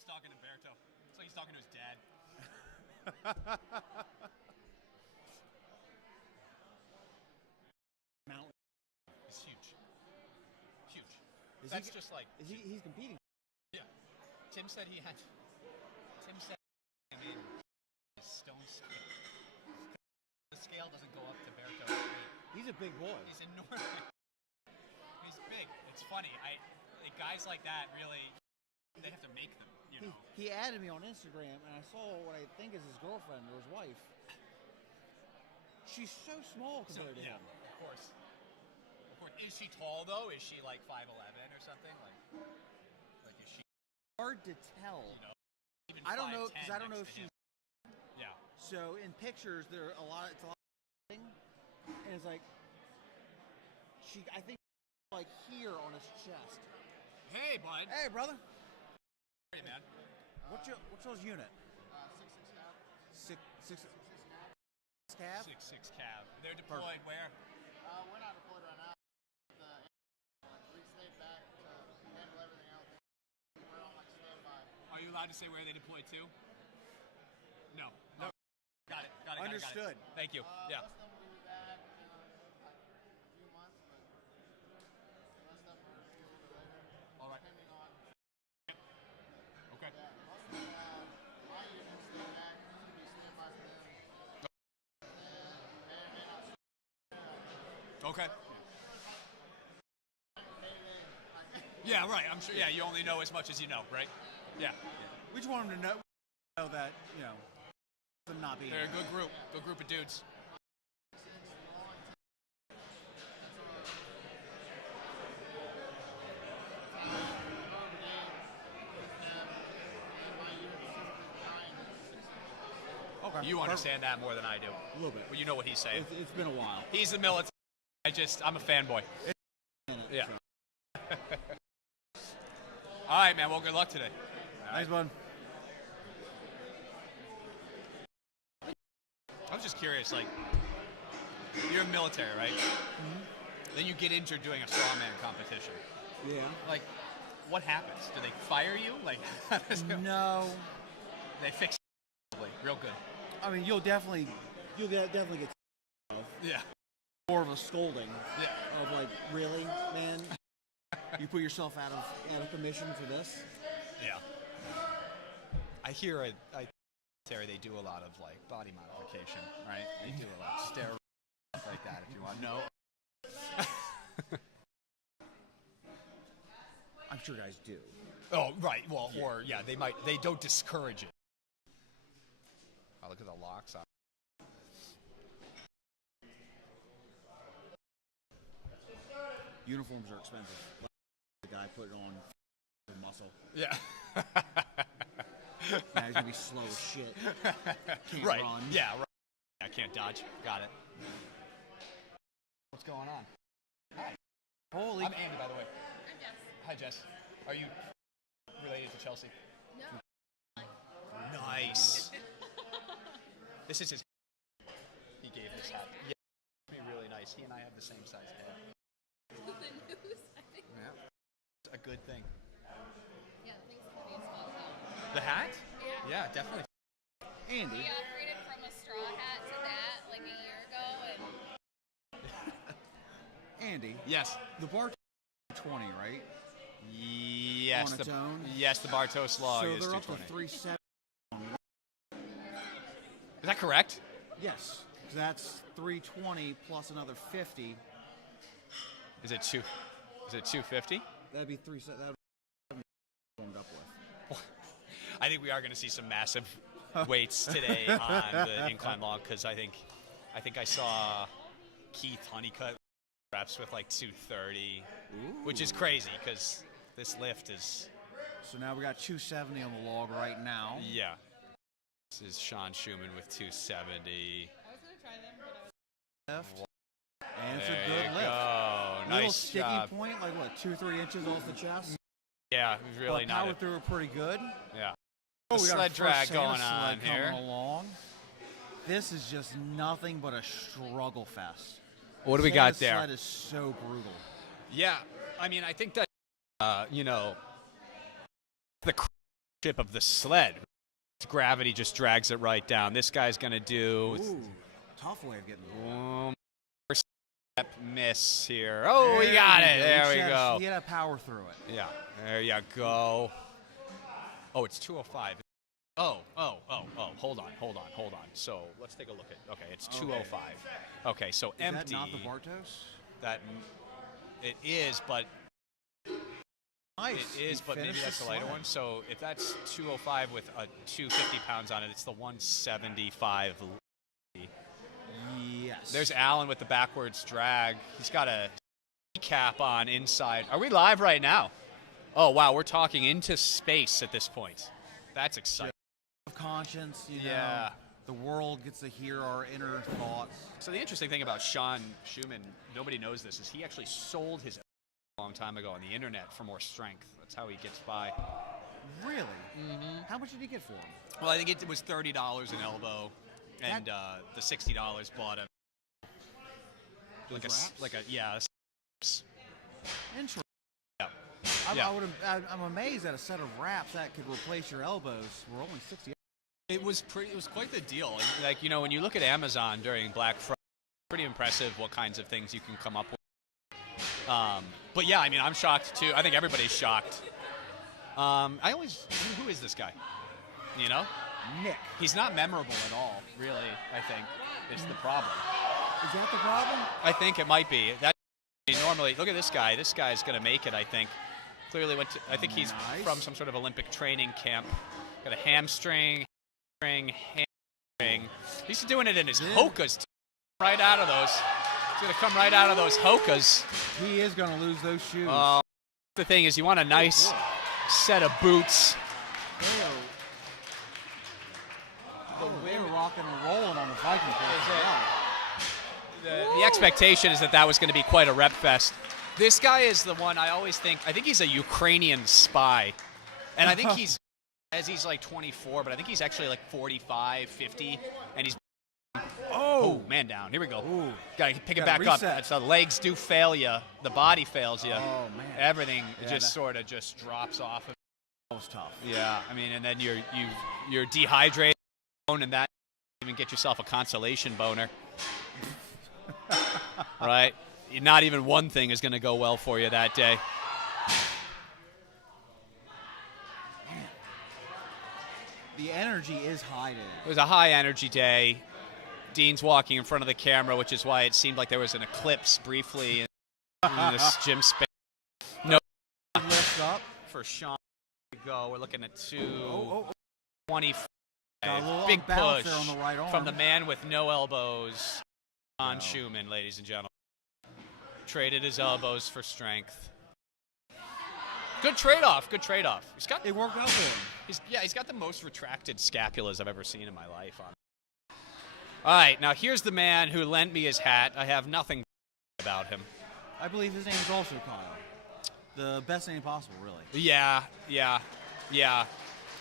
It's talking to Berto. It's like he's talking to his dad. Mountain. It's huge. Huge. That's just like... He's competing. Yeah. Tim said I mean, his stone scale. The scale doesn't go up to Berto's weight. He's a big boy. He's enormous. He's big. It's funny. Guys like that really, they have to make them, you know. He added me on Instagram, and I saw what I think is his girlfriend or his wife. She's so small compared to him. Of course. Is she tall, though? Is she like 5'11" or something? Like is she... Hard to tell. You know, even I don't know, because I don't know if she's... Yeah. So in pictures, it's a lot of thing, and it's like, I think like here on his chest. Hey, bud. Hey, brother. Hey, man. What's your unit? 6'6" cav. 6'6" cav. They're deployed where? We're not deployed right now. We stayed back to handle everything else. We're on standby. Are you allowed to say where they deployed to? No. Got it. Understood. Got it. Thank you. Yeah. Most of them will be back in a few months, but most of them are a little bit later. All right. Depending on. Okay. Yeah, most of my units stay back to be standby for them. Okay. Yeah, right. I'm sure. Yeah, you only know as much as you know, right? Yeah. We just want them to know that, them not being. They're a good group of dudes. Okay. You understand that more than I do. A little bit. Well, you know what he's saying. It's been a while. He's the military. I'm a fanboy. Yeah. All right, man. Well, good luck today. Thanks, bud. I was just curious, like, you're military, right? Mm-hmm. Then you get injured doing a strongman competition. Yeah. Like, what happens? Do they fire you? Like, how does it... No. They fix it real good. I mean, you'll definitely get. Yeah. More of a scolding. Yeah. Of like, really, man? You put yourself out of commission for this? Yeah. I hear they do a lot of like body modification, right? They do a lot of steroids, stuff like that. If you want, no. I'm sure guys do. Oh, right. Well, yeah. Or yeah, they don't discourage it. Oh, look at the locks on. Uniforms are expensive. The guy put it on for muscle. Yeah. Now he's gonna be slow as shit. Can't right. run. Yeah. Right. I can't dodge. Got it. What's going on? Hi. Holy. I'm Andy, by the way. I'm Jess. Hi, Jess. Are you related to Chelsea? No. Nice. This is his. He gave this hat. Yeah. It'd be really nice. He and I have the same size head. The news, I think. Yeah. It's a good thing. Yeah, the thing's heavy as fuck though. The hat? Yeah. Yeah, definitely. Andy. We upgraded from a straw hat to that like a year ago, and Andy. Yes. The bar 20, right? Yes. On its own? Yes, the Bartos log So is they're up 220. to 370. Is that correct? Yes. That's 320 plus another 50. Is it 250? That'd be 370. That would be warmed up with. I think we are going to see some massive weights today on the incline log because I think I saw Keith Honeycutt reps with like 230, which is crazy because this lift is. So now we got 270 on the log right now. Yeah. This is Sean Schumann with 270. I was gonna try them, but I was. Lift. And it's There a good you lift. go. Little Nice sticky job. point, like what, 2-3 inches off the chest? Yeah, it was really But power not. through it pretty good. Yeah. Oh, The we got sled a drag first Santa going sled on here. coming along. This is just nothing but a struggle fest. What do we got there? Sled is so brutal. Yeah, I mean, I think that the tip of the sled. Gravity just drags it right down. This guy's going to do tough way of getting it. Step miss here. Oh, he got it. There we go. He had to power through it. Yeah, there you go. Oh, it's 205. Oh. Hold on. So let's take a look at. Okay, it's 205. Okay, so is empty. That not the Bartos? That it is, but nice. It is, but maybe that's the lighter one. So if that's 205 with a 250 pounds on it, it's the 175. Yes. There's Alan with the backwards drag. He's got a cap on inside. Are we live right now? Oh, wow. We're talking into space at this point. That's exciting. Of conscience, you know. The world gets to hear our inner thoughts. So the interesting thing about Sean Schumann, nobody knows this, is he actually sold his a long time ago on the internet for more strength. That's how he gets by. Really? Mm-hmm. How much did he get for him? Well, I think it was $30 an elbow, and the $60 bought him Interesting. Yeah. I'm amazed that a set of wraps that could replace your elbows were only $60. It was quite the deal. Like, you know, when you look at Amazon during Black Friday, it's pretty impressive what kinds of things you can come up with. But yeah, I mean, I'm shocked too. I think everybody's shocked. Who is this guy? You know? Nick. He's not memorable at all, really, I think. It's the problem. Is that the problem? I think it might be. Normally, look at this guy. This guy's going to make it, I think. Clearly went to, I think he's from some sort of Olympic training camp. Got a hamstring. He's doing it in his Hokas. Right out of those. He's going to come right out of those Hokas. He is going to lose those shoes. The thing is, you want a nice set of boots. They were rocking and rolling on the Viking course. The expectation is that was going to be quite a rep fest. This guy is the one I always think he's a Ukrainian spy. And I think he's like 24, but I think he's actually like 45, 50, and he's man down. Here we go. Got to pick it back up. So the legs do fail you. The body fails you. Oh, man. Everything sort of drops off. That was tough. Yeah, I mean, and then you're dehydrated, and that even get yourself a consolation boner. Right? Not even one thing is going to go well for you that day. The energy is high today. It was a high energy day. Dean's walking in front of the camera, which is why it seemed like there was an eclipse briefly in this gym space. No lift up for Sean to go. We're looking at 225. Big push there on the right arm. from the man with no elbows, Sean Schumann, ladies and gentlemen. Traded his elbows for strength. Good trade-off. It worked out for him. He's got the most retracted scapulas I've ever seen in my life. All right, now here's the man who lent me his hat. I have nothing about him. I believe his name is also Kyle. The best name possible, really. Yeah. It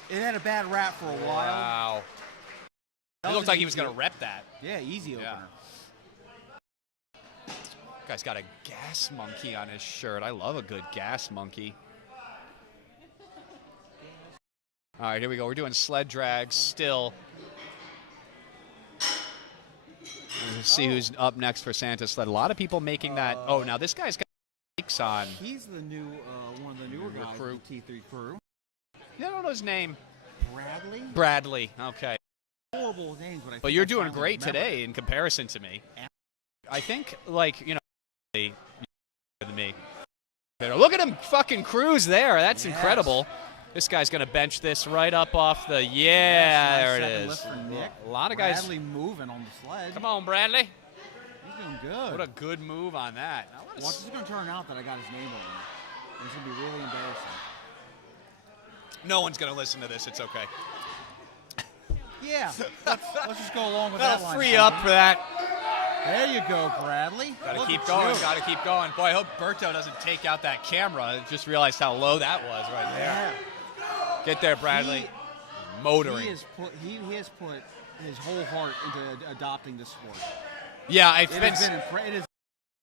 had a bad rap for a while. Wow. It looked like he was going to rep that. Yeah, easy opener. Guy's got a gas monkey on his shirt. I love a good gas monkey. All right, here we go. We're doing sled drags still. Let's see who's up next for Santa Sled. A lot of people making that. Now this guy's got brakes on. He's the new one of the newer guys crew. in the T3 crew. I don't know his name. Bradley? Okay. Horrible names, but I think But you're doing great today in comparison to me. I think, than me. Look at him fucking cruise there. That's incredible. This guy's going to bench this right up off the... there it is. Lift for Nick. A lot of guys... Bradley moving on the sled. Come on, Bradley. He's doing good. What a good move on that. Watch, this is going to turn out that I got his name on it. It's going to be really embarrassing. No one's going to listen to this. It's okay. Yeah. Let's just go along with that That'll line. free up for that. There you go, Bradley. Got to keep going. Boy, I hope Berto doesn't take out that camera. I just realized how low that was right there. Yeah. Get there, Bradley. Motoring. He has put his whole heart into adopting this sport. Yeah, it is impressive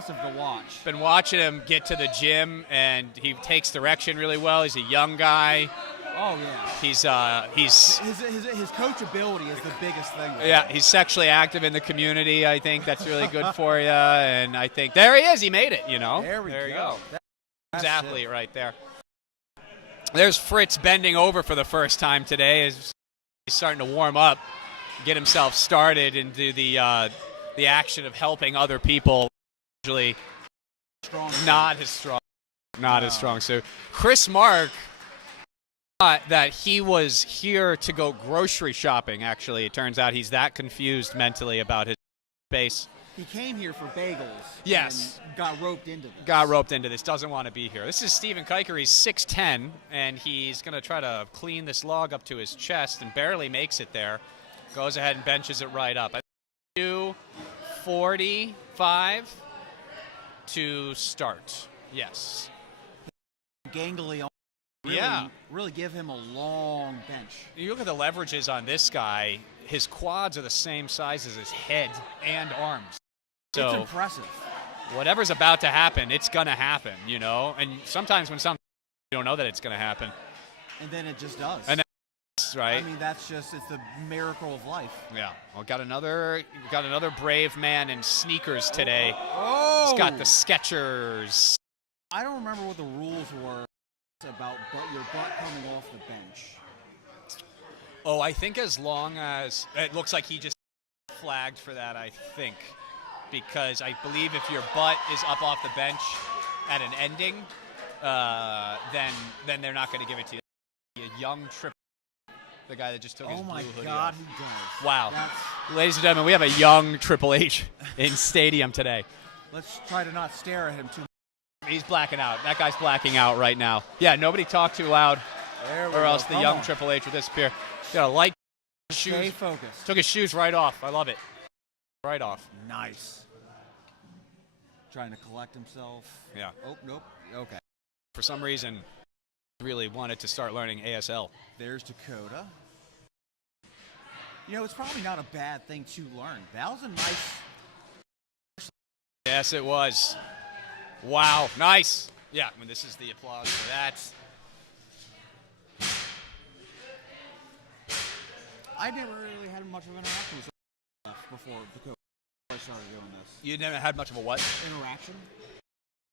to watch. Been watching him get to the gym, and he takes direction really well. He's a young guy. Oh yeah. He's His coachability is the biggest thing. yeah, he's sexually active in the community. I think that's really good for you. And I think there he is. He made it. You know. There you go. He's an athlete right there. There's Fritz bending over for the first time today. He's starting to warm up, get himself started, and do the action of helping other people. Usually, not as strong. Not as strong. So Chris Mark thought that he was here to go grocery shopping, actually. It turns out he's that confused mentally about his space. He came here for bagels. Yes. And got roped into this. Got roped into this. Doesn't want to be here. This is Stephen Kiker. He's 6'10", and he's going to try to clean this log up to his chest and barely makes it there. Goes ahead and benches it right up. 2:45 to start. Yes. Gangly. Really give him a long bench. You look at the leverages on this guy, his quads are the same size as his head and arms. So it's impressive. Whatever's about to happen, it's going to happen, you know? And sometimes when something, you don't know that it's going to happen. And then it just does. And then, right? I mean, it's the miracle of life. Yeah. Well, got another brave man in sneakers today. Oh! He's got the Skechers. I don't remember what the rules were about your butt coming off the bench. Oh, I think as long as it looks like he just flagged for that, I think, because I believe if your butt is up off the bench at an ending, then they're not going to give it to you. A young Triple, the guy that just took his blue hoodie Oh my God, off. he does. Wow, That's... ladies and gentlemen, we have a young Triple H in stadium today. Let's try to not stare at him too much. He's blacking out. That guy's blacking out right now. Yeah, nobody talk too loud, or else the young Triple H will disappear. Got a light shoes. Stay focused. Took his shoes right off. I love it. Right off. Nice. Trying to collect himself. Yeah. Oh, nope. Okay. For some reason, really wanted to start learning ASL. There's Dakota. You know, it's probably not a bad thing to learn. That was a nice... Yes, it was. Wow, nice. Yeah, I mean, this is the applause for that. I never really had much of an interaction with before I started doing this. You never had much of a what? Interaction?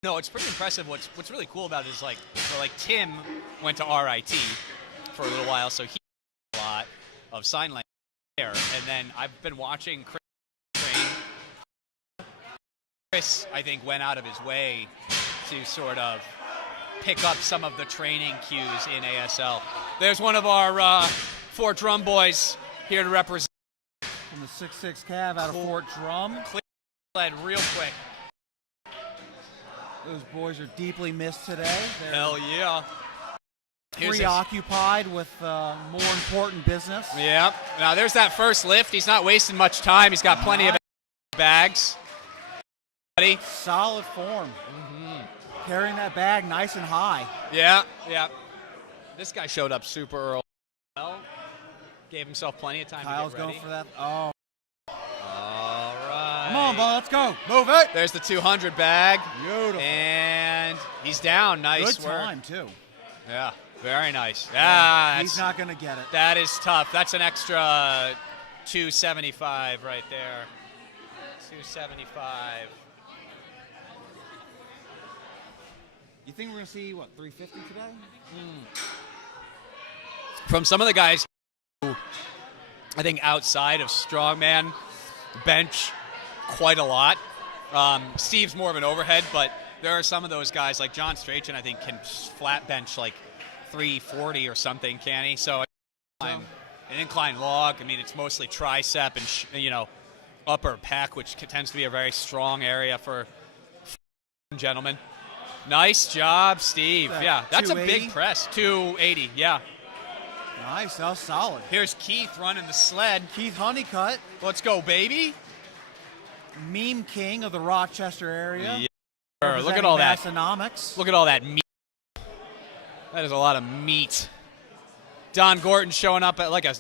No, it's pretty impressive. What's really cool about it is like Tim went to RIT for a little while, so he did a lot of sign language there. And then I've been watching Chris train. Chris, I think, went out of his way to sort of pick up some of the training cues in ASL. There's one of our Fort Drum boys here to represent. From the 6'6" Cav out of Fort Drum. Led real quick. Those boys are deeply missed today. They're Hell yeah. preoccupied with more important business. Yep. Now there's that first lift. He's not wasting much time. He's got plenty of bags. Solid form. Carrying that bag nice and high. Yeah, yeah. This guy showed up super early. Well, gave himself plenty of time Kyle's to get ready. going for that. Oh. All right. Come on, ball. Let's go. Move it. There's the 200 bag. Beautiful. And he's down. Nice Good work. time, too. Yeah, very nice. Yeah, he's not going to get it. That is tough. That's an extra 275 right there. 275. You think we're going to see, 350 today? From some of the guys who, I think, outside of strongman, bench quite a lot. Steve's more of an overhead, but there are some of those guys, like John Strachan, I think, can flat bench like 340 or something, can he? So an incline log, I mean, it's mostly tricep and, upper pec, which tends to be a very strong area for gentlemen. Nice job, Steve. Yeah, that's a big press. 280, yeah. Nice, that was solid. Here's Keith running the sled. Keith Honeycutt. Let's go, baby. Meme king of the Rochester area. Yeah. Look at all that. Massonomics. Look at all that meat. That is a lot of meat. Don Gorton showing up at like a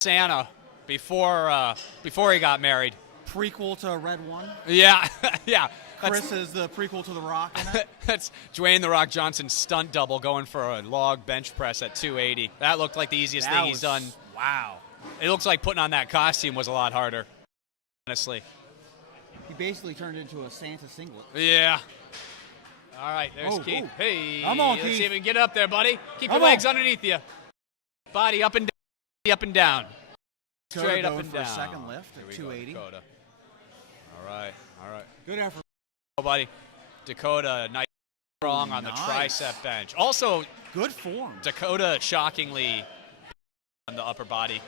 Santa before he got married. prequel to Red One. Yeah, yeah. Chris is the prequel to The Rock in it. That's Dwayne "The Rock" Johnson stunt double going for a log bench press at 280. That looked like the easiest thing he's done. Wow. It looks like putting on that costume was a lot harder, honestly. He basically turned into a Santa singlet. Yeah. All right, there's Keith. Ooh. Hey, Come on, let's Keith. see if we can get up there, buddy. Keep Come your legs on. underneath you. Body up and down. Up and down. Dakota Straight up going and for down. a second lift Here at we 280. Go, Dakota. All right. Good effort. Oh, buddy. Dakota, nice strong on the Nice. tricep bench. Also, Good form. Dakota shockingly on the upper body.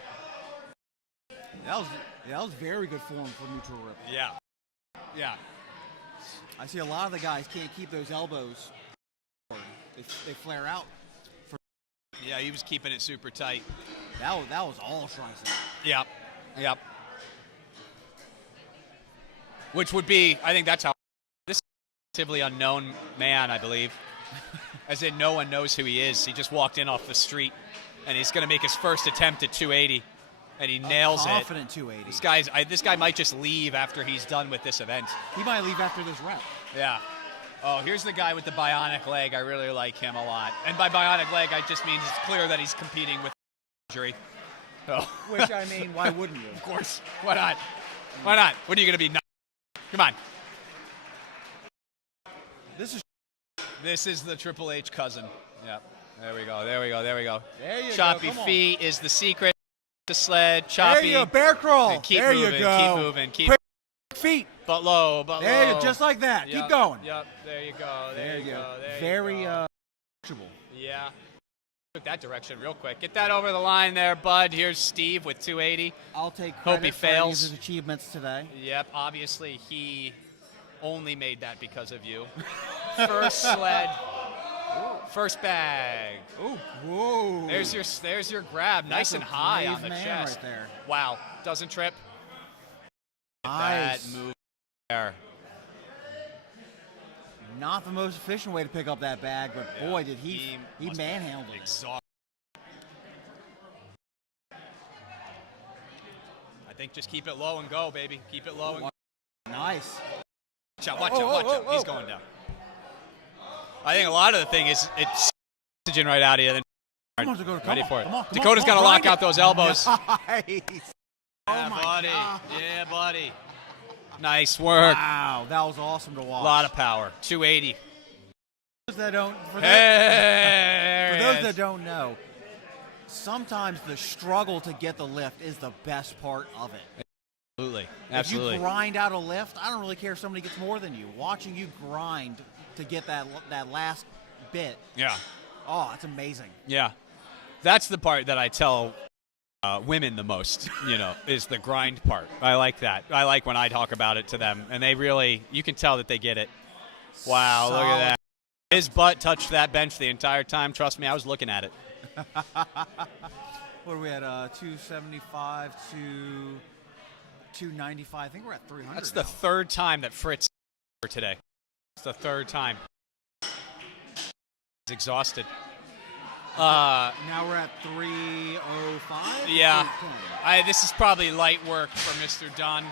That was very good form for neutral rip. Yeah. Yeah. I see a lot of the guys can't keep those elbows. They flare out. Yeah, he was keeping it super tight. That was all tricep. Yep. Which would be, I think that's how this is a relatively unknown man, I believe. As in, no one knows who he is. He just walked in off the street, and he's going to make his first attempt at 280, and he nails it. Confident 280. This guy might just leave after he's done with this event. He might leave after this rep. Yeah. Oh, here's the guy with the bionic leg. I really like him a lot. And by bionic leg, I just mean it's clear that he's competing with injury. So. Which, I mean, why wouldn't you? Of course. Why not? Why not? What are you going to be? Come on. This is the Triple H cousin. Yep. There we go. There you Choppy go. Come on. feet is the secret. The sled. Choppy. There you go. Bear crawl. And keep there moving. you go. Keep moving. Keep Quick feet. But low. There you go. Just like that. Yep. Keep going. Yep. There you go. There you go. There Very you go. comfortable. Yeah. Took that direction real quick. Get that over the line there, bud. Here's Steve with 280. I'll take Hope credit he for any of fails. his achievements today. Yep. Obviously, he only made that because of you. First sled. First bag. Ooh. Whoa. There's your grab. Nice That's and a high brave on the man chest. right there. Wow. Doesn't trip. Nice. That move there. Not the most efficient way to pick up that bag, but Yeah. boy, did he must be manhandled it. exhausted. I think just keep it low and go, baby. Keep it low and go. Nice. Watch out. He's going down. I think a lot of the thing is it's oxygen right out of you. Then Come on, Dakota. ready Come for on, it. come on, come Dakota's on, got to grind lock it. out those elbows. Nice. Yeah, my buddy. God. Yeah, buddy. Nice work. Wow, that was awesome to watch. A lot of power. 280. For those that don't, for Hey, those that don't know, sometimes the struggle to get the lift is the best part of it. Absolutely. If you grind out a lift, I don't really care if somebody gets more than you. Watching you grind to get that last bit, Yeah. oh, it's amazing. Yeah. That's the part that I tell women the most, is the grind part. I like that. I like when I talk about it to them, and they really, you can tell that they get it. Wow, look at that. His butt touched that bench the entire time. Trust me, I was looking at it. What are we at? 275 to 295. I think we're at 300. That's the third time that Fritz today. It's the third time. He's exhausted. Now we're at 305. Yeah. This is probably light work for Mr. Don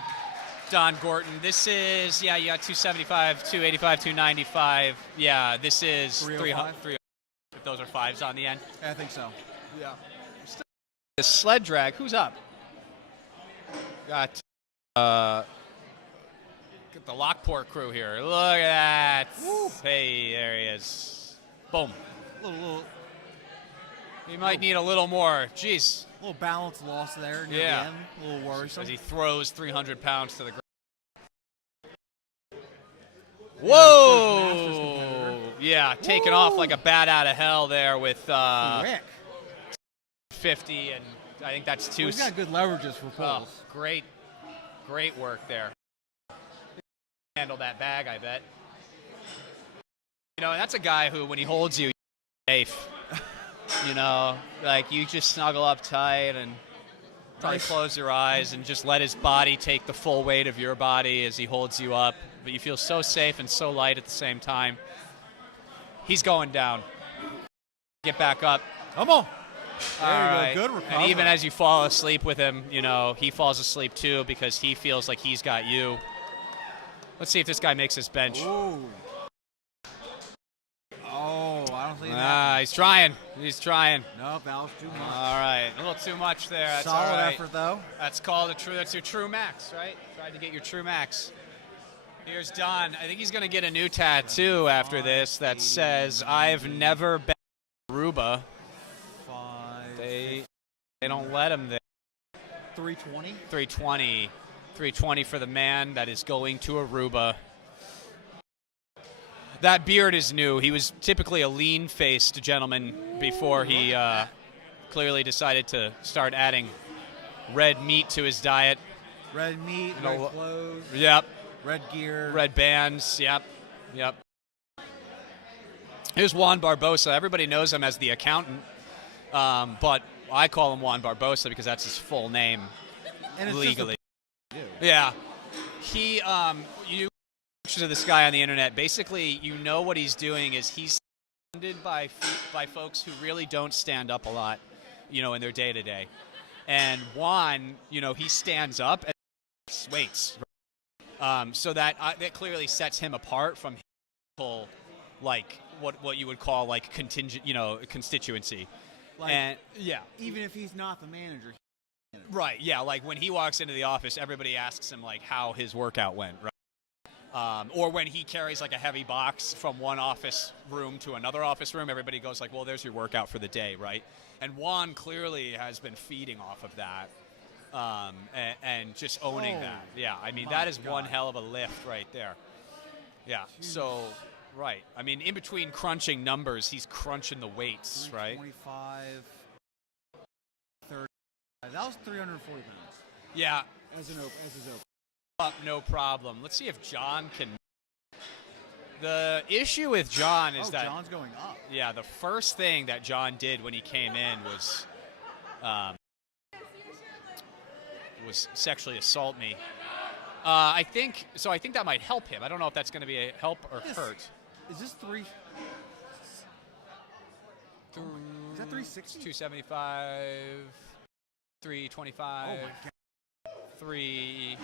Gorton. This is, you got 275, 285, 295. Yeah, this is 305. 300. If those are fives on the end. I think so. Yeah. The sled drag, who's up? Got the Lockport crew here. Look at that. Woo. Hey, there he is. Boom. Little He might need a little more. Jeez. balance loss there near the end. A little worrisome. As he throws 300 pounds to the ground. Whoa! Yeah, taking off like a bat out of hell there with Quick. 50, and I think that's two. He's got good leverages for pulls. Great work there. Handle that bag, I bet. And that's a guy who, when he holds you, you're safe. Like you just snuggle up tight and probably close your eyes and just let his body take the full weight of your body as he holds you up. But you feel so safe and so light at the same time. He's going down. Get back up. Come on. There you All go. Good And recovery. even as you fall asleep with him, you know, he falls asleep too because he feels like he's got you. Let's see if this guy makes his bench. Ooh. Oh, I don't think that. He's trying. He's trying. Nope, that was too much. All right. A little too much there. That's Solid all right. effort, though. That's called that's your true max, right? Tried to get your true max. Here's Don. I think he's going to get a new tattoo after this that says, I've never been to Aruba. They don't let him there. 320? 320. 320 for the man that is going to Aruba. That beard is new. He was typically a lean-faced gentleman before he clearly decided to start adding red meat to his diet. Red meat, red clothes. Yep. Red gear. Red bands. Yep. Here's Juan Barbosa. Everybody knows him as the accountant, but I call him Juan Barbosa because that's his full name And it's legally. Just Yeah. He, you pictures of this guy on the internet. Basically, you know what he's doing is he's surrounded by folks who really don't stand up a lot, you know, in their day-to-day. And Juan, you know, he stands up and waits. So that clearly sets him apart from people like what you would call like contingent, you know, constituency. Like, and yeah, even if he's not the manager. right, yeah. Like when he walks into the office, everybody asks him like how his workout went, right? Or when he carries like a heavy box from one office room to another office room, everybody goes like, well, there's your workout for the day, right? And Juan clearly has been feeding off of that. And just owning that. Yeah, I mean, that is one hell of a lift right there. Yeah, so, right. I mean, in between crunching numbers, he's crunching the weights, right? 25, 30. That was 340 pounds. Yeah. As his open. Up, no problem. Let's see if John can. The issue with John is that John's going up. Yeah, the first thing that John did when he came in was sexually assault me. I think that might help him. I don't know if that's going to be a help or hurt. Is this three? Is that 360? 275, 325, Oh my God. 3.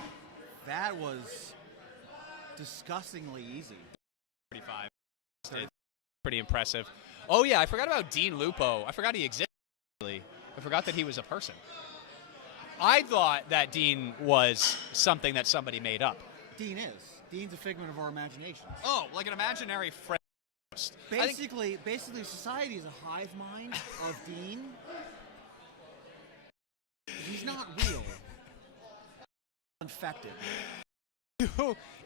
That was disgustingly easy. 35. Pretty impressive. Oh yeah, I forgot about Dean Lupo. I forgot he existed. I forgot that he was a person. I thought that Dean was something that somebody made up. Dean is. Dean's a figment of our imaginations. Oh, like an imaginary friend. Basically, society is a hive mind of Dean. He's not real. Infected.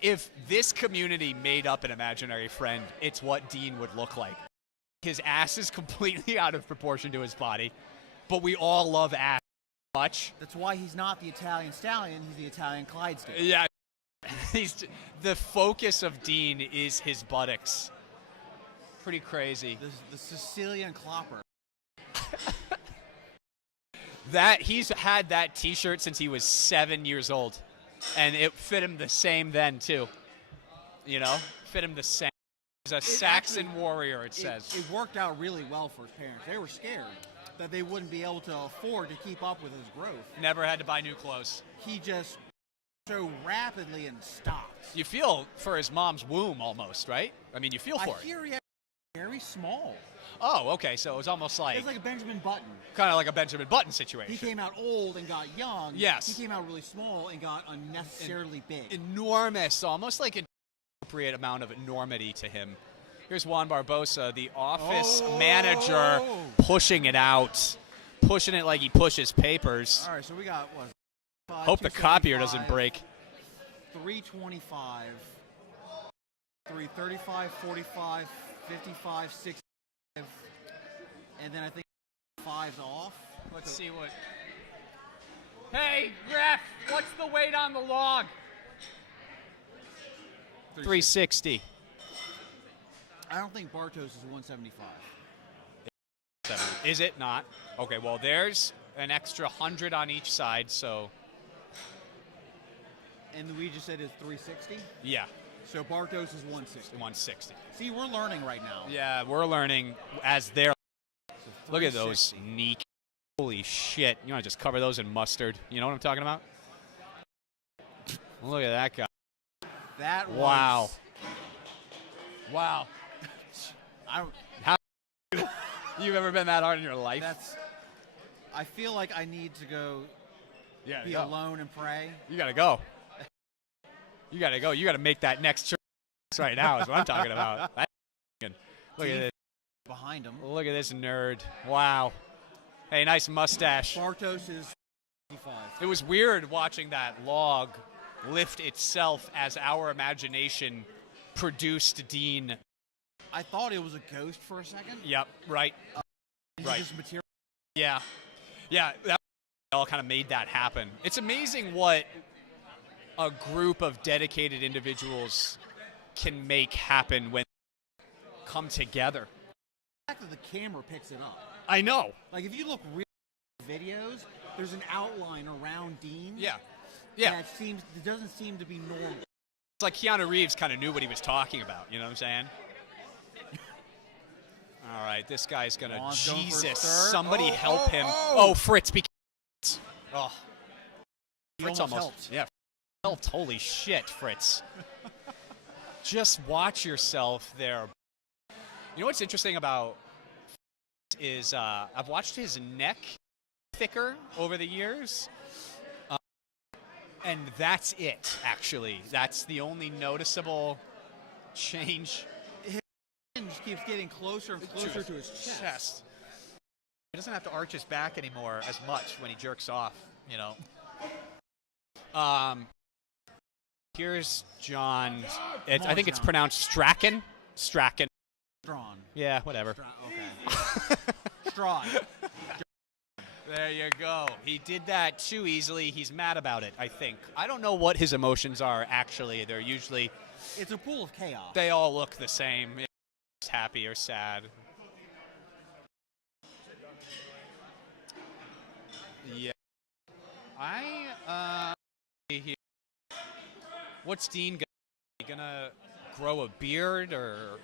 If this community made up an imaginary friend, it's what Dean would look like. His ass is completely out of proportion to his body, but we all love ass much. That's why he's not the Italian stallion, he's the Italian Clydesdale. Yeah. The focus of Dean is his buttocks. Pretty crazy. The Sicilian clopper. He's had that t-shirt since he was 7 years old. And it fit him the same then, too. You know? Fit him the same. He's a Saxon warrior, it says. It worked out really well for his parents. They were scared that they wouldn't be able to afford to keep up with his growth. Never had to buy new clothes. He just so rapidly and stopped. You feel for his mom's womb almost, right? I mean, you feel for it. I hear he had very small. Oh, okay. So it was almost like... It's like a Benjamin Button. Kind of like a Benjamin Button situation. He came out old and got young. Yes. He came out really small and got unnecessarily big. Enormous. Almost like an appropriate amount of enormity to him. Here's Juan Barbosa, the office manager, pushing it out. Pushing it like he pushes papers. All right, so we got, what? Hope the copier doesn't break. 325, 335, 45, 55, 65, and then I think 5's off. Let's see what... Hey, ref, what's the weight on the log? 360. I don't think Bartos is 175. Is it not? Okay, well, there's an extra 100 on each side, so... And we just said it's 360? Yeah. So Bartos is 160. 160. See, we're learning right now. Yeah, we're learning as they're... So Look at those knee Holy shit. You want to just cover those in mustard. You know what I'm talking about? Look at that guy. That was... Wow. Wow. I don't... How you've ever been that hard in your life? That's... I feel like I need to go be go. alone and pray. You got to go. You got to go. You got to make that next church right now is what I'm talking about. Look at this. Behind him. Look at this nerd. Wow. Hey, nice mustache. Bartos is 55. It was weird watching that log lift itself as our imagination produced Dean. I thought it was a ghost for a second. Yep, right. Right. Just material. Yeah. Yeah, that all kind of made that happen. It's amazing what a group of dedicated individuals can make happen when they come together. The fact that the camera picks it up. I know. Like, if you look real videos, there's an outline around Dean. Yeah. Yeah. That it doesn't seem to be normal. It's like Keanu Reeves kind of knew what he was talking about. You know what I'm saying? All right, this guy's going to... Jesus, somebody help him. Oh, Fritz, be careful. Oh. Fritz almost helped. Yeah, helped. Holy shit, Fritz. Just watch yourself there. You know what's interesting about Fritz is I've watched his neck thicker over the years. And that's it, actually. That's the only noticeable change. His hinge keeps getting closer and closer to his chest. He doesn't have to arch his back anymore as much when he jerks off, you know. Here's John. I think it's pronounced Strachan. Strachan. Strawn. Yeah, whatever. Okay. Strawn. There you go. He did that too easily. He's mad about it, I think. I don't know what his emotions are, actually. They're usually... It's a pool of chaos. They all look the same. It's happy or sad. Yeah. Here. What's Dean gonna grow a beard or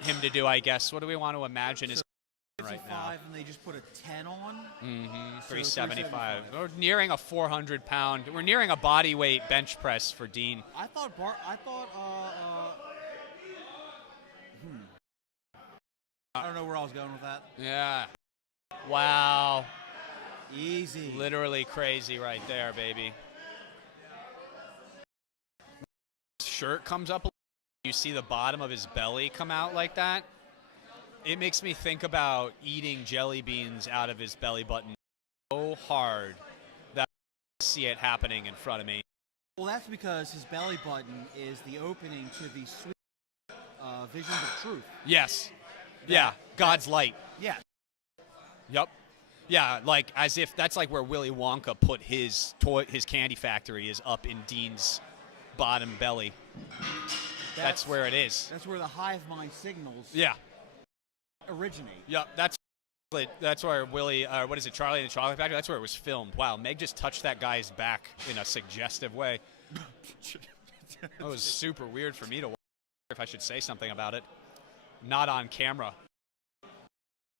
him to do, I guess? What do we want to imagine is right now? And they just put a 10 on. Mm-hmm. So 375. We're nearing a 400-pound. We're nearing a body weight bench press for Dean. I thought I don't know where I was going with that. Yeah. Wow. Easy. Literally crazy right there, baby. Shirt comes up. You see the bottom of his belly come out like that. It makes me think about eating jelly beans out of his belly button so hard that I see it happening in front of me. Well, that's because his belly button is the opening to the sweet visions of truth. Yes. Yeah. God's light. Yeah. Yep. Yeah, like as if that's like where Willy Wonka put his candy factory is up in Dean's bottom belly. That's where it is. That's where the hive mind signals originate. Yep, that's where Willy, what is it, Charlie and the Chocolate Factory? That's where it was filmed. Wow, Meg just touched that guy's back in a suggestive way. That was super weird for me to watch. If I should say something about it. Not on camera.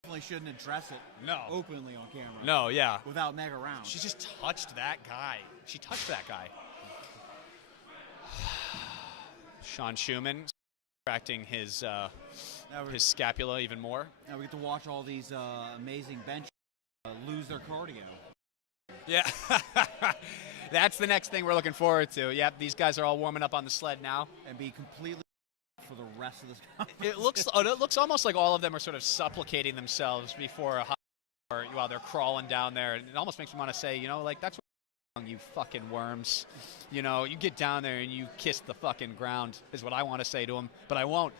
Definitely shouldn't address it openly on camera. No, yeah. Without Meg around. She just touched that guy. She touched that guy. Sean Schumann contracting his scapula even more. Now we get to watch all these amazing bench lose their cardio. Yeah. That's the next thing we're looking forward to. Yep, these guys are all warming up on the sled now. And be completely for the rest of this conference. It looks almost like all of them are sort of supplicating themselves before a hot while they're crawling down there. It almost makes me want to say, you know, like, that's what you fucking worms. You know, you get down there and you kiss the fucking ground is what I want to say to them, but I won't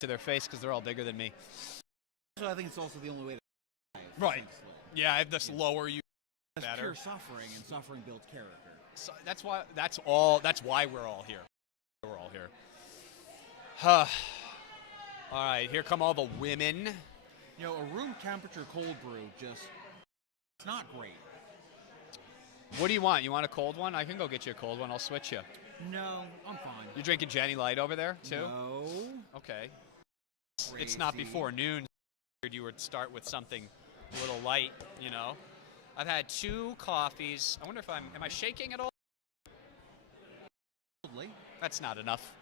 to their face because they're all bigger than me. So I think it's also the only way to right. Yeah, if lower you better. Pure suffering, and suffering builds character. So that's why we're all here. We're all here. All right, here come all the women. You know, a room temperature cold brew it's not great. What do you want? You want a cold one? I can go get you a cold one. I'll switch you. No, I'm fine. You drinking Jenny Light over there too? No. Okay. Crazy. It's not before noon. You would start with something A little light, you know. I've had 2 coffees. I wonder if am I shaking at all? Totally. That's not enough.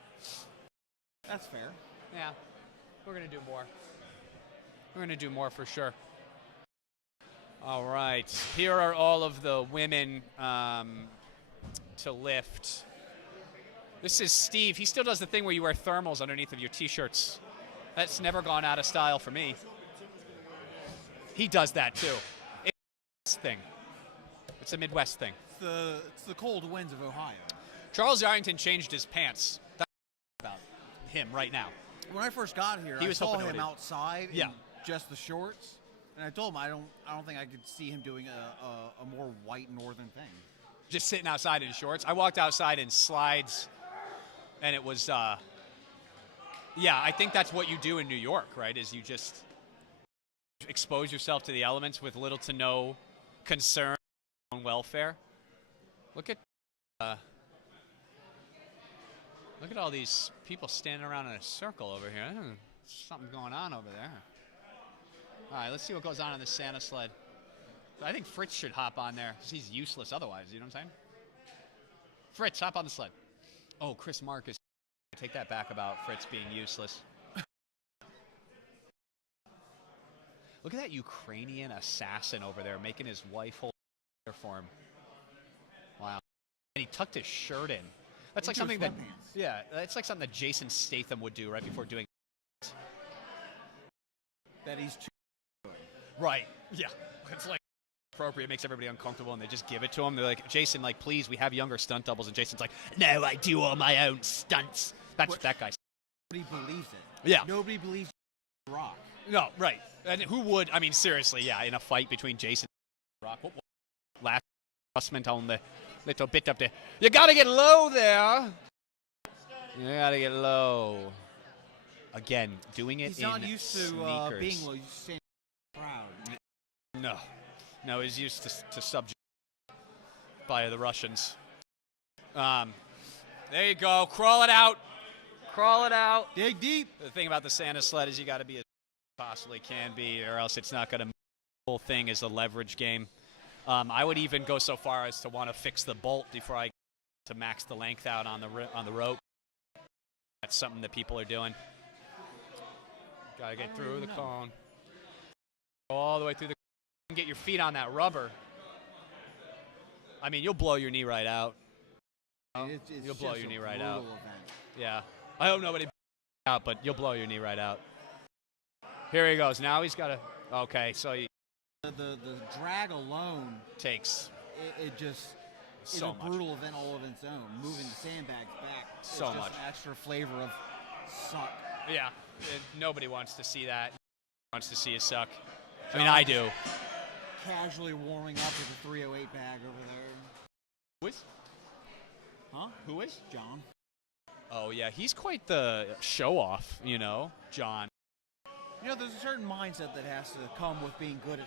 That's fair. Yeah, we're going to do more. We're going to do more for sure. All right, here are all of the women to lift. This is Steve. He still does the thing where you wear thermals underneath of your t-shirts. That's never gone out of style for me. He does that too. It's a thing. It's a Midwest thing. It's the cold winds of Ohio. Charles Arrington changed his pants. That's about him right now. When I first got here, I saw him outside in just the shorts, and I told him I don't think I could see him doing a more white northern thing. Just sitting outside in shorts. I walked outside in slides, and it was, yeah, I think that's what you do in New York, right? Is you just expose yourself to the elements with little to no concern on welfare. Look at all these people standing around in a circle over here. Something going on over there. All right, let's see what goes on the Santa sled. I think Fritz should hop on there because he's useless otherwise. You know what I'm saying? Fritz, hop on the sled. Oh, Chris Marcus. I take that back about Fritz being useless. Look at that Ukrainian assassin over there making his wife hold for him. Wow. And he tucked his shirt in. That's like something that, yeah, that's like something that Jason Statham would do right before doing. That he's too good. Right. Yeah. It's like appropriate. It makes everybody uncomfortable, and they just give it to him. They're like, Jason, like, please, we have younger stunt doubles. And Jason's like, no, I do all my own stunts. That's what that guy said. Nobody believes it. Yeah. Nobody believes Rock. No, right. And who would, I mean, seriously, yeah, in a fight between Jason and Rock, what last adjustment on the little bit up there. You got to get low there. You got to get low. Again, doing it he's in not used to sneakers. being low. He's staying proud. No, he's used to subject by the Russians. There you go. Crawl it out. Crawl it out. Dig deep. The thing about the Santa sled is you got to be as possibly can be, or else it's not going to. The whole thing is a leverage game. I would even go so far as to want to fix the bolt before I to max the length out on the rope. That's something that people are doing. Got to get through the cone. All the way through the cone. Get your feet on that rubber. I mean, you'll blow your knee right out. You'll blow your knee right out. Yeah. I hope nobody out, but you'll blow your knee right out. Here he goes. Now he's got to. Okay, so the drag alone takes it's so a brutal event all of its own. Moving the sandbags back so is just much an extra flavor of suck. Yeah, nobody wants to see that. Wants to see you suck. I mean, I do. Casually warming up with a 308 bag over there. Who is? Huh? Who is? John. Oh yeah, he's quite the show-off, you know, John. You know, there's a certain mindset that has to come with being good at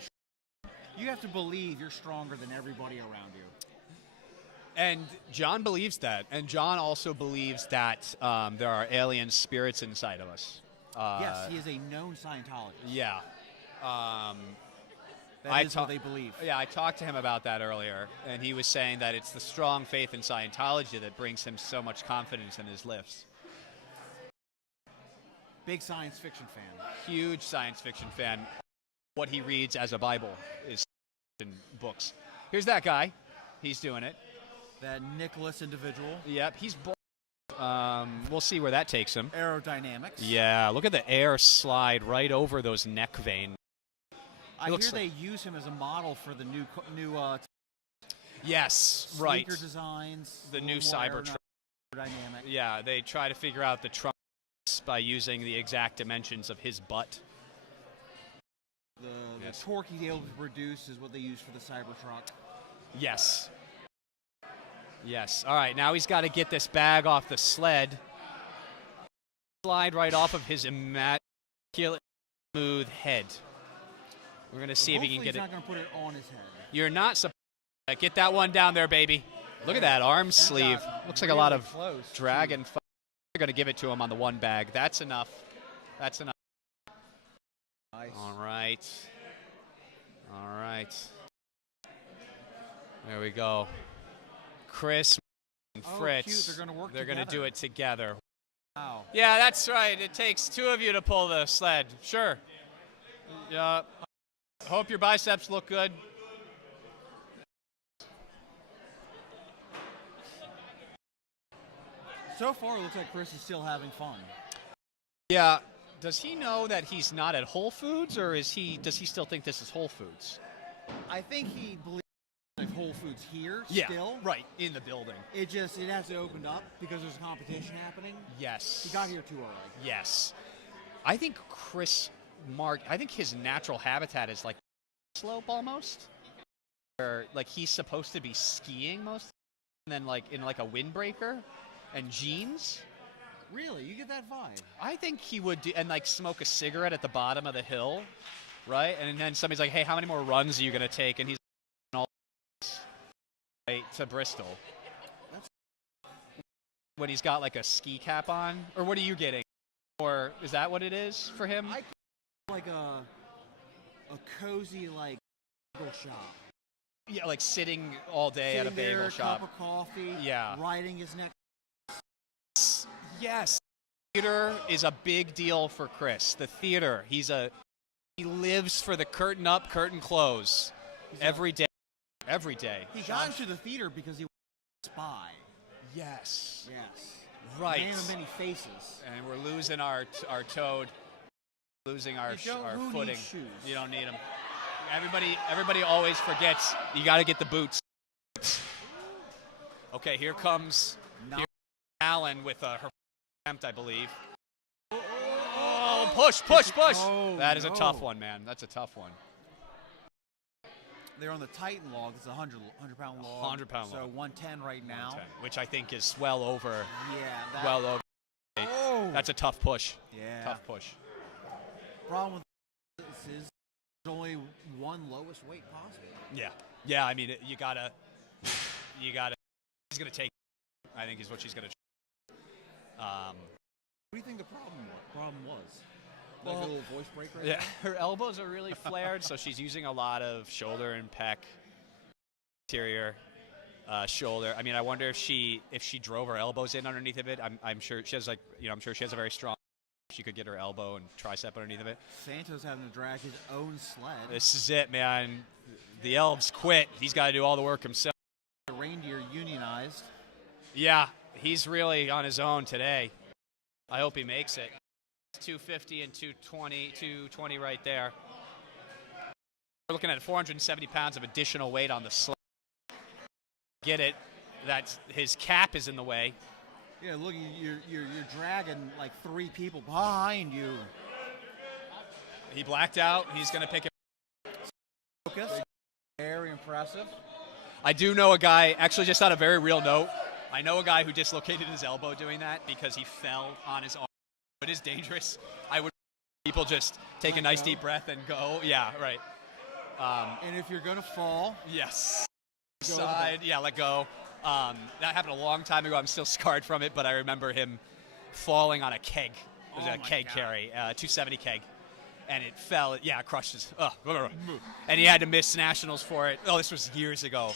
you have to believe you're stronger than everybody around you. And John believes that. And John also believes that there are alien spirits inside of us. Yes, he is a known Scientologist. Yeah. That is what they believe. Yeah, I talked to him about that earlier, and he was saying that it's the strong faith in Scientology that brings him so much confidence in his lifts. Big science fiction fan. Huge science fiction fan. What he reads as a Bible is in books. Here's that guy. He's doing it. That Nicholas individual. Yep, he's we'll see where that takes him. Aerodynamics. Yeah, look at the air slide right over those neck veins. I hear they use him as a model for the new yes, right. sneaker designs. The new Cybertruck. Aerodynamic. Yeah, they try to figure out the trunk by using the exact dimensions of his butt. The torque he's able to produce is what they use for the Cybertruck. Yes. Yes. All right, now he's got to get this bag off the sled. Slide right off of his immaculate smooth head. We're going to see if he can get it. He's not going to put it on his head. You're not supposed to. Get that one down there, baby. Look at that arm sleeve. Looks like a lot of dragon. They're going to give it to him on the one bag. That's enough. That's enough. Nice. All right. All right. There we go. Chris and Fritz. Cute. They're gonna work They're going to do together. it together. Wow. Yeah, that's right. It takes two of you to pull the sled. Sure. Yeah. Hope your biceps look good. So far, it looks like Chris is still having fun. Yeah. Does he know that he's not at Whole Foods, or does he still think this is Whole Foods? I think he believes like Whole Foods here Yeah. still. Right. In the building. It hasn't opened up because there's competition happening. Yes. He got here too early. Yes. I think I think his natural habitat is like slope almost. Or like he's supposed to be skiing most, and then like in like a windbreaker and jeans. Really? You get that vibe? I think he would do, and like smoke a cigarette at the bottom of the hill, right? And then somebody's like, "Hey, how many more runs are you gonna take?" And he's all right to Bristol. When he's got like a ski cap on, or what are you getting? Or is that what it is for him? Like a cozy like bagel shop. Yeah, like sitting all day at a Sitting bagel there, shop. Cup of coffee. Yeah. Riding his neck. Yes. Theater is a big deal for Chris. The theater. He lives for the curtain up, curtain close. Every day. Every day. He got into the theater because he was a spy. Yes. Yes. Right. Man of many faces. And we're losing our toad. Losing our Who footing. needs shoes? You don't need them. Everybody always forgets. You got to get the boots. Okay, here comes Alan with her attempt, I believe. Oh, push. Oh, That is a no. tough one, man. That's a tough one. They're on the Titan log. It's a 100-pound log. 100-pound so log. 110 right now. 110, which I think is well over. Yeah. Well over. Oh. That's a tough push. Yeah. Tough push. Problem with this is there's only one lowest weight possible. Yeah. I mean, you gotta. She's gonna take. I think is what she's gonna. What do you think the problem was? Like a little voice break right Yeah, now? her elbows are really flared, so she's using a lot of shoulder and pec, interior shoulder. I mean, I wonder if she drove her elbows in underneath of it. I'm sure she has I'm sure she has a very strong. She could get her elbow and tricep underneath of it. Santos having to drag his own sled. This is it, man. The Elves quit. He's got to do all the work himself. The reindeer unionized. Yeah, he's really on his own today. I hope he makes it. 250 and 220 right there. We're looking at 470 pounds of additional weight on the sled. Get it? That's his cap is in the way. Yeah, look, you're dragging like 3 people behind you. He blacked out. He's going to pick it. Focus. Very impressive. I do know a guy, actually just on a very real note, I know a guy who dislocated his elbow doing that because he fell on his arm. It is dangerous. I would people just take a nice deep breath and go. Yeah, right. And if you're gonna fall, yes. Side, yeah, let go. That happened a long time ago. I'm still scarred from it, but I remember him falling on a keg. It was a keg carry, 270 keg. And it fell, it crushed his, and he had to miss nationals for it. Oh, this was years ago.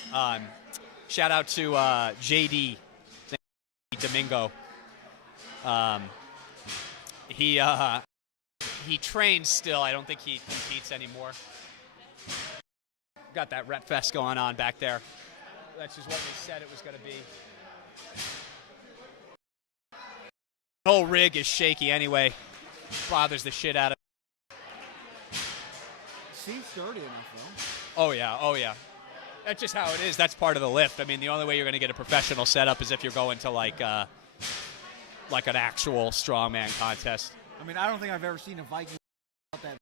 Shout out to JD Domingo. He trains still. I don't think he competes anymore. Got that rep fest going on back there. That's just what they said it was going to be. The whole rig is shaky anyway. Bothers the shit out of it. seems sturdy enough though. Oh yeah. That's just how it is. That's part of the lift. I mean, the only way you're going to get a professional setup is if you're going to like an actual strongman contest. I mean, I don't think I've ever seen a Viking that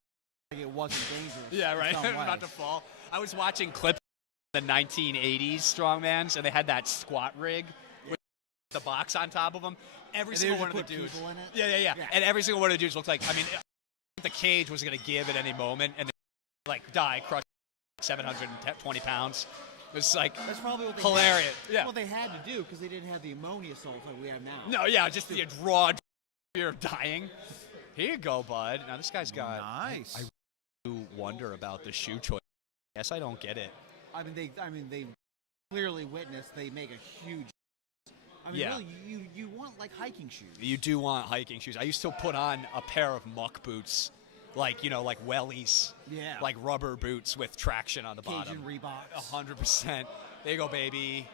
it wasn't dangerous. Yeah, right. in some Not to way. fall. I was watching clips of the 1980s strongmans, and they had that squat rig with the box on top of them. Every And single they one of just the put dudes. people in it? Yeah. Yeah. And every single one of the dudes looked like, I mean, the cage was going to give at any moment, and they die, crushed 720 pounds. It was like That's probably what they hilarious. Had. Yeah. What they had to do because they didn't have the ammonia salts like we have now. No, yeah, just the raw fear of dying. Here you go, bud. Now this guy's got. Nice. I do wonder about the shoe choice. Yes, I don't get it. I mean, they clearly witnessed. They make a huge. I mean, Yeah. really, you want like hiking shoes. You do want hiking shoes. I used to put on a pair of muck boots, like like wellies, Yeah. like rubber boots with traction on the Cajun bottom. Reeboks. 100%. There you go, baby.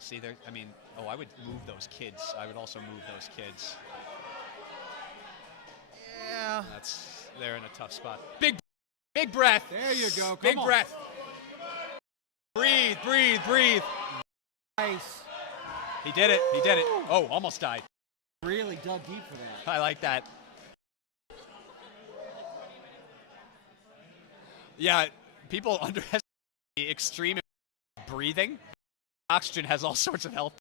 See there. I mean, I would move those kids. I would also move those kids. Yeah. They're in a tough spot. Big breath. There you go. Come Big on. breath. Breathe. Nice. He did it. Oh, almost died. Really dug deep for that. I like that. Yeah, people underestimate the extreme breathing. Oxygen has all sorts of health.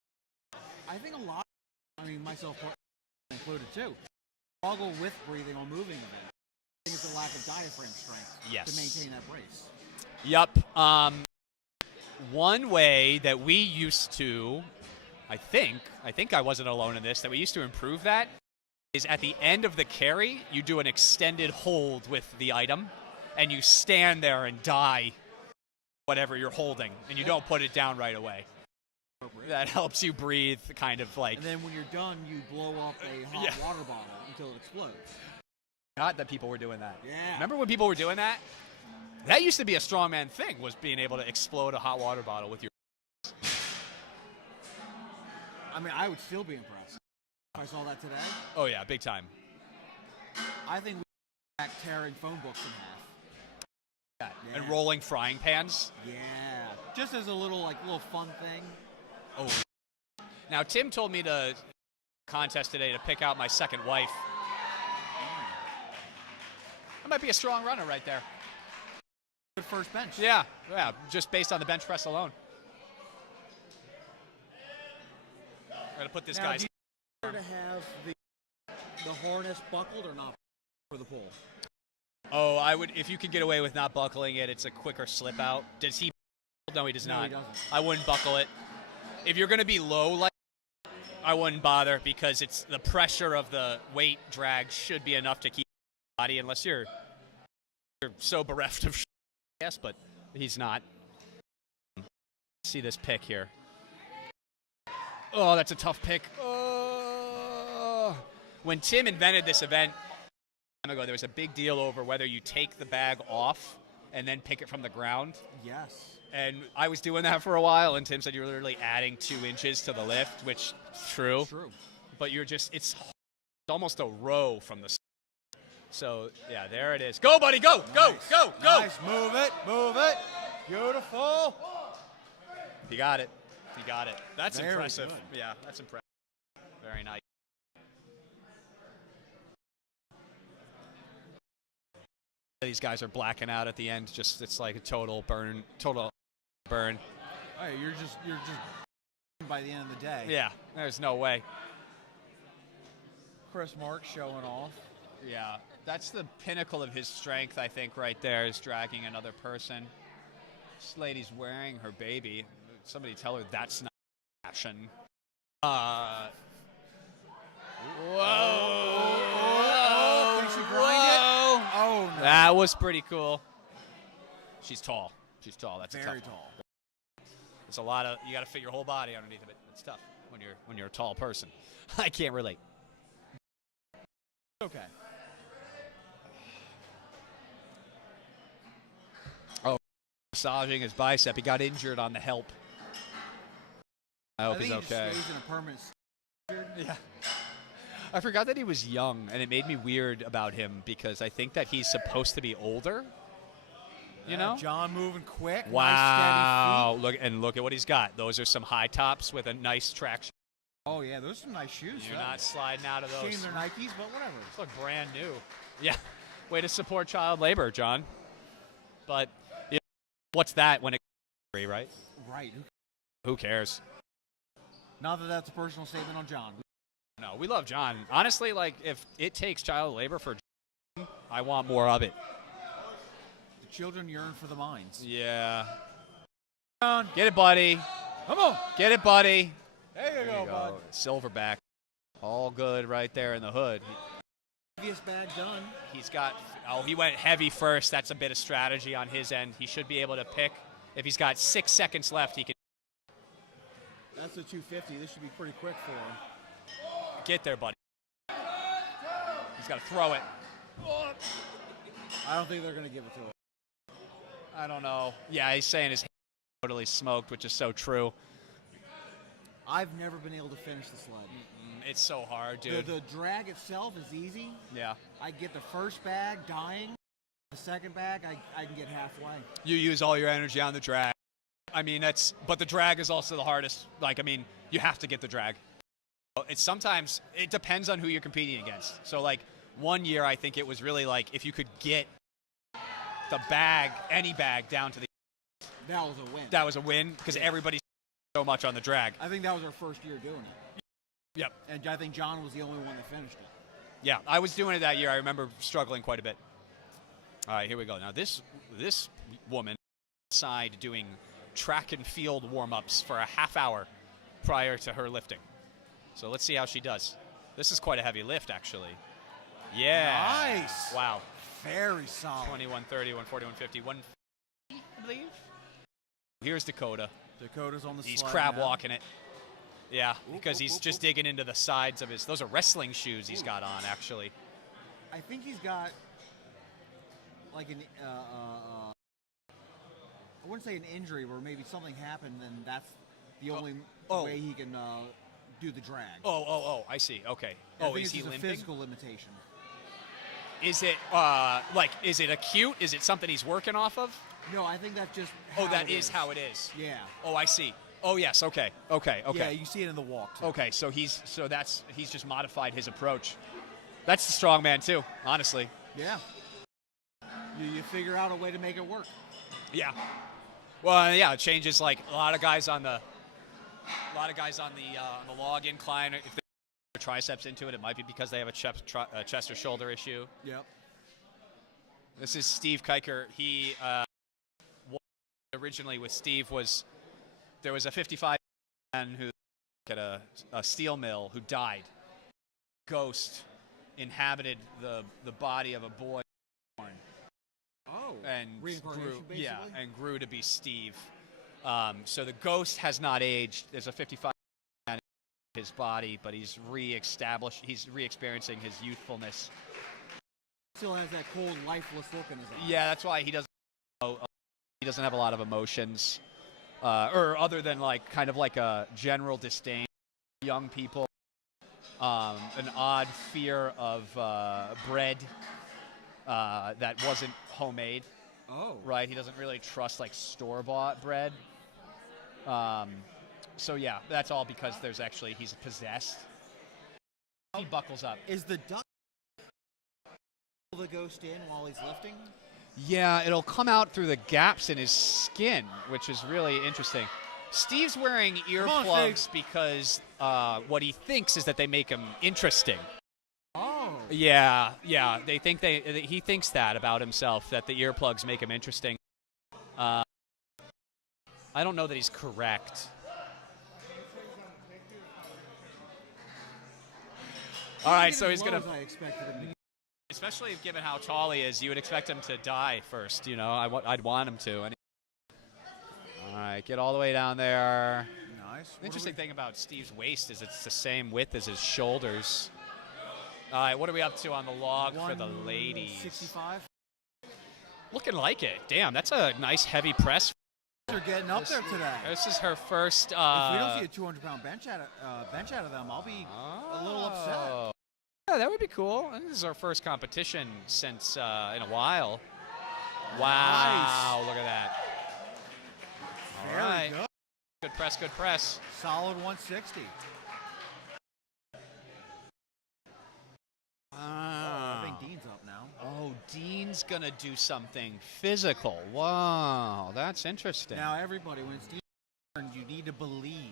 I think a lot. I mean, myself included too. Struggle with breathing while moving a bit. I think it's a lack of diaphragm strength to maintain that brace. Yup. One way that we used to, I think I wasn't alone in this, that we used to improve that is at the end of the carry, you do an extended hold with the item, and you stand there and die whatever you're holding, and you don't put it down right away. That helps you breathe, kind of like. And then when you're done, you blow up a hot water bottle until it explodes. Not that people were doing that. Yeah. Remember when people were doing that? That used to be a strongman thing, was being able to explode a hot water bottle with your. I mean, I would still be impressed if I saw that today. Oh yeah, big time. I think we back tearing phone books in half. Yeah. And rolling frying pans. Yeah. Just as a little fun thing. Oh. Now Tim told me to contest today to pick out my second wife. That might be a strong runner right there. Good first bench. Yeah, just based on the bench press alone. I'm gonna put this guy's. Do you prefer to have the harness buckled or not for the pull? Oh, I would if you can get away with not buckling it. It's a quicker slip out. Does he? No, he does not. He doesn't. I wouldn't buckle it. If you're gonna be low, like I wouldn't bother because it's the pressure of the weight drag should be enough to keep the body unless you're so bereft of. Yes, but he's not. See this pick here. Oh, that's a tough pick. Oh. When Tim invented this event time ago, there was a big deal over whether you take the bag off and then pick it from the ground. Yes. And I was doing that for a while, and Tim said you're literally adding 2 inches to the lift, which is true. True. But it's almost a row from the. So, yeah, there it is. Go, buddy, go, Nice. go. Nice. Move it. Beautiful. He got it. That's Very impressive. good. Yeah, that's impressive. Very nice. These guys are blacking out at the end. It's like a total burn. Hey, you're just by the end of the day. Yeah, there's no way. Chris Marks showing off. Yeah, that's the pinnacle of his strength, I think, right there, is dragging another person. This lady's wearing her baby. Somebody tell her that's not fashion. Whoa. Can she grind it? Oh, no. That was pretty cool. She's tall. That's Very a tough one. tall. It's a lot of, you got to fit your whole body underneath of it. It's tough when you're a tall person. I can't relate. Okay. Oh, massaging his bicep. He got injured on the help. I hope think he's he just okay. stays in a permanent. Yeah. I forgot that he was young, and it made me weird about him because I think that he's supposed to be older. You know? John moving quick. Wow. Nice, steady feet. Look at what he's got. Those are some high tops with a nice traction. Oh, yeah, those are some nice shoes. You're not sliding out of those. Shame they're Nikes, but whatever. Those look brand new. Yeah. Way to support child labor, John. But you know, what's that when it's free, right? Right. Who cares? Not that that's a personal statement on John. No, we love John. Honestly, like, if it takes child labor for John, I want more of it. The children yearn for the mines. Yeah. John, get it, buddy. Come on. Get it, buddy. There you go, bud. Silverback. All good right there in the hood. Previous bag done. He's got, he went heavy first. That's a bit of strategy on his end. He should be able to pick. If he's got 6 seconds left, he can. That's a 250. This should be pretty quick for him. Get there, buddy. He's got to throw it. I don't think they're going to give it to him. I don't know. Yeah, he's saying his hand totally smoked, which is so true. I've never been able to finish the sled. It's so hard, dude. The drag itself is easy. Yeah. I get the first bag dying. The second bag, I can get halfway. You use all your energy on the drag. I mean, but the drag is also the hardest. Like, I mean, you have to get the drag. Sometimes it depends on who you're competing against. So, like, one year I think it was really like if you could get the bag, any bag, down to the. That was a win. That was a win because everybody's so much on the drag. I think that was our first year doing it. Yep. And I think John was the only one that finished it. Yeah, I was doing it that year. I remember struggling quite a bit. All right, here we go. Now this woman outside doing track and field warm-ups for a half hour prior to her lifting. So let's see how she does. This is quite a heavy lift, actually. Yeah. Nice. Wow. Very solid. 2130, 140, 150, 150, I believe. Here's Dakota. Dakota's on the He's sled crab now. walking it. Yeah, because he's just digging into the sides of his. Those are wrestling shoes he's got on, actually. I think he's got like an I wouldn't say an injury, where maybe something happened, and that's the only way he can do the drag. I see. Okay. Is he it's limping? A physical limitation. Is it is it acute? Is it something he's working off of? No, I think that's just how that it is how it is. Yeah. Oh, I see. Oh, yes. Okay. Yeah, you see it in the walk, too. Okay, so he's just modified his approach. That's the strong man too, honestly. Yeah. You figure out a way to make it work. Yeah. Well, yeah, it changes. Like a lot of guys on the log incline, if they put their triceps into it, it might be because they have a chest or shoulder issue. Yep. This is Steve Kiker. He originally with Steve there was a 55 man who at a steel mill who died. Ghost inhabited the body of a boy. Oh. And reincarnation, basically? Yeah, and grew to be Steve. So the ghost has not aged. There's a 55 man in his body, but he's re-experiencing his youthfulness. Still has that cold, lifeless look in his eyes. Yeah, that's why he doesn't have a lot of emotions, or other than like kind of like a general disdain for young people, an odd fear of bread that wasn't homemade. Oh. Right, he doesn't really trust like store-bought bread. So yeah, that's all because he's possessed. He buckles up. Is the duck the ghost in while he's lifting? Yeah, it'll come out through the gaps in his skin, which is really interesting. Steve's wearing earplugs because what he thinks is that they make him interesting. Oh. Yeah. They think he thinks that about himself, that the earplugs make him interesting. I don't know that he's correct. All right, so he's gonna. I expected him to. Especially given how tall he is, you would expect him to die first. You know, I'd want him to. All right, get all the way down there. Nice. The interesting thing about Steve's waist is it's the same width as his shoulders. All right, what are we up to on the log for the ladies? 65. Looking like it. Damn, that's a nice heavy press. They're getting up there today. This is her first. If we don't see a 200-pound bench out of them, I'll be a little upset. Yeah, that would be cool. This is our first competition since in a while. Wow, Nice. Look at that. All Very right. good. Good press. Solid 160. I think Dean's up now. Oh, Dean's going to do something physical. Wow, that's interesting. Now, everybody, when it's Dean's turn, you need to believe.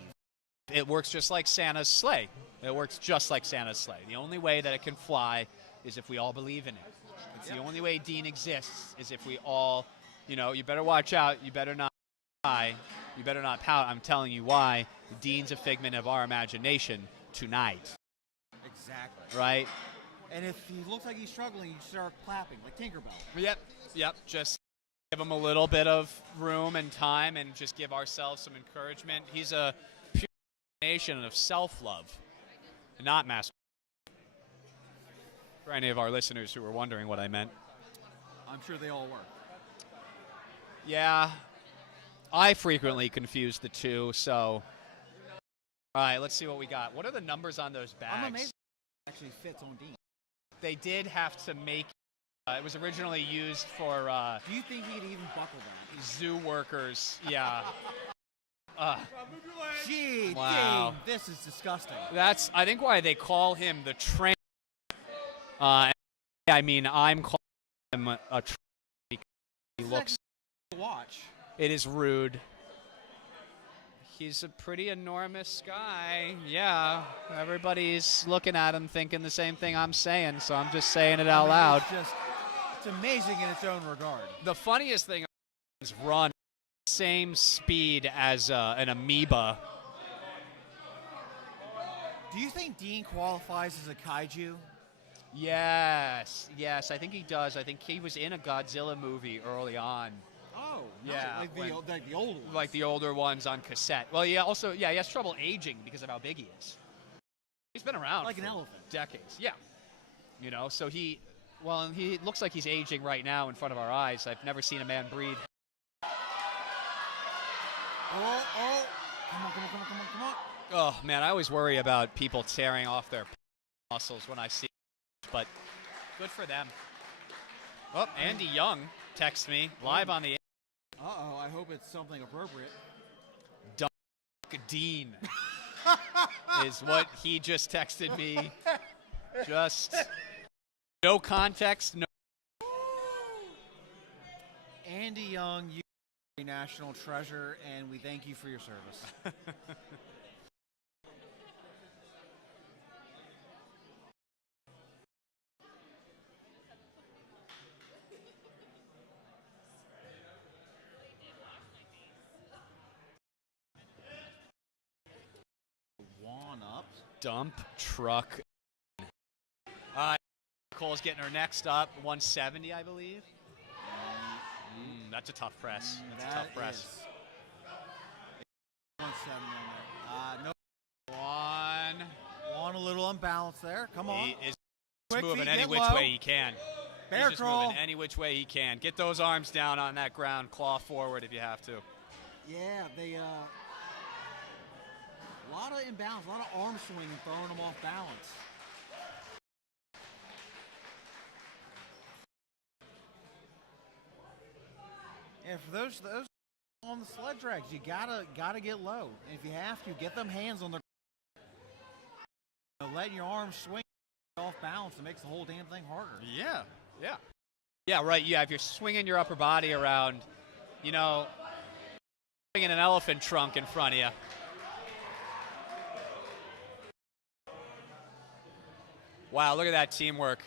It works just like Santa's sleigh. It works just like Santa's sleigh. The only way that it can fly is if we all believe in it. It's the only way Dean exists is if we all, you better watch out. You better not cry. You better not pout. I'm telling you why. Dean's a figment of our imagination tonight. Exactly. Right? And if he looks like he's struggling, you start clapping, like Tinkerbell. Yep. Just give him a little bit of room and time and just give ourselves some encouragement. He's a pure nation of self-love, not masculinity. For any of our listeners who were wondering what I meant. I'm sure they all were. Yeah, I frequently confuse the two, so. All right, let's see what we got. What are the numbers on those bags? I'm amazed it actually fits on Dean. They did have to make it was originally used for Do you think he could even buckle that? zoo workers. Yeah. Gee, Wow. Dean, this is disgusting. That's, I think, why they call him the train. I mean, I'm calling him a train because he looks. To watch. It is rude. He's a pretty enormous guy. Yeah, everybody's looking at him thinking the same thing I'm saying, so I'm just saying it out loud. It's amazing in its own regard. The funniest thing is run same speed as an amoeba. Do you think Dean qualifies as a kaiju? Yes, I think he does. I think he was in a Godzilla movie early on. Oh, yeah, like the old ones. Like the older ones on cassette. Well, he has trouble aging because of how big he is. He's been around like for an elephant. Decades. Yeah. So he looks like he's aging right now in front of our eyes. I've never seen a man breathe. Oh. Come on. Oh, man, I always worry about people tearing off their muscles when I see it, but good for them. Oh, Andy Young texts me live on the. Uh-oh, I hope it's something appropriate. Duck Dean is what he just texted me. Just no context, no. Andy Young, you are a national treasure, and we thank you for your service. Dump truck. Cole's getting her next up, 170, I believe. That's a tough press. That's a tough press. 170 on there. No. One a little unbalanced there. Come on. He is Quick moving feet, any get which low. way he can. Bear He's just crawl. moving any which way he can. Get those arms down on that ground. Claw forward if you have to. Yeah, they a lot of imbalance, a lot of arm swing, throwing them off balance. Yeah, for those on the sled drags, you gotta get low, and if you have to, get them hands on the. Letting your arms swing off balance, it makes the whole damn thing harder. Yeah, right. Yeah, if you're swinging your upper body around, swinging an elephant trunk in front of you. Wow, look at that teamwork.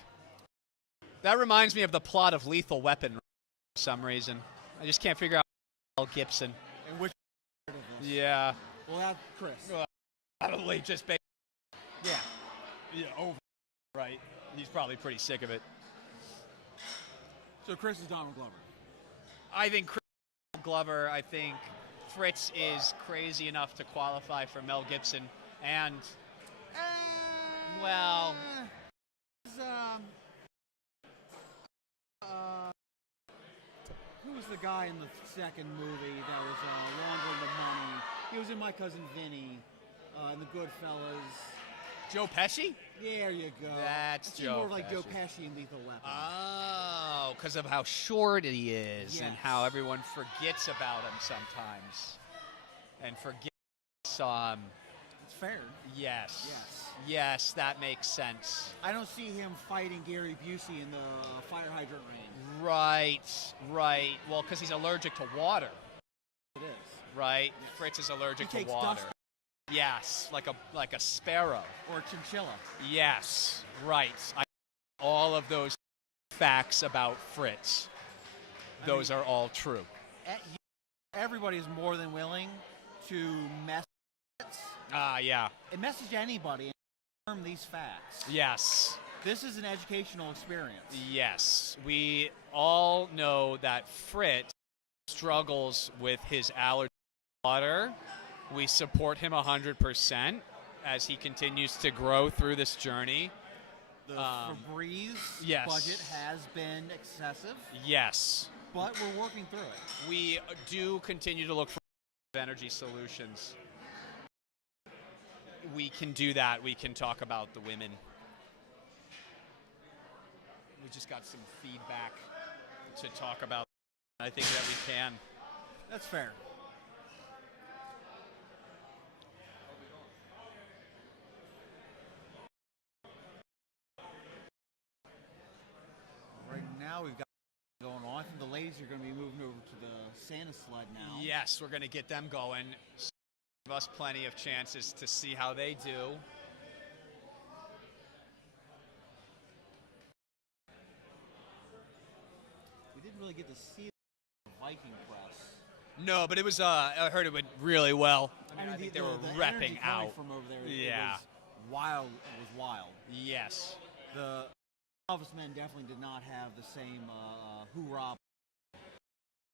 That reminds me of the plot of Lethal Weapon for some reason. I just can't figure out Mel Gibson. And which of this? Yeah. Well, that's Chris. Probably just based. Yeah. Over. Right. He's probably pretty sick of it. So Chris is Donald Glover. I think Chris is Glover. I think Fritz is crazy enough to qualify for Mel Gibson. And, well... Who was the guy in the second movie that was laundering the money? He was in My Cousin Vinny, in The Goodfellas. Joe Pesci? There you go. That's Joe more like Pesci. Joe Pesci in Lethal Weapon. Oh, because of how short he is and Yes. how everyone forgets about him sometimes. And saw him. It's fair. Yes. Yes. Yes, that makes sense. I don't see him fighting Gary Busey in the fire hydrant ring. Right. Well, because he's allergic to water. It is. Right? Yes. Fritz is allergic He to takes water. dust. Yes, like a sparrow. Or a chinchilla. Yes, right. All of those facts about Fritz, those are all true. Everybody is more than willing to mess. Yeah. And message anybody and confirm these facts. Yes. This is an educational experience. Yes, we all know that Fritz struggles with his allergy to water. We support him 100% as he continues to grow through this journey. The Febreze yes. budget has been excessive. Yes. But we're working through it. We do continue to look for energy solutions. We can do that. We can talk about the women. We just got some feedback to talk about. I think that we can. That's fair. Right now we've got going on. I think the ladies are going to be moving over to the Santa sled now. Yes, we're going to get them going. Give us plenty of chances to see how they do. We didn't really get to see the Viking press. No, but it was. I heard it went really well. I think they were the repping energy out coming from over there. Yeah. It was wild. It was wild. Yes. The office men definitely did not have the same hoorah.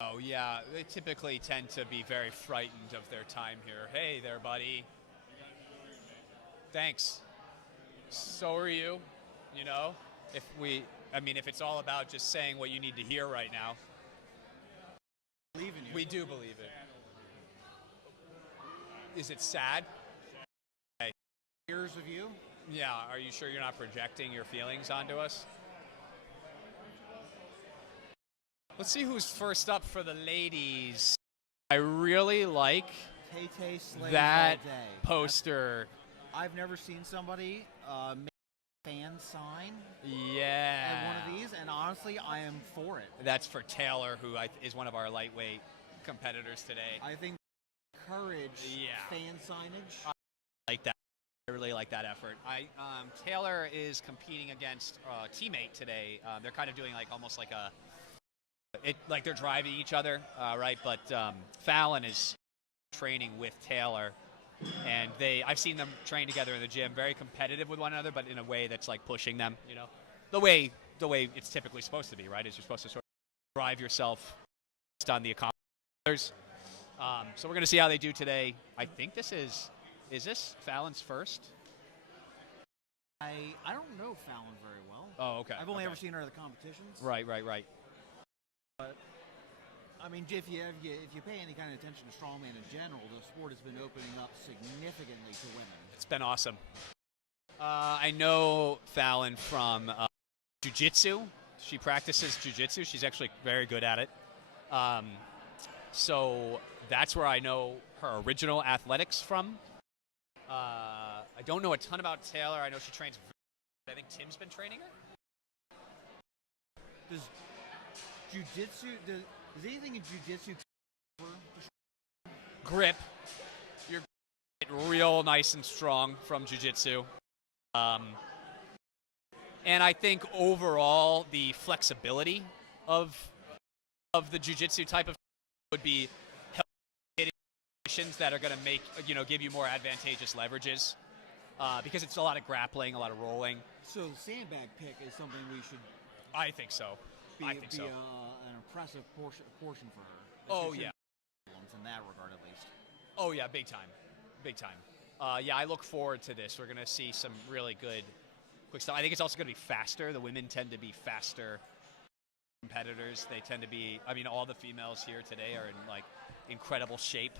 Oh yeah, they typically tend to be very frightened of their time here. Hey there, buddy. Thanks. So are you. You know, if it's all about just saying what you need to hear right now. Believe in you. We do believe it. Is it sad? Years of you? Yeah. Are you sure you're not projecting your feelings onto us? Let's see who's first up for the ladies. I really like Tay-Tay slays that all day. poster. I've never seen somebody make a fan sign Yeah. at one of these, and honestly, I am for it. That's for Taylor, who is one of our lightweight competitors today. I think encourage Yeah. fan signage. I like that. I really like that effort. Taylor is competing against a teammate today. They're kind of doing almost like they're driving each other, right? But Fallon is training with Taylor, and I've seen them train together in the gym, very competitive with one another, but in a way that's like pushing them, you know, the way it's typically supposed to be, right? Is you're supposed to sort of drive yourself based on the accomplishments. So we're going to see how they do today. I think this is this Fallon's first? I don't know Fallon very well. Oh, okay. I've only ever seen her at the competitions. Right. But I mean, if you pay any kind of attention to strongman in general, the sport has been opening up significantly to women. It's been awesome. I know Fallon from jiu-jitsu. She practices jiu-jitsu. She's actually very good at it. So that's where I know her original athletics from. I don't know a ton about Taylor. I know she trains. I think Tim's been training her. Does jiu-jitsu, does anything in jiu-jitsu Grip. You're real nice and strong from jiu-jitsu. And I think overall the flexibility of the jiu-jitsu type of would be hitting positions that are going to make, give you more advantageous leverages. Because it's a lot of grappling, a lot of rolling. So the sandbag pick is something we should I think so. be an impressive portion for her. Oh, yeah. In that regard, at least. Oh, yeah, big time. I look forward to this. We're going to see some really good quick stuff. I think it's also going to be faster. The women tend to be faster competitors. They tend to be, all the females here today are in, incredible shape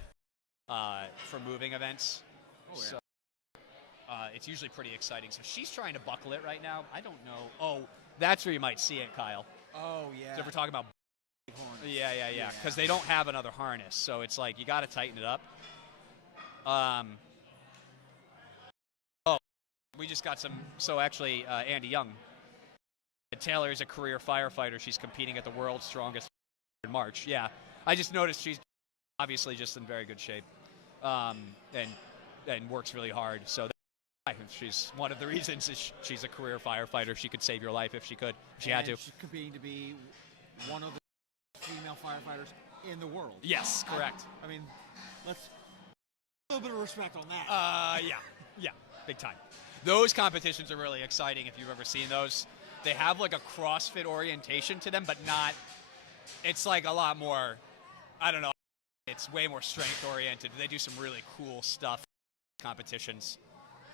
for moving events. Oh, yeah. So it's usually pretty exciting. So she's trying to buckle it right now. I don't know. Oh, that's where you might see it, Kyle. Oh, yeah. So if we're talking about harness. Yeah. Because they don't have another harness, so it's like you got to tighten it up. We just got some. So actually, Andy Young. Taylor is a career firefighter. She's competing at the world's strongest in March. Yeah, I just noticed she's obviously just in very good shape, and works really hard. So she's one of the reasons is she's a career firefighter. She could save your life if she could. If she had to. She's competing to be one of the female firefighters in the world. Yes, correct. Let's a little bit of respect on that. Yeah, big time. Those competitions are really exciting if you've ever seen those. They have like a CrossFit orientation to them, but not. It's like a lot more. I don't know. It's way more strength oriented. They do some really cool stuff. Competitions.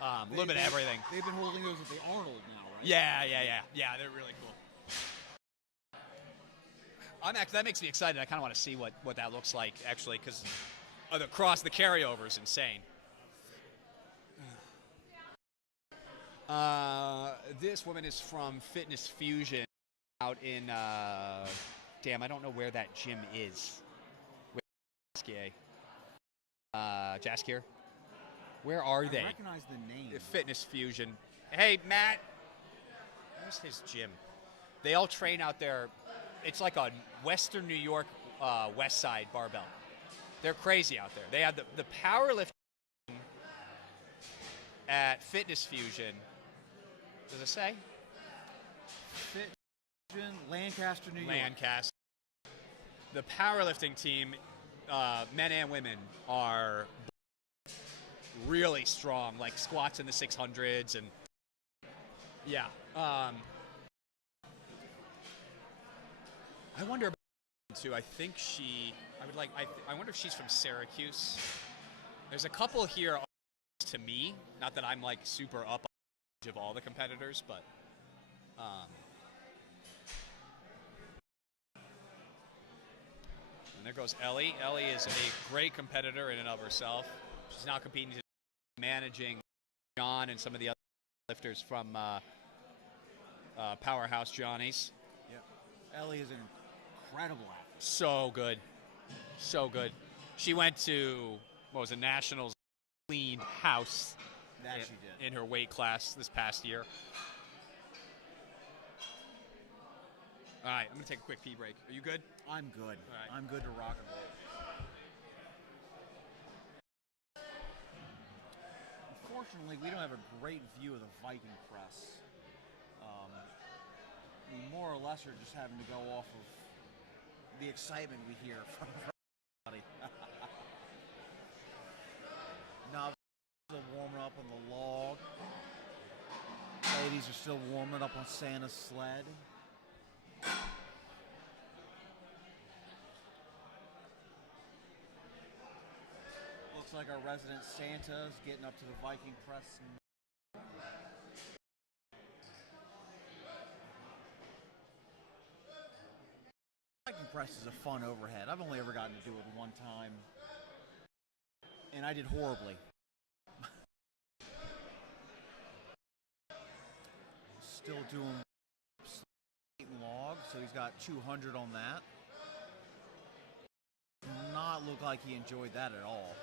A little bit of everything. They've been holding those at the Arnold now, right? Yeah. They're really cool. That makes me excited. I kind of want to see what that looks like actually, because the carryover is insane. This woman is from Fitness Fusion out in, damn, I don't know where that gym is. Jaskier? Where are they? I recognize the name. Fitness Fusion. Hey, Matt. Where's his gym? They all train out there. It's like a Western New York West Side barbell. They're crazy out there. They have the powerlifting at Fitness Fusion. Does it say? Fitness Fusion, Lancaster, New York. Lancaster. The powerlifting team, men and women, are really strong, like squats in the 600s and yeah. I wonder about too. I think I wonder if she's from Syracuse. There's a couple here to me. Not that I'm like super up on of all the competitors, but and there goes Ellie. Ellie is a great competitor in and of herself. She's now competing, managing John and some of the other lifters from Powerhouse Johnny's. Yep. Ellie is an incredible athlete. So good. She went to, Nationals cleaned house That she did. in her weight class this past year. All right, I'm going to take a quick pee break. Are you good? I'm good. All right. I'm good to rock and roll. Unfortunately, we don't have a great view of the Viking press. We more or less are just having to go off of the excitement we hear from everybody. Now, still warming up on the log. Ladies are still warming up on Santa's sled. Looks like our resident Santa is getting up to the Viking press. Viking press is a fun overhead. I've only ever gotten to do it one time, and I did horribly. Still doing log, so he's got 200 on that. Not look like he enjoyed that at all.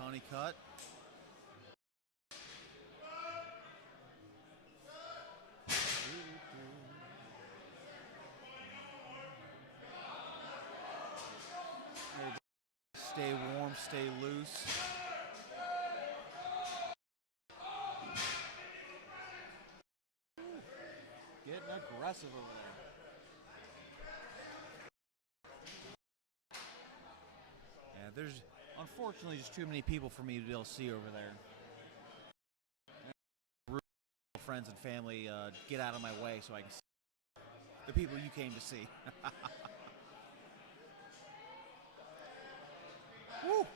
Honeycut. Stay warm, stay loose. Getting aggressive over there. Yeah, there's unfortunately just too many people for me to be able to see over there. Friends and family, get out of my way so I can see the people you came to see. Woo!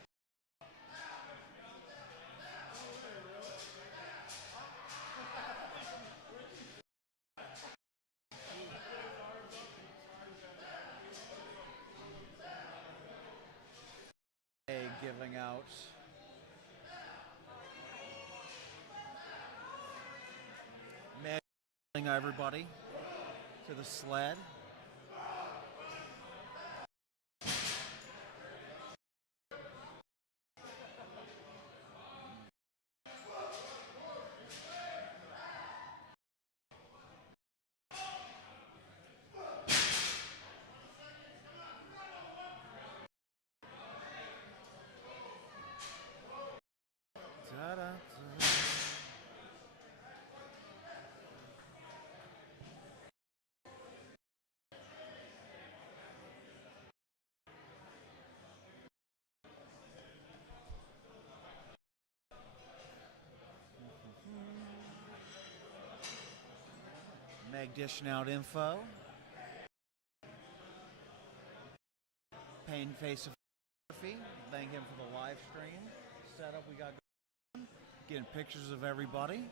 Giving out measuring everybody to the sled. Meg dishing out info. Pain face of photography. Thank him for the live stream setup we got going. Getting pictures of everybody.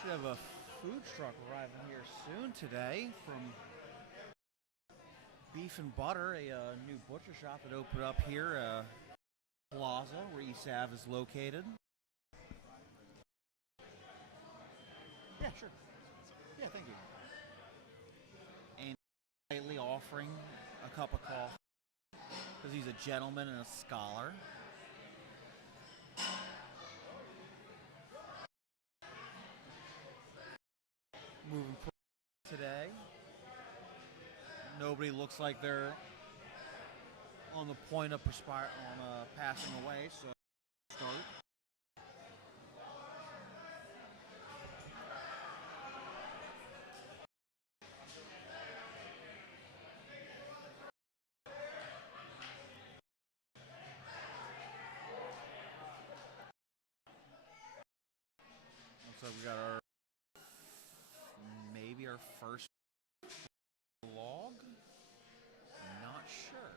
Should have a food truck arriving here soon today from Beef and Butter, a new butcher shop that opened up here, Plaza, where East Ave is located. Yeah, sure. Yeah, thank you. And lately offering a cup of coffee because he's a gentleman and a scholar. Moving today. Nobody looks like they're on the point of passing away, so start. Looks like we got our first log. Not sure.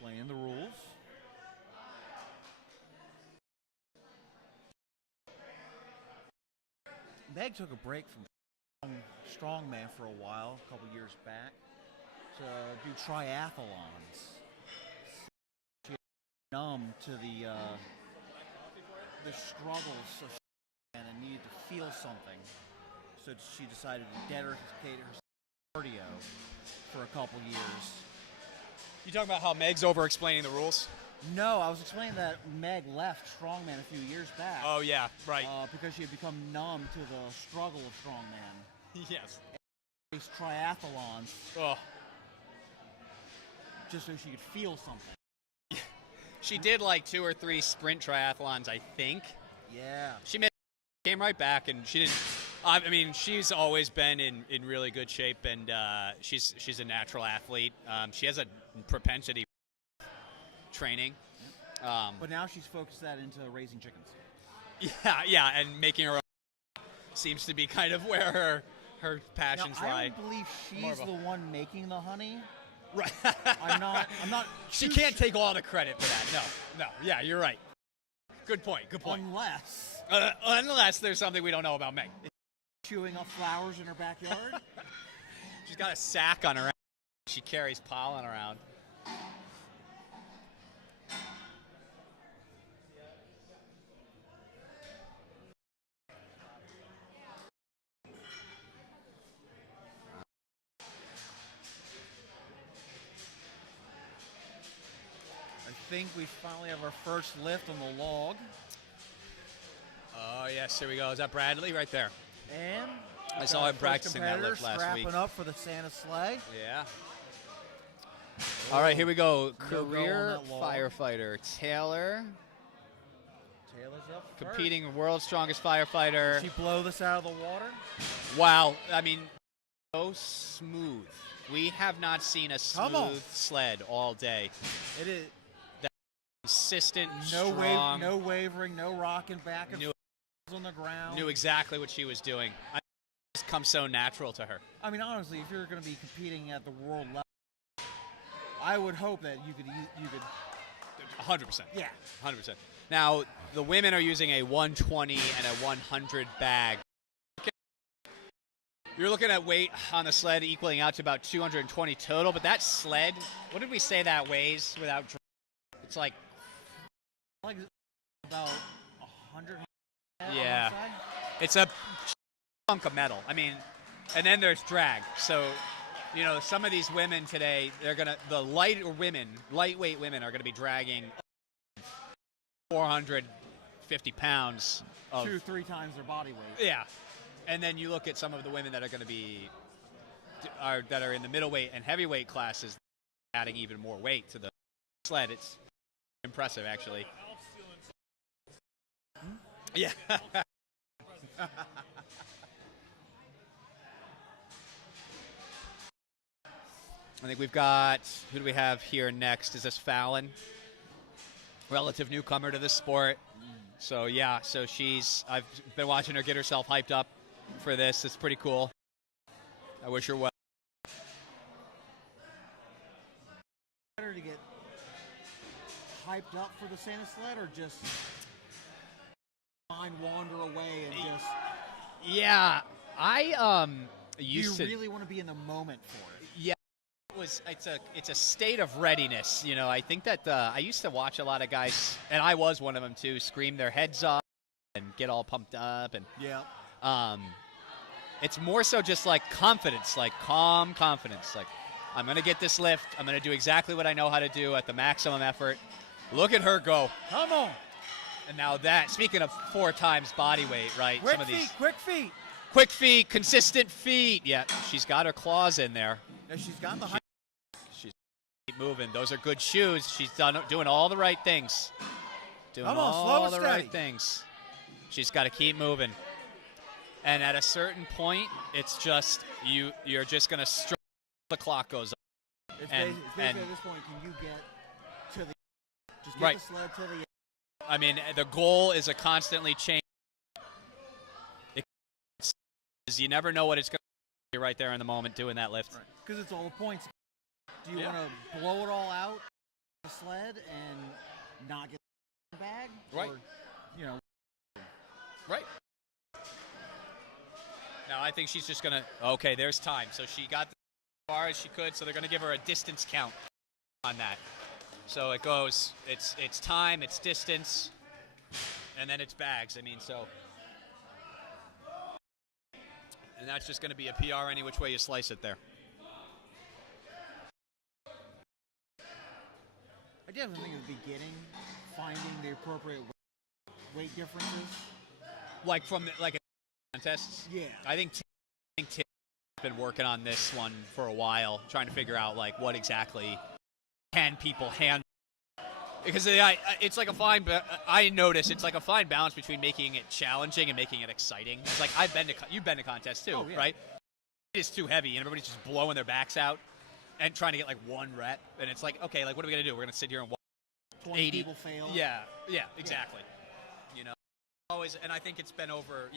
Playing the rules. Meg took a break from strongman for a while, a couple years back, to do triathlons. She was numb to the struggles of and needed to feel something, so she decided to dedicate her cardio for a couple years. You talking about how Meg's over-explaining the rules? No, I was explaining that Meg left strongman a few years back. Oh, yeah, right. Because she had become numb to the struggle of strongman. Yes. These triathlons. Oh. Just so she could feel something. She did like 2 or 3 sprint triathlons, I think. Yeah. She came right back, and she didn't. I mean, she's always been in really good shape, and she's a natural athlete. She has a propensity for training. But now she's focused that into raising chickens. Yeah, and making her own seems to be kind of where her passions lie. I don't believe she's the one making the honey. Right. I'm not. She can't take all the credit for that. No. Yeah, you're right. Good point. Unless there's something we don't know about Meg. Chewing up flowers in her backyard. She's got a sack on her. She carries pollen around. I think we finally have our first lift on the log. Oh, yes, here we go. Is that Bradley right there? And I saw him practicing that lift last week. Strapping up for the Santa sleigh. Yeah. All right, here we go. No Career go firefighter Taylor. Taylor's up Competing world's strongest firefighter. Did she blow this out of the water? Wow. I mean, so smooth. We have not seen a smooth sled all day. It is. Consistent, no strong. No wavering, no rocking back and forth on the ground. Knew exactly what she was doing. It just comes so natural to her. I mean, honestly, if you're going to be competing at the world level, I would hope that you could 100%. Yeah. 100%. Now, the women are using a 120 and a 100 bag. You're looking at weight on the sled equaling out to about 220 total, but that sled, what did we say that weighs without? It's like about 100. Yeah. It's a chunk of metal. I mean, and then there's drag. So, you know, some of these women today, the lightweight women are gonna be dragging 450 pounds of 2-3 times their body weight. Yeah. And then you look at some of the women that are going to be that are in the middleweight and heavyweight classes, adding even more weight to the sled. It's impressive, actually. Yeah. I think we've got, who do we have here next? Is this Fallon? Relative newcomer to the sport. So, yeah, I've been watching her get herself hyped up for this. It's pretty cool. I wish her well. Better to get hyped up for the Santa sled or just mind wander away and just. Yeah, I used do you to. really want to be in the moment for it? Yeah, it's a state of readiness. You know, I think that I used to watch a lot of guys, and I was one of them too, scream their heads off and get all pumped up, and yeah. It's more so just like confidence, like calm confidence. Like, I'm gonna get this lift. I'm gonna do exactly what I know how to do at the maximum effort. Look at her go. Come on. And now that, speaking of 4 times body weight, right? Quick Some of these feet. quick feet, consistent feet. Yeah, she's got her claws in there. Yeah, she's got the height. She's keep moving. Those are good shoes. She's doing all the right things. Doing Come on, slow all and the steady. right things. She's got to keep moving. And at a certain point, it's just you're just gonna struggle. The clock goes up. It's And- basically and- at this point, can you get to the just get Right. the sled to the I mean, the goal is a constantly change. You never know what it's going to be right there in the moment doing that lift. because it's all the points. Do you Yeah. want to blow it all out on the sled and not get the bag? Right. Or, you know, Right. Now, I think she's just going to, okay, there's time. So she got as far as she could, so they're going to give her a distance count on that. So it goes, it's time, it's distance, and then it's bags. I mean, so. And that's just going to be a PR any which way you slice it there. I definitely think at the beginning, finding the appropriate weight differences. Like from like contests? Yeah. I think Tim's been working on this one for a while, trying to figure out like what exactly can people handle. Because it's like a fine. I notice it's like a fine balance between making it challenging and making it exciting. It's like you've been to contests too, Oh, yeah. right? It's too heavy and everybody's just blowing their backs out and trying to get like one rep, and it's like, okay, like what are we gonna do? We're gonna sit here and watch 20 80 people fail. Yeah, exactly. You know, always, and I think it's been over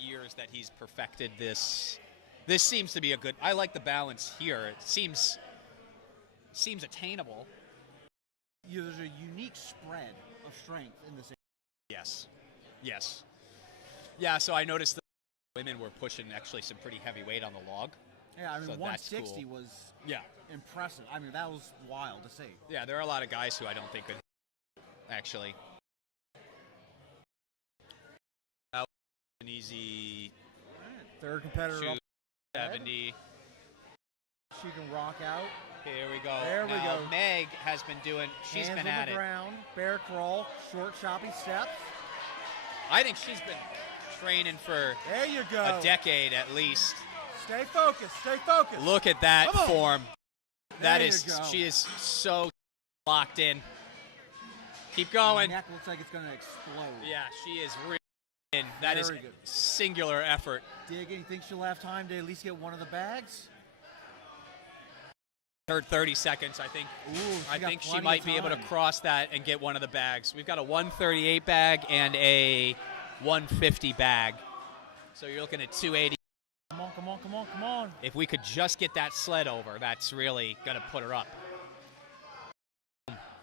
years that he's perfected this. This seems to be a good. I like the balance here. It seems attainable. There's a unique spread of strength in this. Yes. Yeah. So I noticed that women were pushing actually some pretty heavy weight on the log. Yeah, I mean, So that's 160 cool. was Yeah. impressive. I mean, that was wild to see. Yeah, there are a lot of guys who I don't think could actually. That was an easy Third competitor up. 70. She can rock out. Here we go. There we Now, go. Meg has been doing. She's Hands been on at the it. ground, bear crawl, short choppy steps. I think she's been training for There you go. a decade at least. Stay focused. Stay focused. Look at that Come on. form. That There is, you go. she is so locked in. Keep going. Neck looks like it's going to explode. Yeah, she is really in. That is Very good. singular effort. Dig, you think she'll have time to at least get one of the bags? Her 30 seconds, I think. Ooh, I got think she plenty might of be able to time. cross that and get one of the bags. We've got a 138 bag and a 150 bag. So you're looking at 280. Come on, come on, come on, come on. If we could just get that sled over, that's really going to put her up.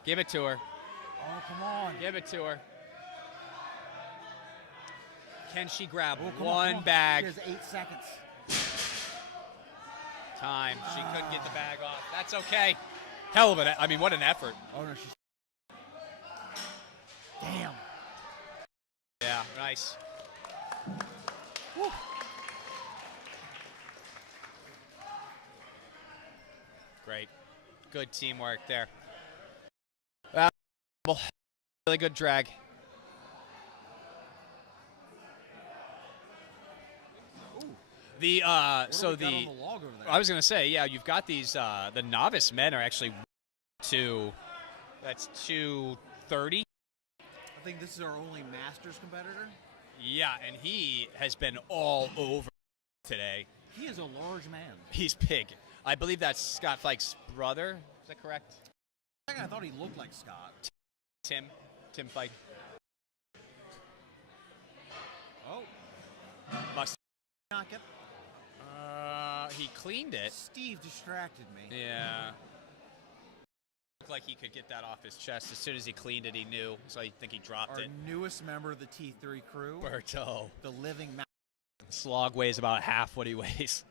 Give it to her. Oh, come on. Give it to her. Can she grab Oh, come on, one come on. bag? She has 8 seconds. Time. She couldn't get the bag off. That's okay. Hell of an. I mean, what an effort. Oh, no, she's. Damn. Yeah, nice. Woo. Great. Good teamwork there. Really good drag. The What do so we got the on the log over there? I was gonna say, yeah, you've got these the novice men are actually that's 230. I think this is our only Masters competitor. Yeah, and he has been all over today. He is a large man. He's big. I believe that's Scott Fike's brother. Is that correct? I thought he looked like Scott. Tim Fike. Oh. Must. Not get. He cleaned it. Steve distracted me. Yeah. Looked like he could get that off his chest. As soon as he cleaned it, he knew. So I think he dropped it. Our newest member of the T3 crew. Berto. The living man. Slog weighs about half what he weighs.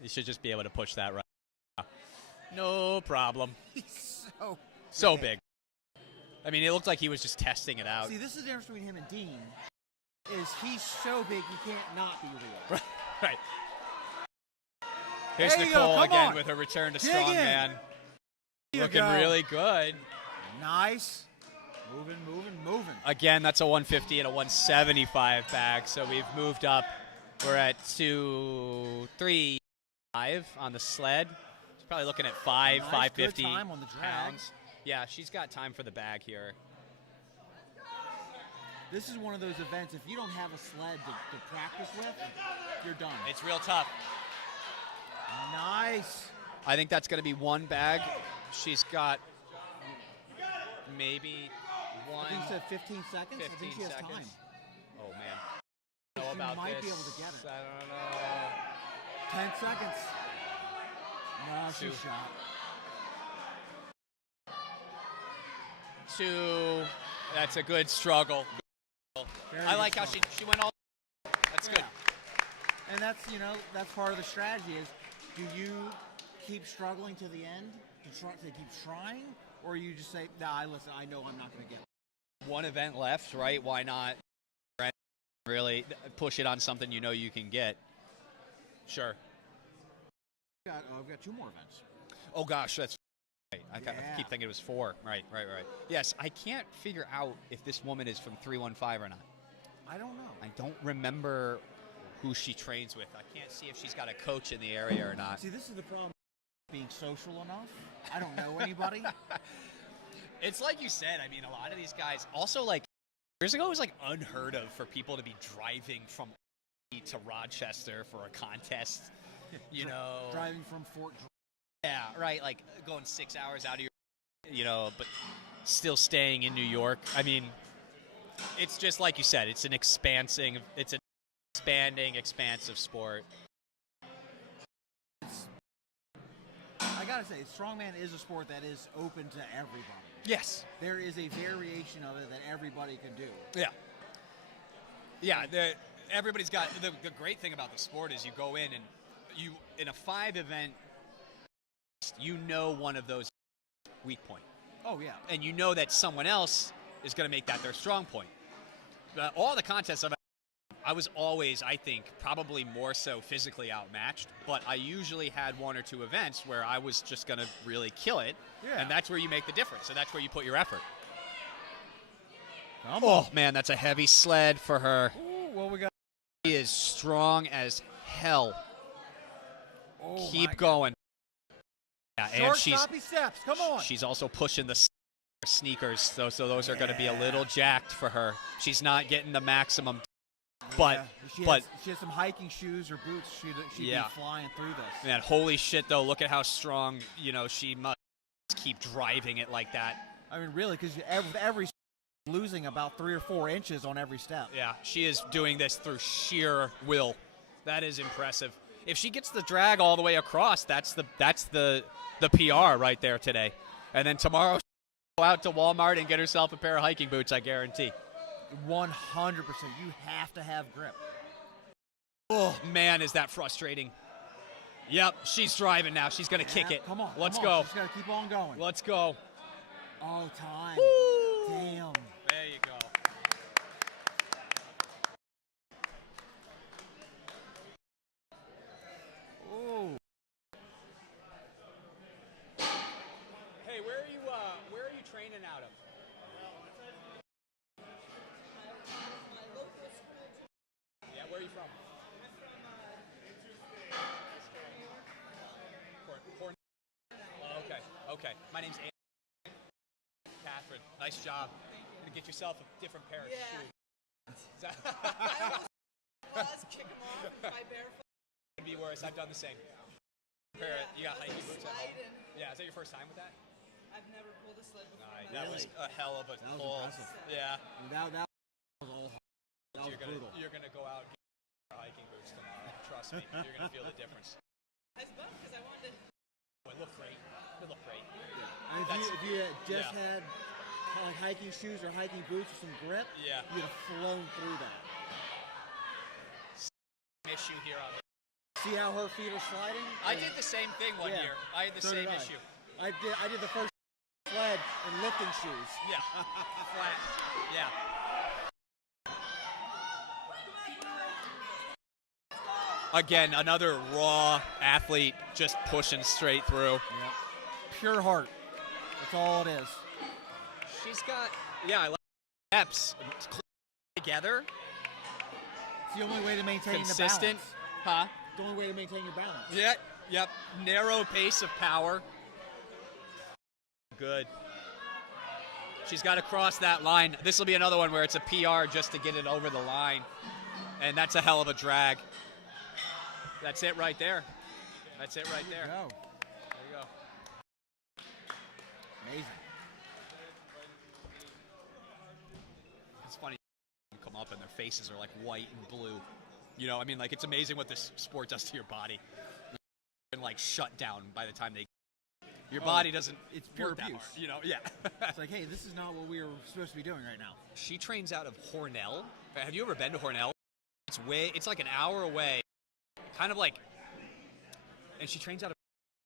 He should just be able to push that right now. No problem. He's so big. I mean, it looked like he was just testing it out. See, this is the difference between him and Dean. Is he's so big he can't not be real. Right. Here's Nicole again with her return to strongman. Looking really good. Nice. Moving. Again, that's a 150 and a 175 bag. So we've moved up. We're at 235 on the sled. She's probably looking at 550 time on the drag. pounds. Yeah, she's got time for the bag here. This is one of those events, if you don't have a sled to practice with, you're done. It's real tough. Nice. I think that's going to be one bag. She's got maybe one. I think she said 15 seconds. 15 I think she has seconds. time. Oh, man. She About might this. be able to get it. I don't know. 10 seconds. No, she Two. shot. 2. That's a good struggle. I like how she went all. That's good. And that's part of the strategy is, do you keep struggling to the end to keep trying, or you just say, nah, listen, I know I'm not going to get it. One event left, right? Why not really push it on something you know you can get? Sure. I've got 2 more events. Oh gosh, that's right. I keep thinking it was 4. Right. Yes, I can't figure out if this woman is from 315 or not. I don't know. I don't remember who she trains with. I can't see if she's got a coach in the area or not. See, this is the problem. Being social enough. I don't know anybody. It's like you said. I mean, a lot of these guys. Also, like years ago, it was like unheard of for people to be driving from to Rochester for a contest. You know, driving from Fort. Yeah, right. Like going 6 hours out of your, but still staying in New York. I mean, it's just like you said. It's an expanding, expansive sport. I gotta say, strongman is a sport that is open to everybody. Yes. There is a variation of it that everybody can do. Yeah. Everybody's got the great thing about the sport is you go in and in a 5 event, one of those weak point. Oh yeah. And you know that someone else is going to make that their strong point. All the contests I was always, I think, probably more so physically outmatched, but I usually had 1 or 2 events where I was just going to really kill it, and that's where you make the difference, and that's where you put your effort. Oh, man, that's a heavy sled for her. Ooh, what we got? She is strong as hell. Oh, Keep going. Yeah, and choppy steps. Come on. She's also pushing the sneakers, so those are going to be a little jacked for her. She's not getting the maximum. But she has some hiking shoes or boots. She'd be flying through this. Man, holy shit, though. Look at how strong, she must keep driving it like that. I mean, really, because every losing about 3 or 4 inches on every step. Yeah, she is doing this through sheer will. That is impressive. If she gets the drag all the way across, that's the PR right there today. And then tomorrow, she'll go out to Walmart and get herself a pair of hiking boots, I guarantee. 100%. You have to have grip. Oh, man, is that frustrating. Yep, she's driving now. She's going to kick it. Come on. Let's go. She's got to keep on going. Let's go. Oh, time. Woo! Damn. There you go. Oh. Hey, where are you training out of? Yeah, where are you from? Okay. My name's Catherine. Nice job. You're gonna get yourself a different pair of shoes. Claws, kick him off with my bare foot. Could be worse. I've done the same. You got hiking boots at home? Sliding. Yeah, is that your first time with that? I've never pulled a sled before. in my That life. was a hell of a That was pull. impressive. Yeah. That was all. That was brutal. You're gonna go out and get your hiking boots tomorrow. Trust me, you're gonna feel the difference. I was bummed because I wanted to. It looked great. It looked great. And if you had just had like hiking shoes or hiking boots with some grip, Yeah. you'd have flown through that. Issue here on. See how her feet are sliding? I did the same thing one Yeah. year. I had the So same did I. issue. I did the first sled in lifting shoes. Yeah. Flat. Yeah. Again, another raw athlete just pushing straight through. Yep. Pure heart. That's all it is. She's got, I like steps together. It's the only way to maintain Consistent. the balance. Huh? It's the only way to maintain your balance. Yep. Narrow pace of power. Good. She's got to cross that line. This will be another one where it's a PR just to get it over the line. And that's a hell of a drag. That's it right there. That's it right there. Go. There you go. Amazing. It's funny. Come up and their faces are like white and blue. You know, I mean, like, it's amazing what this sport does to your body. And like shut down by the time they. Your body doesn't. It's pure work that abuse. hard, you know, yeah. It's like, hey, this is not what we were supposed to be doing right now. She trains out of Hornell. Have you ever been to Hornell? It's like an hour away, kind of like. And she trains out of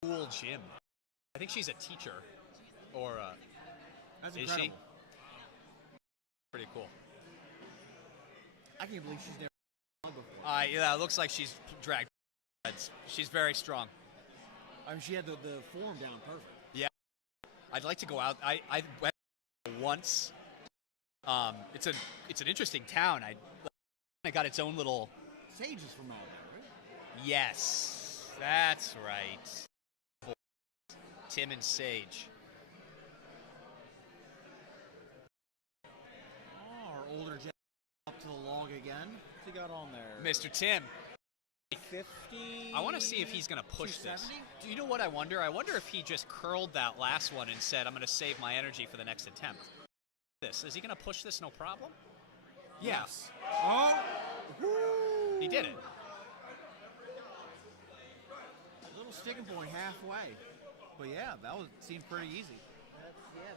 a cool gym. I think she's a teacher, or That's is incredible. she? Pretty cool. I can't believe she's never before. Yeah, it looks like she's dragged. She's very strong. I mean, she had the form down perfect. Yeah, I'd like to go out. I went once. It's an interesting town. I got its own little. Sage is from out there, right? Yes, that's right. Tim and Sage. Oh, our older Jack up to the log again. What's he got on there? Mr. Tim. 50. I want to see if he's going to push this. 270? Do you know what I wonder? I wonder if he just curled that last one and said, I'm going to save my energy for the next attempt. Is he going to push this no problem? Yes. Oh. Woo. He did it. A little sticking point halfway. But yeah, seemed pretty easy.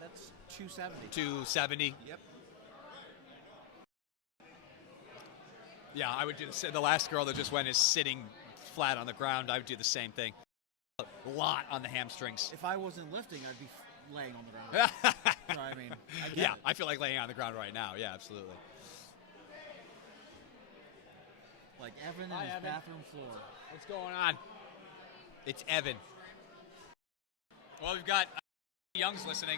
That's 270. 270. Yep. Yeah, I would do the last girl that just went is sitting flat on the ground. I would do the same thing. A lot on the hamstrings. If I wasn't lifting, I'd be laying on the ground. So, I mean, I get Yeah, it. I feel like laying on the ground right now. Yeah, absolutely. Like Evan Hi, and his Evan. bathroom floor. What's going on? It's Evan. Well, we've got Young's listening.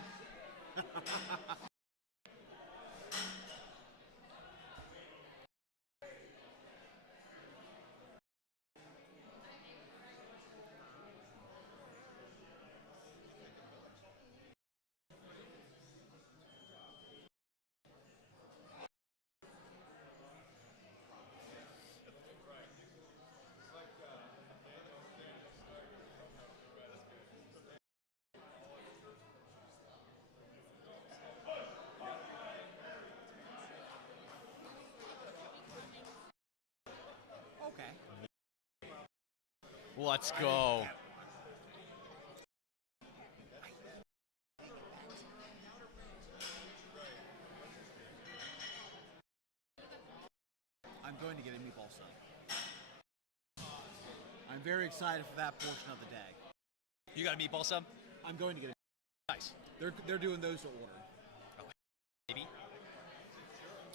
Okay. Let's go. I'm going to get a meatball sub. I'm very excited for that portion of the day. You got a meatball sub? I'm going to get a. Nice. They're doing those to order. Maybe.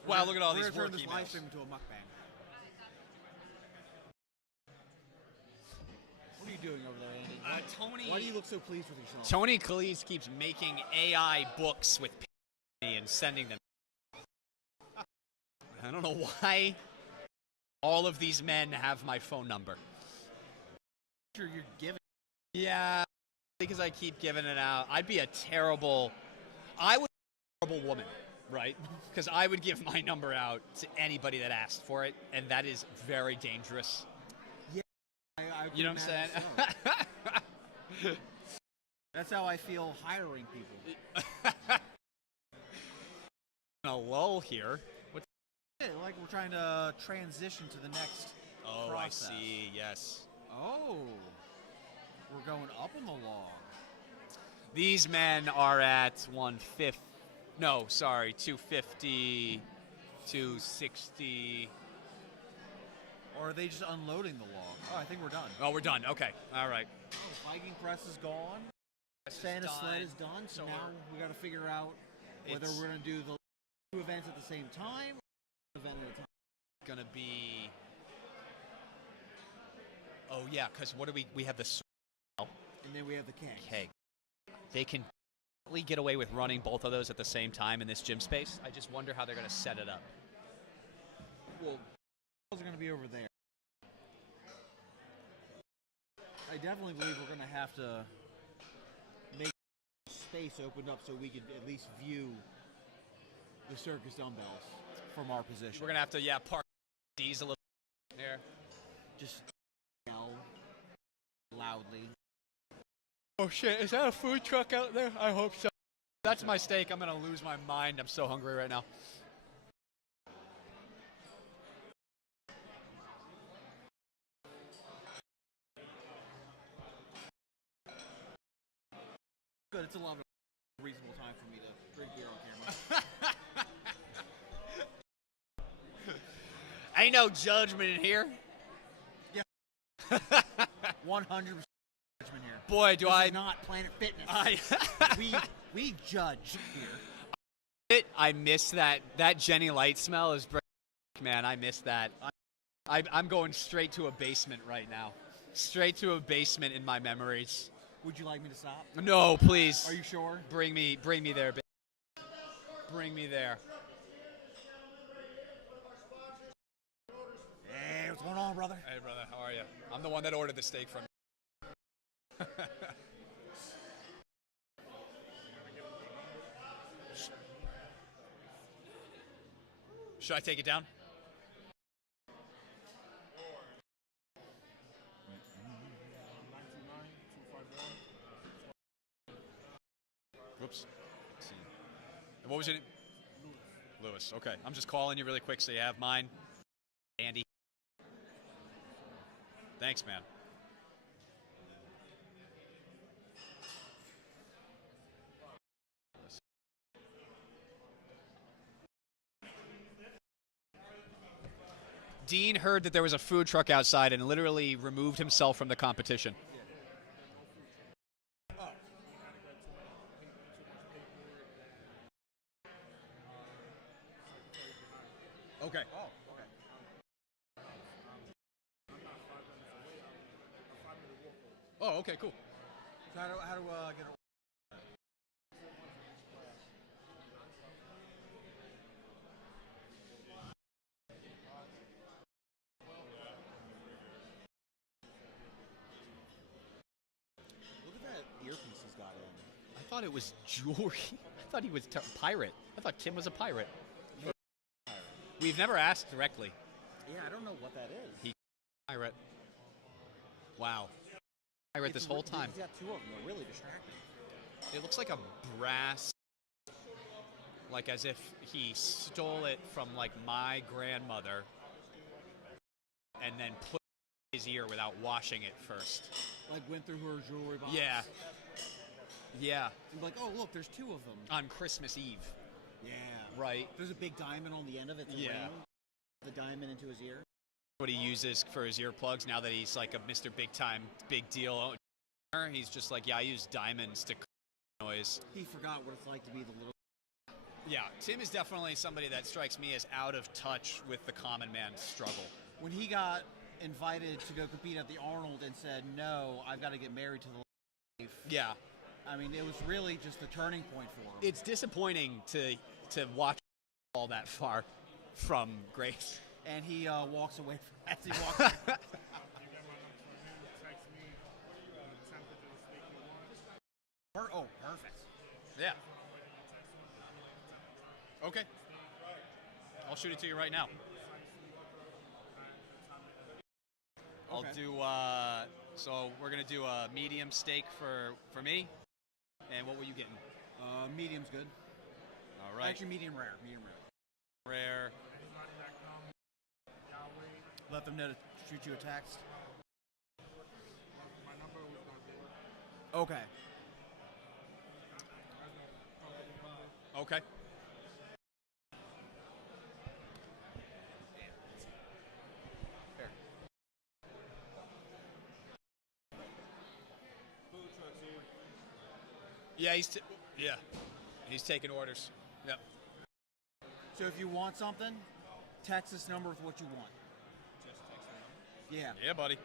Wow, look at all We're these gonna work turn this live emails. stream into a mukbang. What are you doing over there, Andy? Tony. Why do you look so pleased with yourself? Tony Calise keeps making AI books with me and sending them. I don't know why all of these men have my phone number. You're giving. Yeah, because I keep giving it out. I would be a terrible woman. right? Because I would give my number out to anybody that asked for it, and that is very dangerous. I You know what I'm saying? so. That's how I feel hiring people. A lull here. What? Yeah, like we're trying to transition to the next process. I see. Yes. Oh, we're going up on the log. These men are at 150. No, sorry, 250, 260. Or are they just unloading the log? Oh, I think we're done. Oh, we're done. Okay. All right. Oh, Viking press is gone. Santa sled is done. So now we got to figure out whether we're going to do the two events at the same time or one event at a time. Going to be. Oh, yeah, because what do we have the. And then we have the keg. Keg. They can get away with running both of those at the same time in this gym space. I just wonder how they're going to set it up. Well, those are going to be over there. I definitely believe we're going to have to make space opened up so we could at least view the circus dumbbells from our position. We're going to have to, park these a little there. Just yell loudly. Oh, shit. Is that a food truck out there? I hope so. That's my steak. I'm going to lose my mind. I'm so hungry right now. Good. It's a lot of reasonable time for me to drink beer on camera. Ain't no judgment in here. Yeah. 100% judgment here. Boy, do this I is not Planet Fitness. we judge here. I miss that Jenny Light smell is man, I miss that. I'm going straight to a basement right now. Straight to a basement in my memories. Would you like me to stop? No, please. Are you sure? Bring me there, baby. Bring me there. Hey, what's going on, brother? Hey, brother, how are you? I'm the one that ordered the steak from you. Should I take it down? Whoops. Let's see. And what was your name? Lewis. Okay. I'm just calling you really quick so you have mine. Andy. Thanks, man. Dean heard that there was a food truck outside and literally removed himself from the competition. Okay. Oh, okay. Oh, okay, cool. So how do get it? Look at that earpiece he's got in. I thought it was jewelry. I thought he was a pirate. I thought Tim was a pirate. We've never asked directly. Yeah, I don't know what that is. He pirate. Wow. Pirate this whole time. He's got two of them. They're really distracting. It looks like a brass, like as if he stole it from like my grandmother and then put it in his ear without washing it first. Like went through her jewelry box. Yeah. Yeah. And be like, oh look, there's two of them. On Christmas Eve. Yeah. Right. There's a big diamond on the end of it. Yeah. Ring the diamond into his ear. What he uses for his earplugs now that he's like a Mr. Big Time, big deal. He's just like, yeah, I use diamonds to noise. He forgot what it's like to be the little. Yeah, Tim is definitely somebody that strikes me as out of touch with the common man's struggle. When he got invited to go compete at the Arnold and said, no, I've got to get married to the wife. Yeah. I mean, it was really just the turning point for him. It's disappointing to watch all that far from grace. And he walks away from as he walks away. Oh, perfect. Yeah. Okay. I'll shoot it to you right now. I'll Okay. do, so we're going to do a medium steak for me. And what were you getting? Medium's good. All right. Actually, medium rare. Rare. Let them know to shoot you a text. Okay. Okay. Here. Yeah, he's taking orders. Yep. So if you want something, text this number with what you want. Yeah. Yeah, buddy.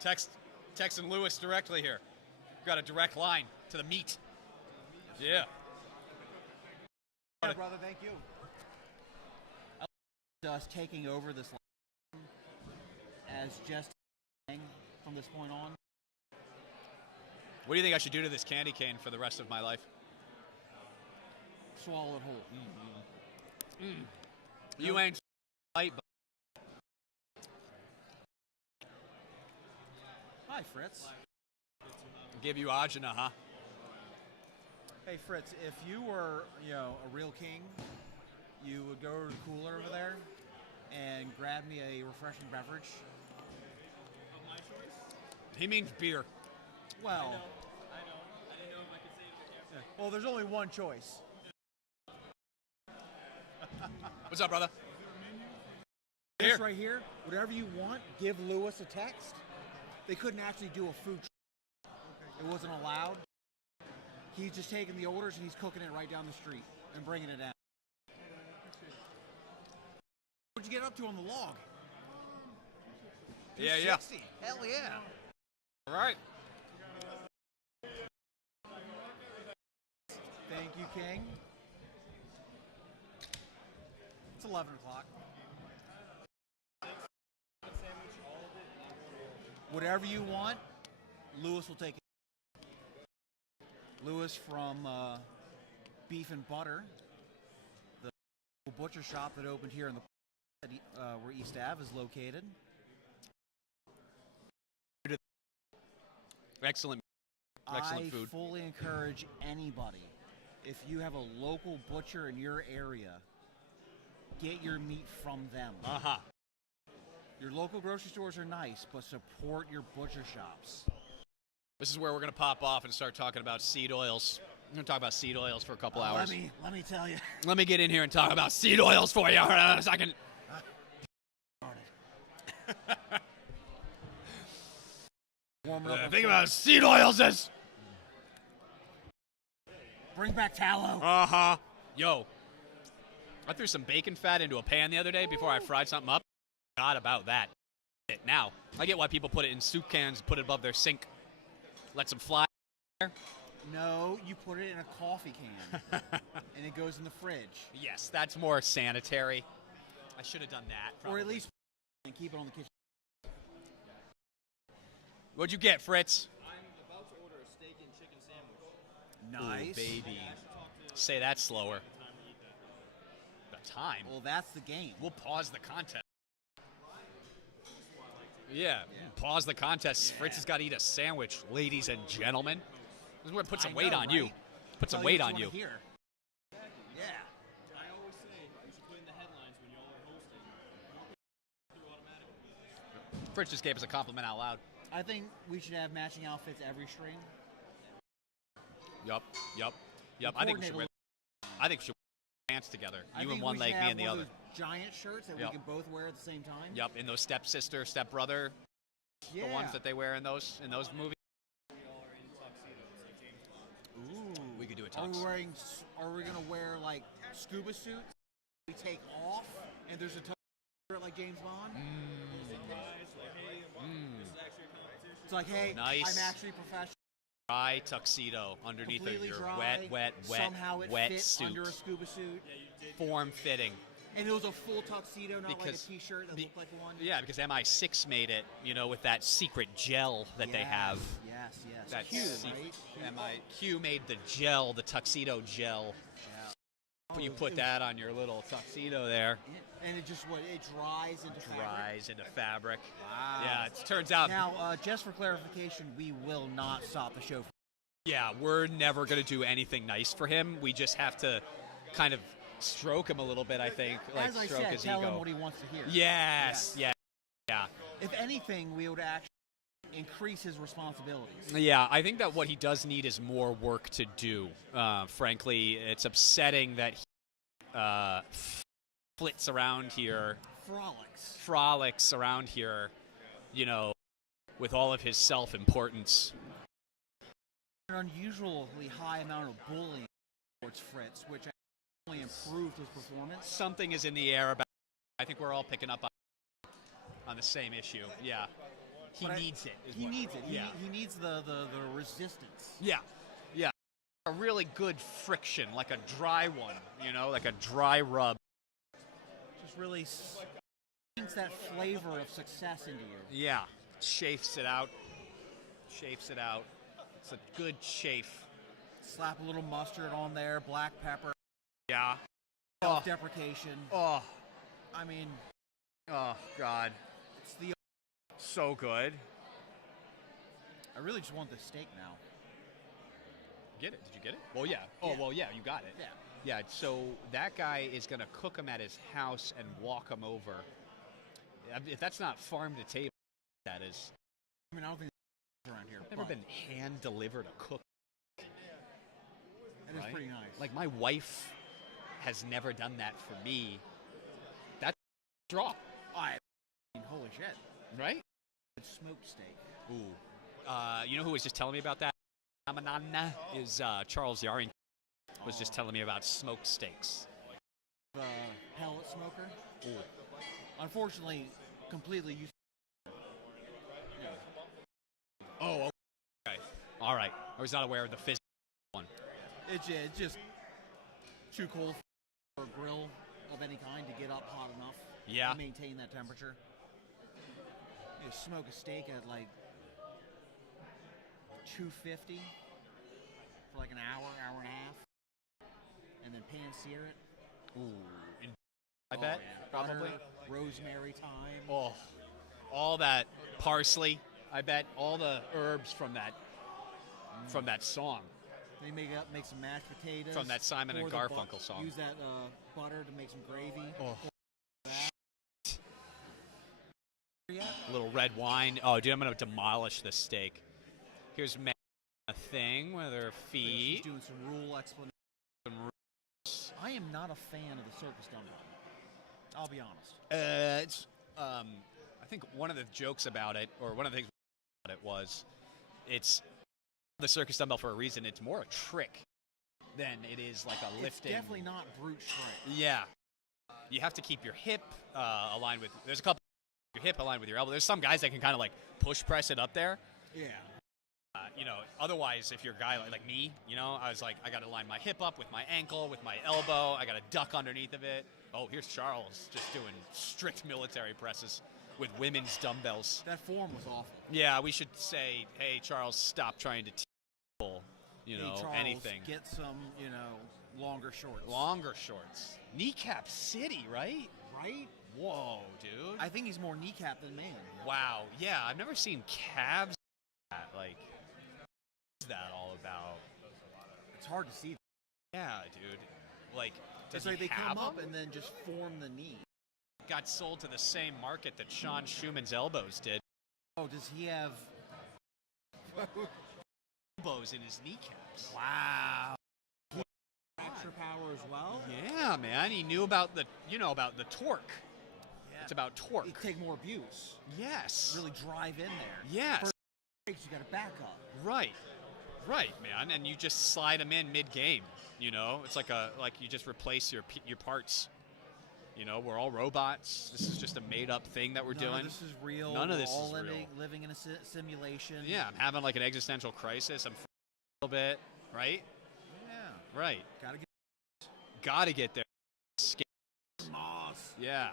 Texting Lewis directly here. Got a direct line to the meat. Yeah. Yeah, brother, thank you. Us taking over this as just from this point on. What do you think I should do to this candy cane for the rest of my life? Swallow it whole. You ain't light, but Hi, Fritz. give you agina, huh? Hey, Fritz, if you were, a real king, you would go to the cooler over there and grab me a refreshing beverage. He means beer. Well, I know. I didn't know if I could say it on camera. well, there's only one choice. What's up, brother? This Here. right here, whatever you want, give Lewis a text. They couldn't actually do a food. It wasn't allowed. He's just taking the orders and he's cooking it right down the street and bringing it down. What'd you get up to on the log? Yeah. 260. Hell yeah. All right. Thank you, King. It's 11 o'clock. Whatever you want, Lewis will take it. Lewis from Beef and Butter, the butcher shop that opened here in the where East Ave is located. Excellent food. I fully encourage anybody, if you have a local butcher in your area, get your meat from them. Uh-huh. Your local grocery stores are nice, but support your butcher shops. This is where we're going to pop off and start talking about seed oils. We're going to talk about seed oils for a couple hours. Let me tell you. Let me get in here and talk about seed oils for you for a second. Warming up. Think about seed oils as... Bring back tallow. Uh-huh. Yo, I threw some bacon fat into a pan the other day before I fried something up. Forgot about that. Now, I get why people put it in soup cans, put it above their sink, let some fly there. No, you put it in a coffee can, and it goes in the fridge. Yes, that's more sanitary. I should have done that. Or at probably. least and keep it on the kitchen. What'd you get, Fritz? I'm about to order a steak and chicken sandwich. Nice. Ooh, baby. Say that slower. The time? Well, that's the game. We'll pause the contest. Yeah, pause the contest. Yeah. Fritz has got to eat a sandwich, ladies and gentlemen. This is where it puts some I weight know, on you. right? Put some Tell weight what on you. wanna hear. Yeah. I always say you should put in the headlines when y'all are hosting. Through automatically. Fritz just gave us a compliment out loud. I think we should have matching outfits every stream. Yup. I think we should wear. I think we should wear pants together. I You think in one we leg, should me have in the one other. of those giant shirts that Yep. we can both wear at the same time. Yup. In those stepsister, stepbrother, Yeah. the ones that they wear in those movies. Ooh. We could do a Are tux. we wearing? Are we gonna wear like scuba suits? We take off, and there's a shirt like James Bond. It's like, hey, Nice. I'm actually professional. Dry tuxedo underneath of Completely your dry. wet Somehow it wet fit suit. under a scuba suit, Form fitting. and it was a full tuxedo, not Because- like a T-shirt that be- looked like one. Yeah, because MI6 made it, with that secret gel that they have. Yes. That Q, secret- right? Q made the gel, the tuxedo gel. You put that on your little tuxedo there. And it dries into fabric. Wow. Yeah, it turns out. Now, just for clarification, we will not stop the show. Yeah, we're never going to do anything nice for him. We just have to kind of stroke him a little bit, I think. Like, As I stroke said, his tell ego. him what he wants to hear. Yes. Yeah. If anything, we would actually increase his responsibilities. Yeah, I think that what he does need is more work to do. Frankly, it's upsetting that he flits around here. Frolics around here, with all of his self-importance. An unusually high amount of bullying towards Fritz, which only improved his performance. Something is in the air about. I think we're all picking up on the same issue. Yeah, he needs it. He needs it. He needs the resistance. Yeah. A really good friction, like a dry one. Like a dry rub. Just really brings that flavor of success into you. Yeah, chafes it out. It's a good chafe. Slap a little mustard on there, black pepper. Yeah. Self-deprecation. Oh. I mean. Oh, God. It's the. So good. I really just want the steak now. Get it? Did you get it? Well, yeah. Oh, well, yeah, you got it. Yeah, so that guy is going to cook him at his house and walk him over. If that's not farm to table, that is. I mean, I don't think around here. Never been hand-delivered a cook. That is pretty nice. Like, my wife has never done that for me. That's a drop. Holy shit. Right? Smoked steak. Ooh. You know who was just telling me about that? Is Charles Yaring was just telling me about smoked steaks. The pellet smoker? Ooh. Unfortunately, completely useless. Oh, okay. All right. I was not aware of the physical one. It's just too cold for a grill of any kind to get up hot enough to maintain that temperature. You smoke a steak at like 250 for like an hour and a half, and then pan sear it. Ooh. I bet. Yeah. Probably. Butter, rosemary, thyme. Oh. All that parsley. I bet all the herbs from that song. They make some mashed potatoes. From that Simon and Garfunkel song. Use that butter to make some gravy. Oh. A little red wine. Oh, dude, I'm going to demolish this steak. Here's a thing with her feet. She's doing some rule explanation. I am not a fan of the circus dumbbell. I'll be honest. It's. I think one of the jokes about it, or one of the things about it was, it's the circus dumbbell for a reason. It's more a trick than it is like a lifting. It's definitely not brute strength. Yeah. You have to keep your hip aligned with. There's a couple. Your hip aligned with your elbow. There's some guys that can kind of like push press it up there. Yeah. Otherwise, if you're a guy like me, I was like, I got to line my hip up with my ankle, with my elbow. I got to duck underneath of it. Oh, here's Charles just doing strict military presses with women's dumbbells. That form was awful. Yeah, we should say, hey, Charles, stop trying to pull, hey, Charles, anything. Get some, longer shorts. Longer shorts. Kneecap City, right? Right? Whoa, dude. I think he's more kneecap than man. Wow. Yeah, I've never seen calves. Like, what's that all about? It's hard to see. Yeah, dude. Like, does it's like they come up them? and then just form the knee. Got sold to the same market that Sean Schumann's elbows did. Oh, does he have elbows in his kneecaps? Wow. Extra power as well? Yeah, man. He knew about the torque. Yeah. It's about torque. You take more abuse. Yes. Really drive in there. Yes. First, you got to back up. Right, man. And you just slide them in mid-game. It's like you just replace your parts. We're all robots. This is just a made-up thing that we're doing. None of this is real. None of this is real. Living in a simulation. Yeah, I'm having like an existential crisis. I'm a little bit, right? Yeah. Right. Gotta get there. Moss. Yeah.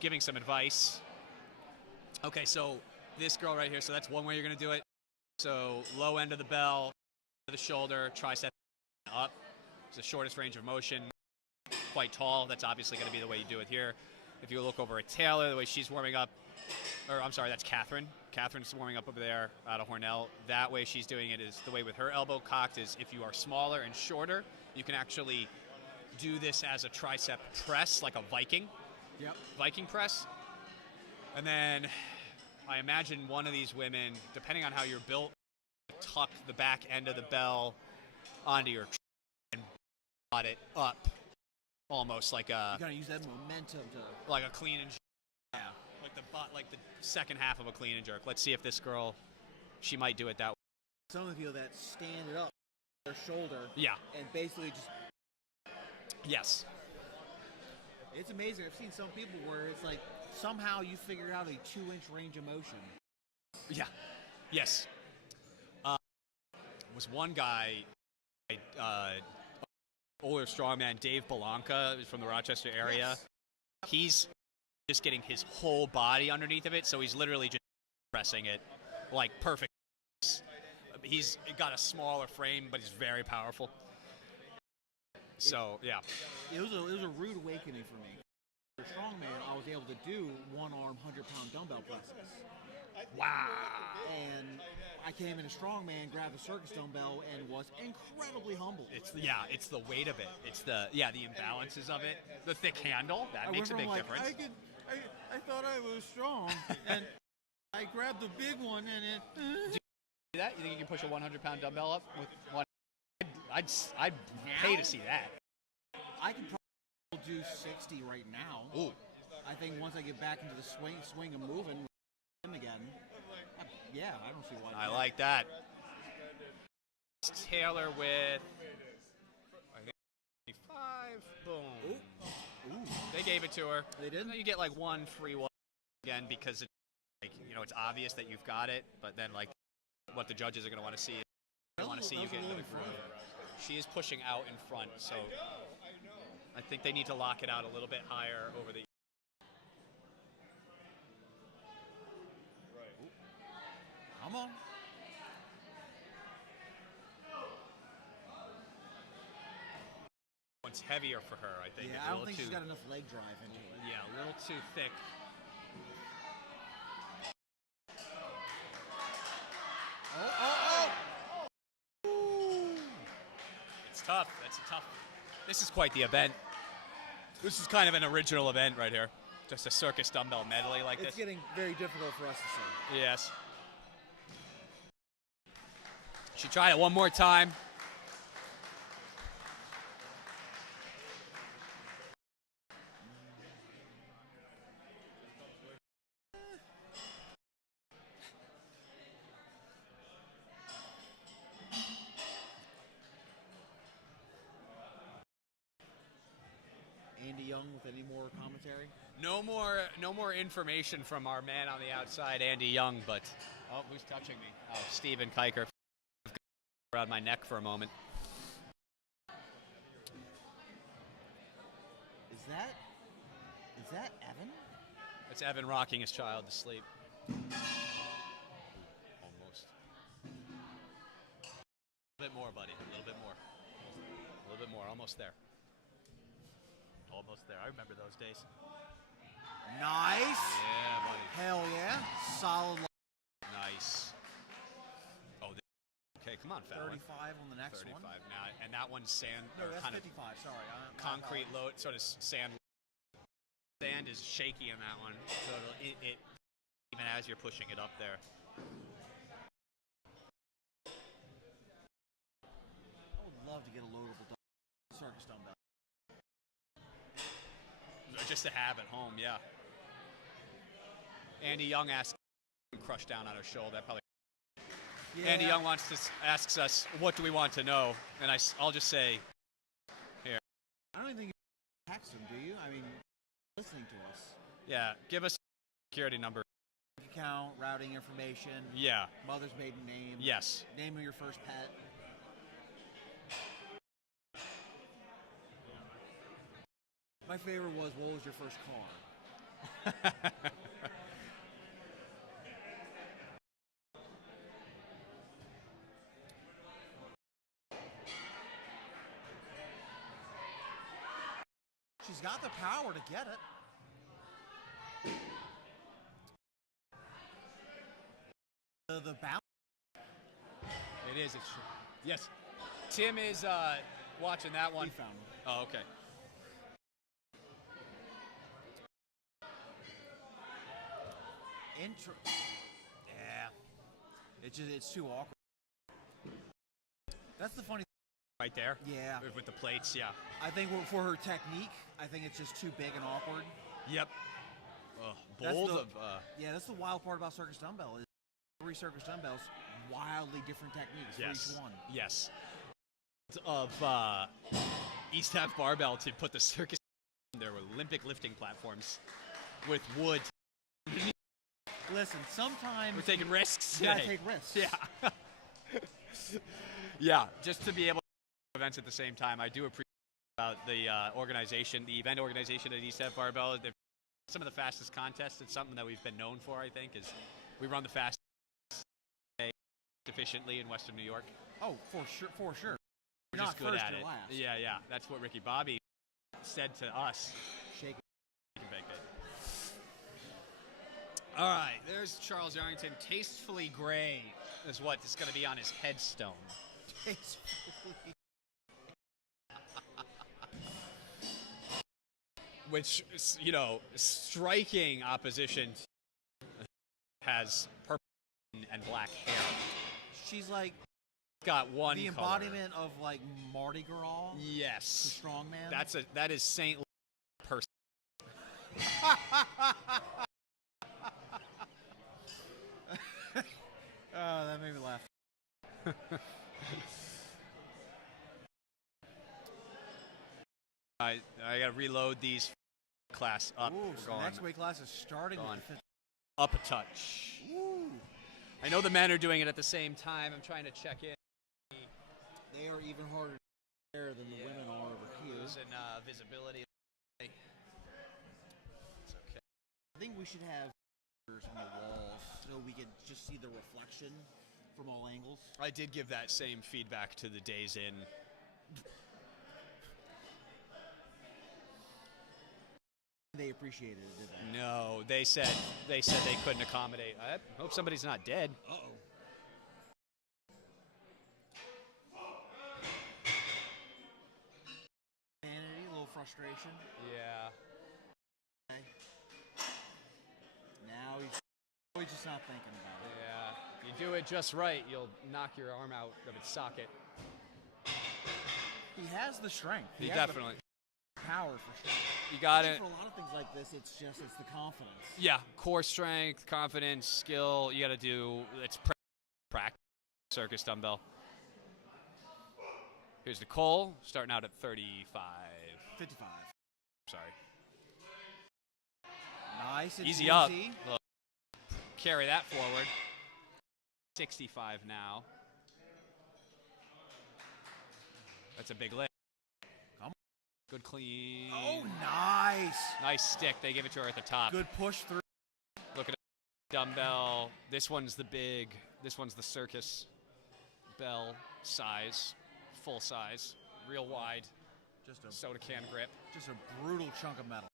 Giving some advice. Okay, so this girl right here, so that's one way you're going to do it. So low end of the bell, to the shoulder, tricep. up. It's the shortest range of motion. Quite tall. That's obviously going to be the way you do it here. If you look over at Taylor, the way she's warming up, or I'm sorry, that's Catherine. Catherine's warming up over there out of Hornell. That way she's doing it is the way with her elbow cocked is if you are smaller and shorter, you can actually do this as a tricep press, like a Viking. Yep. Viking press. And then I imagine one of these women, depending on how you're built, tuck the back end of the bell onto your and brought it up almost like a. You gotta use that momentum to. Like a clean and jerk. Yeah. Like the second half of a clean and jerk. Let's see if this girl, she might do it that way. Some of you that stand it up, their shoulder. Yeah. And basically just. Yes. It's amazing. I've seen some people where it's like somehow you figure out a 2-inch range of motion. Yeah. Yes. Was one guy, older strongman Dave Belanca from the Rochester area. Yes. He's just getting his whole body underneath of it, so he's literally just pressing it like perfect. He's got a smaller frame, but he's very powerful. So yeah, it was a rude awakening for me. For strongman, I was able to do one-arm 100-pound dumbbell presses. Wow. And I came in a strongman, grabbed the circus dumbbell, and was incredibly humbled. It's the weight of it. It's the imbalances of it. The thick handle that makes a big difference. I thought I was strong, and I grabbed the big one, and it. Do you do that? You think you can push a 100-pound dumbbell up with one? I'd pay to see that. I can probably do 60 right now. Ooh. I think once I get back into the swing and moving again. Yeah, I don't see why. I like that. Taylor with, I think, 5. Boom. Ooh. They gave it to her. They did? You get like one free one again because it's obvious that you've got it, but then like what the judges are going to want to see is they want to see you get into the groove. She is pushing out in front, so I think they need to lock it out a little bit higher over the. Come on. One's heavier for her, I think. Yeah, I don't think she's got enough leg drive into it. Yeah, a little too thick. It's tough. This is quite the event. This is kind of an original event right here. Just a circus dumbbell medley like this. It's getting very difficult for us to see. Yes. She tried it one more time. Andy Young with any more commentary? No more information from our man on the outside, Andy Young, but who's touching me? Oh, Steven Kiker. Around my neck for a moment. Is that Evan? It's Evan rocking his child to sleep. Almost. A little bit more, buddy. A little bit more. A little bit more. Almost there. Almost there. I remember those days. Nice. Yeah, buddy. Hell yeah. Solid. Nice. Oh, okay. Come on, Fallon. 35 on the next 35 one. now, and that one's sand. No, or that's kind 55. Sorry. of concrete load, sort of sand. Sand is shaky in that one, so it even as you're pushing it up there. I would love to get a loadable circus dumbbell. Just to have at home, yeah. Andy Young asks, crush down on her shoulder. That probably. Yeah. Andy Young asks us, what do we want to know? And I'll just say, here. I don't even think you text him, do you? I mean, listening to us. Yeah, give us a security number. Account, routing information. Yeah. Mother's maiden name. Yes. Name of your first pet. My favorite was, what was your first car? She's got the power to get it. The balance. It is. It's true. Yes. Tim is watching that one. He found one. Oh, okay. Yeah. It's too awkward. That's the funny thing. Right there? Yeah. With the plates, yeah. I think for her technique, I think it's just too big and awkward. Yep. That's Bold the- of... Yeah, that's the wild part about circus dumbbell is every circus dumbbell's wildly different techniques for each one. Yes. Of East Ave Barbell to put the circus on their Olympic lifting platforms with wood. Listen, sometimes We're taking risks you gotta today. take risks. Yeah. Yeah, just to be able to do events at the same time. I do appreciate about the organization, the event organization at East Ave Barbell. They're some of the fastest contests. It's something that we've been known for, I think, is we run the fastest efficiently in Western New York. Oh, for sure. We're You're just not good first, at you're it. last. Yeah. That's what Ricky Bobby said to us. Shake it. Bake it. All right, there's Charles Yarrington. Tastefully Gray is what is going to be on his headstone. Which, you know, striking opposition has purple and black hair. She's like Got one the color. embodiment of like Mardi Gras. The Yes. strongman. That is Saint person. Oh, that made me laugh. I got to reload these class up. Ooh, We're so the going next weight class is starting Go with on. the fifth. up a touch. Ooh. I know the men are doing it at the same time. I'm trying to check in. They are even harder there than the women are over here. Losing visibility. It's okay. I think we should have mirrors on the walls so we could just see the reflection from all angles. I did give that same feedback to the Days In. They appreciated it, did they? No, they said they couldn't accommodate. I hope somebody's not dead. Uh-oh. Vanity, a little frustration. Yeah. Okay. Now he's just not thinking about it. Yeah. You do it just right, you'll knock your arm out of its socket. He has the strength. He has definitely. the power for sure. You got I it. think for a lot of things like this, it's the confidence. Yeah, core strength, confidence, skill. You got to do. It's practice. Circus dumbbell. Here's Nicole, starting out at 35. 55. Sorry. Nice and Easy up. easy. Look, carry that forward. 65 now. That's a big lift. Come on. Good clean. Oh, nice. Nice stick. They give it to her at the top. Good push through. Look at the dumbbell. This one's the big. This one's the circus bell size, full size, real wide. Just a Soda can grip. just a brutal chunk of metal.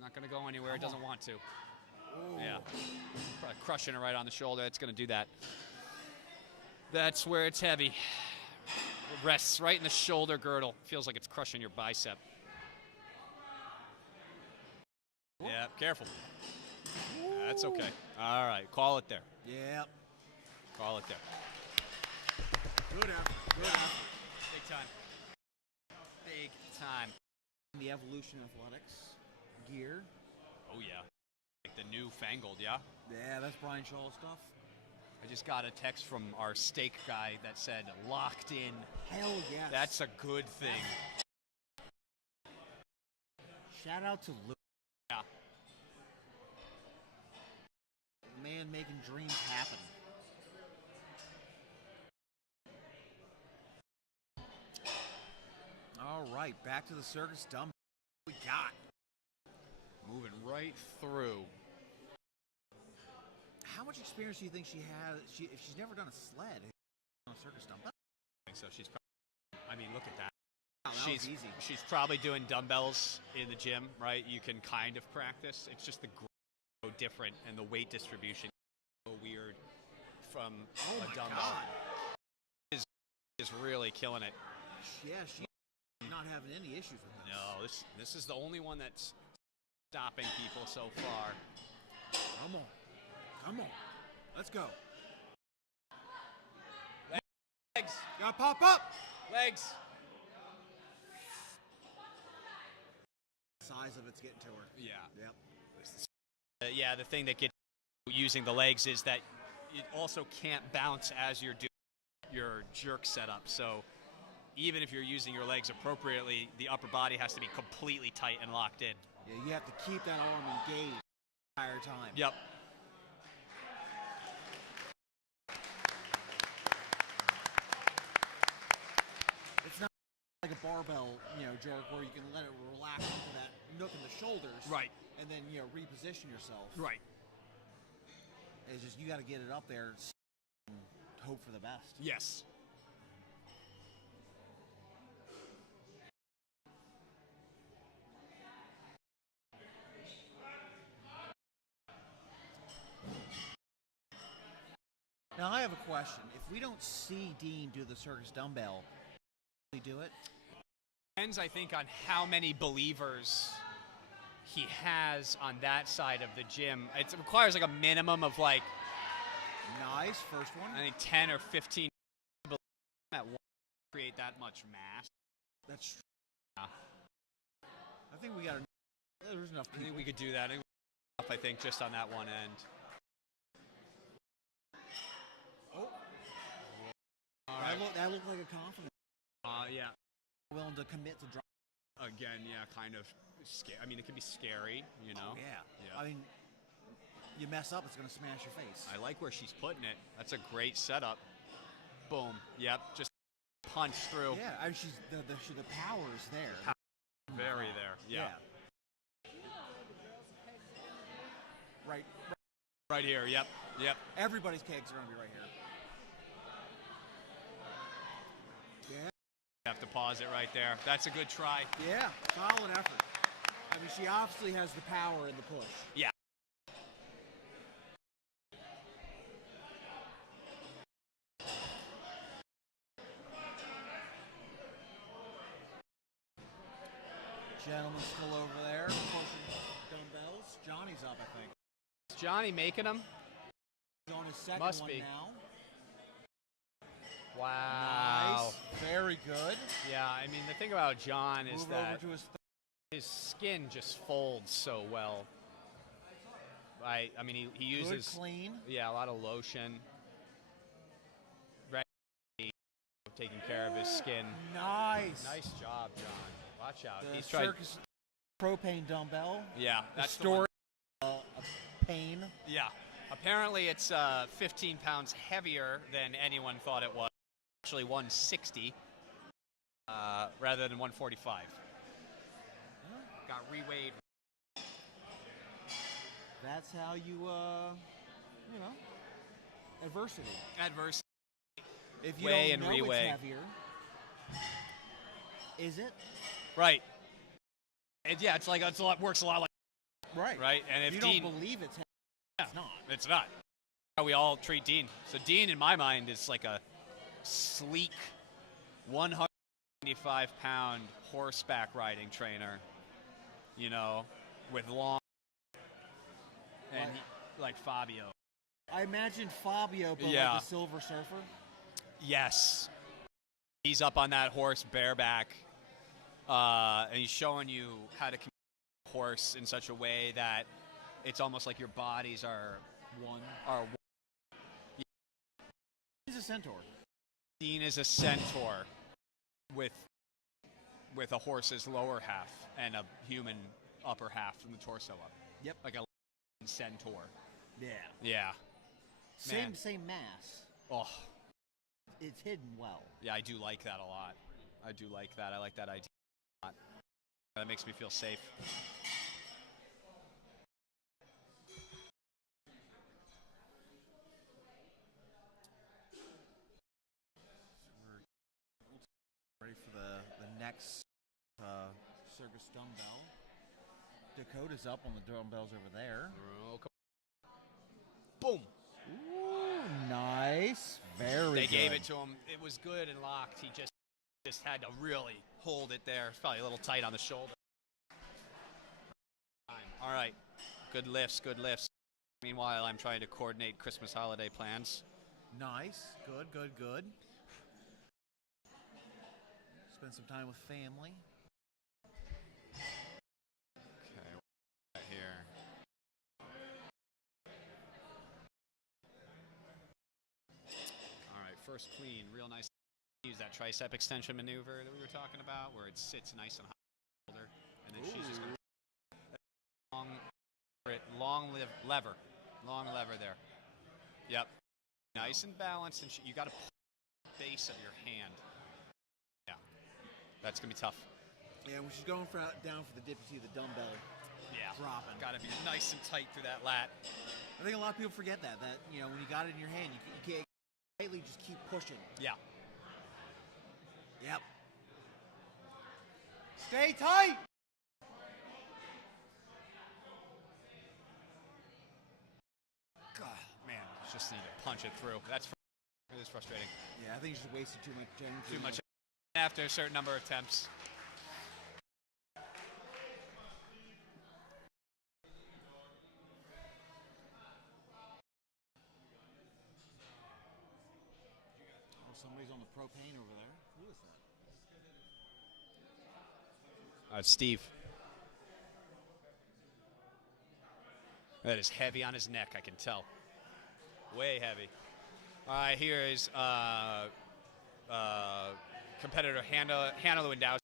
Not going to go anywhere. It doesn't want to. Ooh. Yeah. Probably crushing it right on the shoulder. It's going to do that. That's where it's heavy. It rests right in the shoulder girdle. Feels like it's crushing your bicep. Yeah, careful. That's okay. All right, call it there. Yep. Call it there. Good effort. Good effort. Big time. Big time. The Evolution Athletics gear. Oh, yeah. Like the new fangled, yeah? Yeah, that's Brian Shaw stuff. I just got a text from our steak guy that said locked in. Hell yes. That's a good thing. Shout out to Luke. Yeah. Man making dreams happen. All right, back to the circus dumbbell. We got Moving right through. how much experience do you think she has? If she's never done a sled on a circus dumbbell, So she's probably, I mean, look at that. Wow, that was easy. She's probably doing dumbbells in the gym, right? You can kind of practice. It's just the grip is so different and the weight distribution is so weird from a dumbbell. God. Is really killing it. Yeah, she's not having any issues with this. No, this is the only one that's stopping people so far. Come on. Come on. Let's go. Legs. Gotta pop up. Legs. Size of it's getting to her. Yeah. Yep. Yeah, the thing that gets using the legs is that it also can't bounce as you're doing your jerk setup. So even if you're using your legs appropriately, the upper body has to be completely tight and locked in. Yeah, you have to keep that arm engaged the entire time. Yep. It's not like a barbell, jerk where you can let it relax into that nook in the shoulders. Right. And then, reposition yourself. Right. It's just you got to get it up there and hope for the best. Yes. Now, I have a question. If we don't see Dean do the circus dumbbell, we do it? Depends, I think, on how many believers he has on that side of the gym. It requires like a minimum of like, Nice, first one. I think 10 or 15 at once to create that much mass. That's true. Yeah. I think we got there's enough I people. think we could do that. I think just on that one end. Oh. All right. That looked like a confidence. Yeah. Willing to commit to drop. Again, yeah, kind of scary. I mean, it can be scary, you know. Yeah. I mean, you mess up, it's going to smash your face. I like where she's putting it. That's a great setup. Boom. Yep. Just punch through. Yeah, I mean, she's the power is there. Very there. Yeah. Right. Right here. Yep. Yep. Everybody's kegs are going to be right here. Yeah. Have to pause it right there. That's a good try. Yeah, solid effort. I mean, she obviously has the power in the push. Yeah. Gentleman still over there pushing dumbbells. Johnny's up, I think. Is Johnny making them? He's on his second Must one be. now. Wow. Nice. Very good. Yeah, I mean, the thing about John is Move that over to his his skin just folds so well. I mean, he uses good, clean. Yeah, a lot of lotion. Right, taking care of his skin. Nice. Nice job, John. Watch out. The He's tried. circus propane dumbbell. Yeah, The that's the story one. of pain. Yeah. Apparently, it's 15 pounds heavier than anyone thought it was. Actually, 160 rather than 145. Got reweighed. That's how you, adversity. Adverse. If you Weigh don't and know reweigh. it's heavier, is it? Right. Yeah, it's like works a lot like Right. right. And if you Dean, don't believe it's heavy, yeah, it's not. it's not. How we all treat Dean. So Dean, in my mind, is like a sleek, 195-pound horseback riding trainer. You know, with long and like Fabio. I imagined Fabio, but Yeah. like the Silver Surfer. Yes. He's up on that horse bareback, and he's showing you how to communicate with the horse in such a way that it's almost like your bodies are One. one. He's a centaur. Dean is a centaur with a horse's lower half and a human upper half from the torso up. Yep. Like a centaur. Yeah. Yeah. Man. Same mass. Oh, It's hidden well. yeah, I do like that a lot. I do like that. I like that idea a lot. That makes me feel safe. Ready for the next circus dumbbell. Dakota's up on the dumbbells over there. Boom. Ooh, nice. Very They good. gave it to him. It was good and locked. He just had to really hold it there. It's probably a little tight on the shoulder. All right. Good lifts, good lifts. Meanwhile, I'm trying to coordinate Christmas holiday plans. Nice. Good, good, good. Spend some time with family. Okay, what here? All right, first clean, real nice. Use that tricep extension maneuver that we were talking about, where it sits nice and high on the shoulder, and then she's just gonna long lever there. Yep, nice and balanced, and you got to pull the base of your hand. Yeah, that's gonna be tough. Yeah, when she's going down for the dip, you see the dumbbell dropping. Got to be nice and tight through that lat. I think a lot of people forget that when you got it in your hand, you can't tightly just keep pushing. Yeah. Yep. Stay tight. God, man, just need to punch it through. It is frustrating. Yeah, I think you just wasted too much energy. Too much after a certain number of attempts. Oh, somebody's on the propane over there. Who is that? Steve. That is heavy on his neck, I can tell. Way heavy. All right, here is competitor Hannah Lewandowski.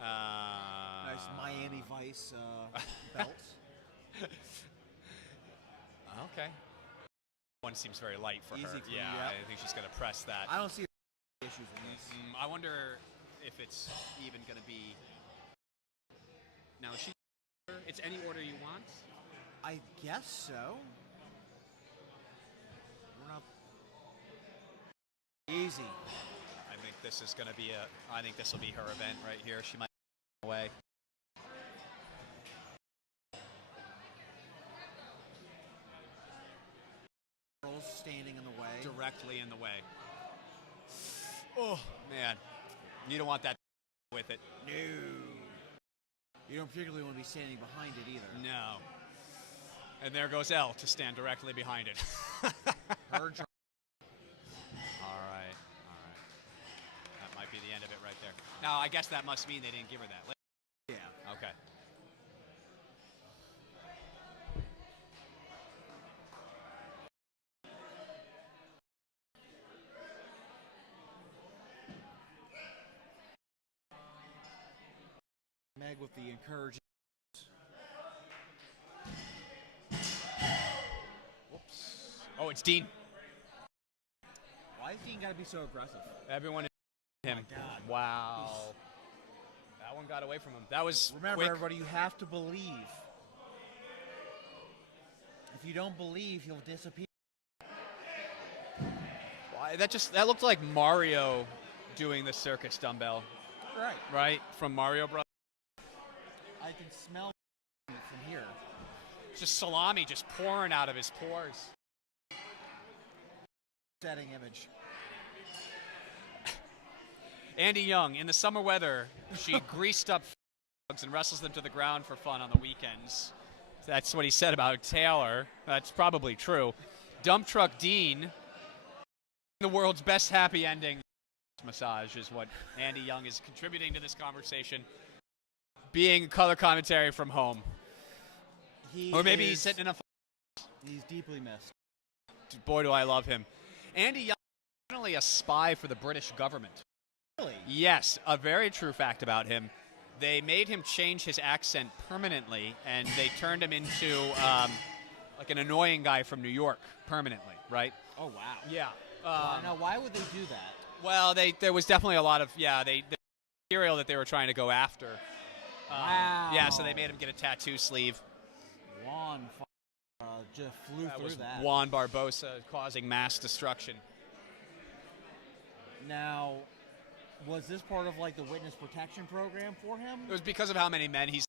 Nice Miami Vice belt. Okay. One seems very light for Easy her. clean, Yeah, yep. I think she's going to press that. I don't see issues in this. I wonder if it's even going to be. Now, it's any order you want. I guess so. We're not easy. I think this is going to be I think this will be her event right here. She might away. Girls standing in the way. Directly in the way. Oh, man. You don't want that with it. No. You don't particularly want to be standing behind it either. No. And there goes Elle to stand directly behind it. Her job. All right. That might be the end of it right there. Now, I guess that must mean they didn't give her that. Yeah. Okay. Meg with the encouraging. Whoops. Oh, it's Dean. Why has Dean got to be so aggressive? Everyone is him. Oh my God. Wow. That one got away from him. That was Remember, quick. everybody, you have to believe. If you don't believe, he'll disappear. Why, that looked like Mario doing the circus dumbbell. Right. Right? From Mario Bros. I can smell from here. Just salami just pouring out of his pores. Setting image. Andy Young, in the summer weather, she greased up dogs and wrestles them to the ground for fun on the weekends. That's what he said about Taylor. That's probably true. Dump Truck Dean, the world's best happy ending massage is what Andy Young is contributing to this conversation. Being color commentary from home. Or maybe he's sitting in a... He's deeply missed. Boy, do I love him. Andy Young is definitely a spy for the British government. Really? Yes, a very true fact about him. They made him change his accent permanently, and they turned him into like an annoying guy from New York permanently, right? Oh, wow. Yeah. Now, why would they do that? Well, there was definitely a lot of, the material that they were trying to go after. Wow. Yeah, so they made him get a tattoo sleeve. Juan just flew That through was that. Juan Barbosa causing mass destruction. Now, Was this part of like the witness protection program for him? It was because of how many men he's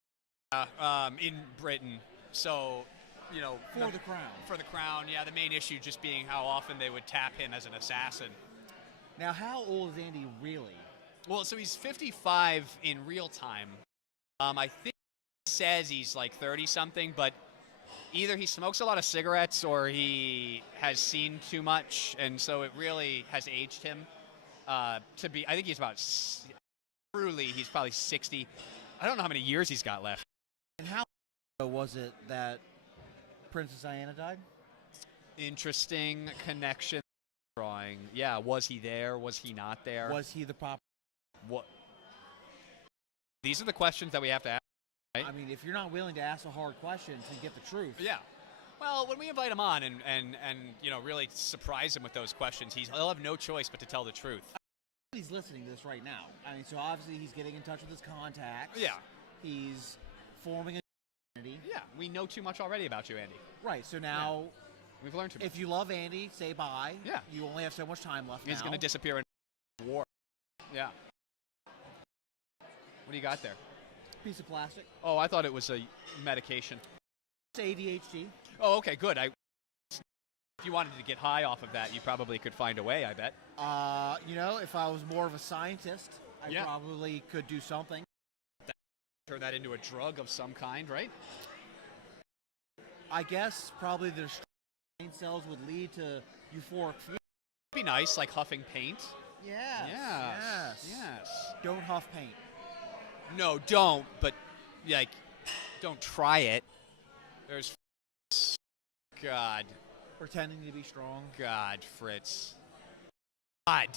in Britain. So, you know, For the crown. For the crown, yeah. The main issue just being how often they would tap him as an assassin. Now, how old is Andy really? Well, so he's 55 in real time. I think he says he's like 30-something, but either he smokes a lot of cigarettes or he has seen too much, and so it really has aged him to be. I think he's about truly. He's probably 60. I don't know how many years he's got left. And how was it that Princess Diana died? Interesting connection drawing. Yeah, was he there? Was he not there? Was he the pop? What? These are the questions that we have to ask. Right? I mean, if you're not willing to ask the hard questions and get the truth. Yeah. Well, when we invite him on and you know, really surprise him with those questions, he'll have no choice but to tell the truth. He's listening to this right now. I mean, so obviously he's getting in touch with his contacts. Yeah. He's forming a community. Yeah, we know too much already about you, Andy. Right, so now We've learned too much. if you love Andy, say bye. Yeah. You only have so much time left He's now. going to disappear in war. Yeah. What do you got there? Piece of plastic. Oh, I thought it was a medication. It's ADHD. Oh, okay, good. If you wanted to get high off of that, you probably could find a way, I bet. You know, if I was more of a scientist, I Yeah. probably could do something. Turn that into a drug of some kind, right? I guess probably the brain cells would lead to euphoric feelings. Be nice, like huffing paint. Yes. Yes. Yes. Yes. Don't huff paint. No, don't. But like, don't try it. There's God, Pretending to be strong. God, Fritz. God.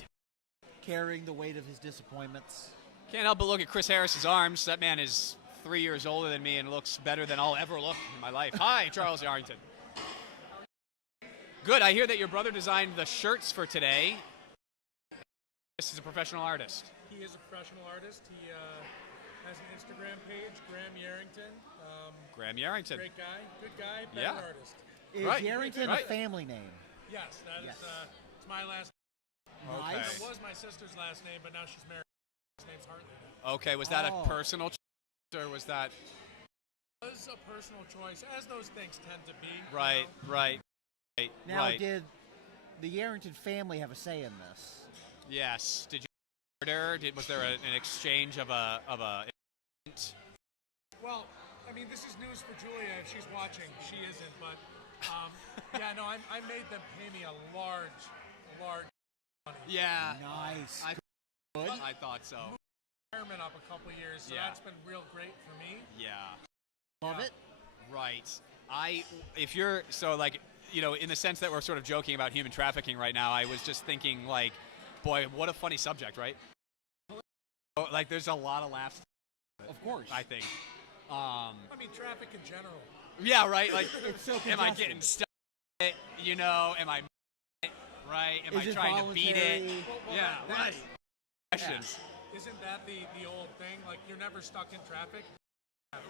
Carrying the weight of his disappointments. Can't help but look at Chris Harris's arms. That man is 3 years older than me and looks better than I'll ever look in my life. Hi, Charles Yarrington. Good. I hear that your brother designed the shirts for today. This is a professional artist. He is a professional artist. He has an Instagram page, Graham Yarrington. Graham Yarrington. Great guy, good guy, better Yeah. artist. Is Right. Yarrington Right. a family name? Yes, that is. Yes. It's my last. Okay. Nice. It was my sister's last name, but now she's married. His name's Hartley. now. Okay, was that Oh. a personal choice or was that It was a personal choice, as those things tend to be. you right? know. Right. Now, right. did the Yarrington family have a say in this? Yes. Did you order? Was there an exchange of a? Well, I mean, this is news for Julia if she's watching. She isn't, but yeah, no, I made them pay me a large money. Yeah. Nice. I thought so. Retirement up a couple years, so Yeah. that's been real great for me. Yeah. Love Yeah. it. Right. If you're so like, you know, in the sense that we're sort of joking about human trafficking right now, I was just thinking like, boy, what a funny subject, right? Like, there's a lot of laughs. Of course. I think. I mean, traffic in general. Yeah, right. Like, It's so am I congested. getting stuck? You know, am I right? Am Is I it trying to beat it? voluntary? Well, Yeah, that's- right. Questions. Isn't that the old thing? Like, you're never stuck in traffic.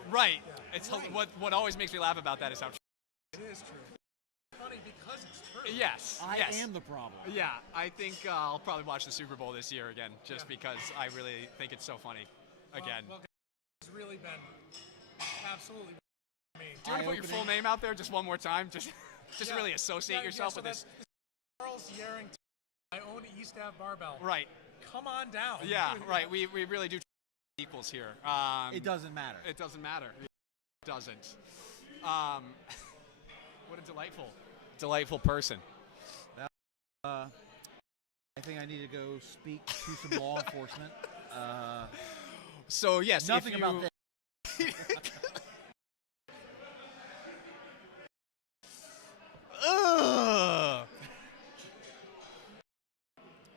Right. It's what always makes me laugh about that is how. It is true. Funny because it's true. Yes. I yes. am the problem. Yeah, I think I'll probably watch the Super Bowl this year again, just because I really think it's so funny. Again. Well, it's really been absolutely me. Do you want to put your full name out there just one more time? Just Yeah. really associate Yeah, yourself so with this. that's Charles Yarrington. I own East Ave Barbell. Right. Come on down. Yeah, right. We really do equals here. It doesn't matter. It doesn't matter. It doesn't. What a delightful person. I think I need to go speak to some law enforcement. So yes, Nothing if you, about this. Ugh.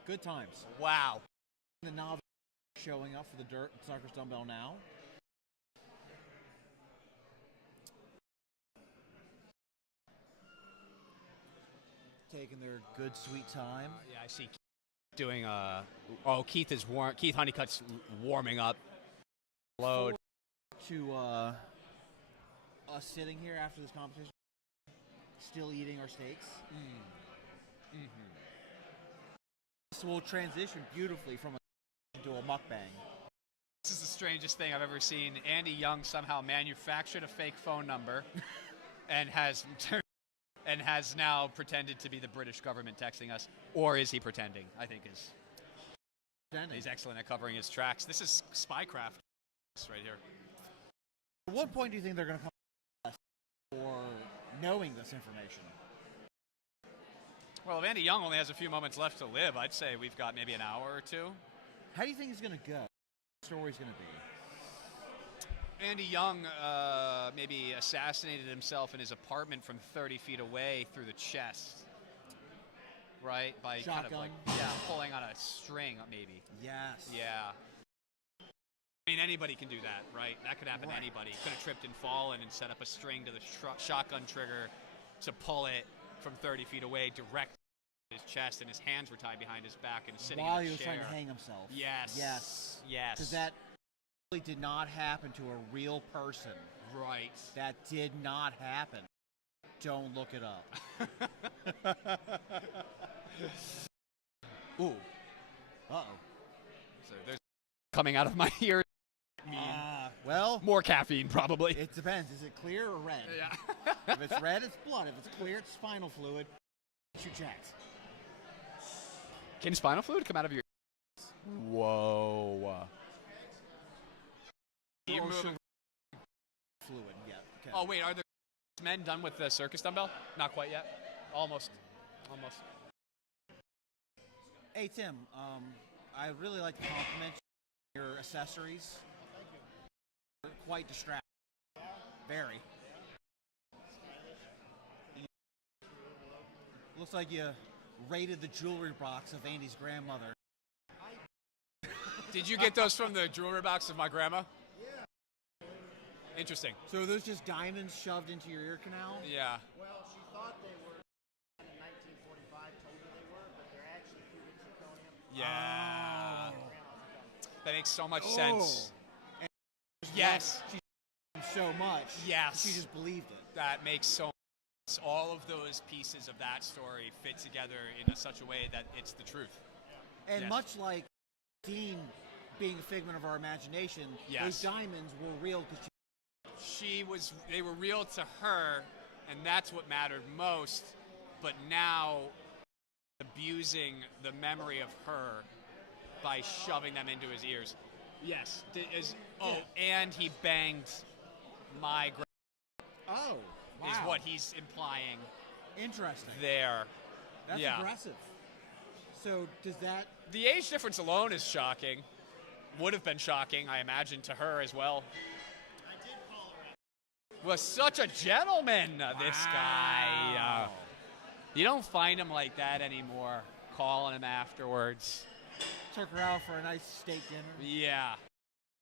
Good times. Wow. The novice showing up for the dirt Suckers Dumbbell now. Taking their good sweet time. Yeah, I see. Keith doing Keith Honeycutt's warming up. Load. To us sitting here after this competition, still eating our steaks. This will transition beautifully from a do a mukbang. This is the strangest thing I've ever seen. Andy Young somehow manufactured a fake phone number and has now pretended to be the British government texting us. Or is he pretending? I think he's excellent at covering his tracks. This is spycraft right here. At what point do you think they're going to come to us for knowing this information? Well, if Andy Young only has a few moments left to live, I'd say we've got maybe an hour or two. How do you think it's going to go? What the story's going to be? Andy Young maybe assassinated himself in his apartment from 30 feet away through the chest. Right? By Shotgun. kind of like, pulling on a string, maybe. Yes. Yeah. I mean, anybody can do that, right? That could happen to anybody. Could have tripped and fallen and set up a string to the shotgun trigger to pull it from 30 feet away direct to his chest, and his hands were tied behind his back and sitting while in a he was chair. trying to hang himself. Yes. Yes. Yes. Because that really did not happen to a real person. Right. That did not happen. Don't look it up. Ooh. Uh-oh. So there's coming out of my ears. Well, more caffeine, probably. It depends. Is it clear or red? Yeah. If it's red, it's blood. If it's clear, it's spinal fluid. Get you checked. Can spinal fluid come out of your... Whoa. Fluid, yeah. Okay. Oh, wait, are the men done with the circus dumbbell? Not quite yet. Almost. Hey, Tim, I really like to compliment your accessories. They're quite distracting. Very. Looks like you raided the jewelry box of Andy's grandmother. Did you get those from the jewelry box of my grandma? Yeah. Interesting. So are those just diamonds shoved into your ear canal? Yeah. Well, she thought they were in 1945, told her they were, but they're actually cubic zirconium. Yeah. Oh. That makes so much sense. And yes. She so much. Yes. She just believed it. That makes so much sense. All of those pieces of that story fit together in such a way that it's the truth. And Yes. much like Dean being a figment of our imagination, those diamonds were real because they were real to her, and that's what mattered most. But now, abusing the memory of her by shoving them into his ears. Yes. And he banged my grandma. Oh, wow. Is what he's implying. Interesting. There. That's aggressive. So does that... The age difference alone is shocking. Would have been shocking, I imagine, to her as well. I did call her out. Was such a gentleman, this guy. You don't find him like that anymore. Calling him afterwards. Took her out for a nice steak dinner. Yeah.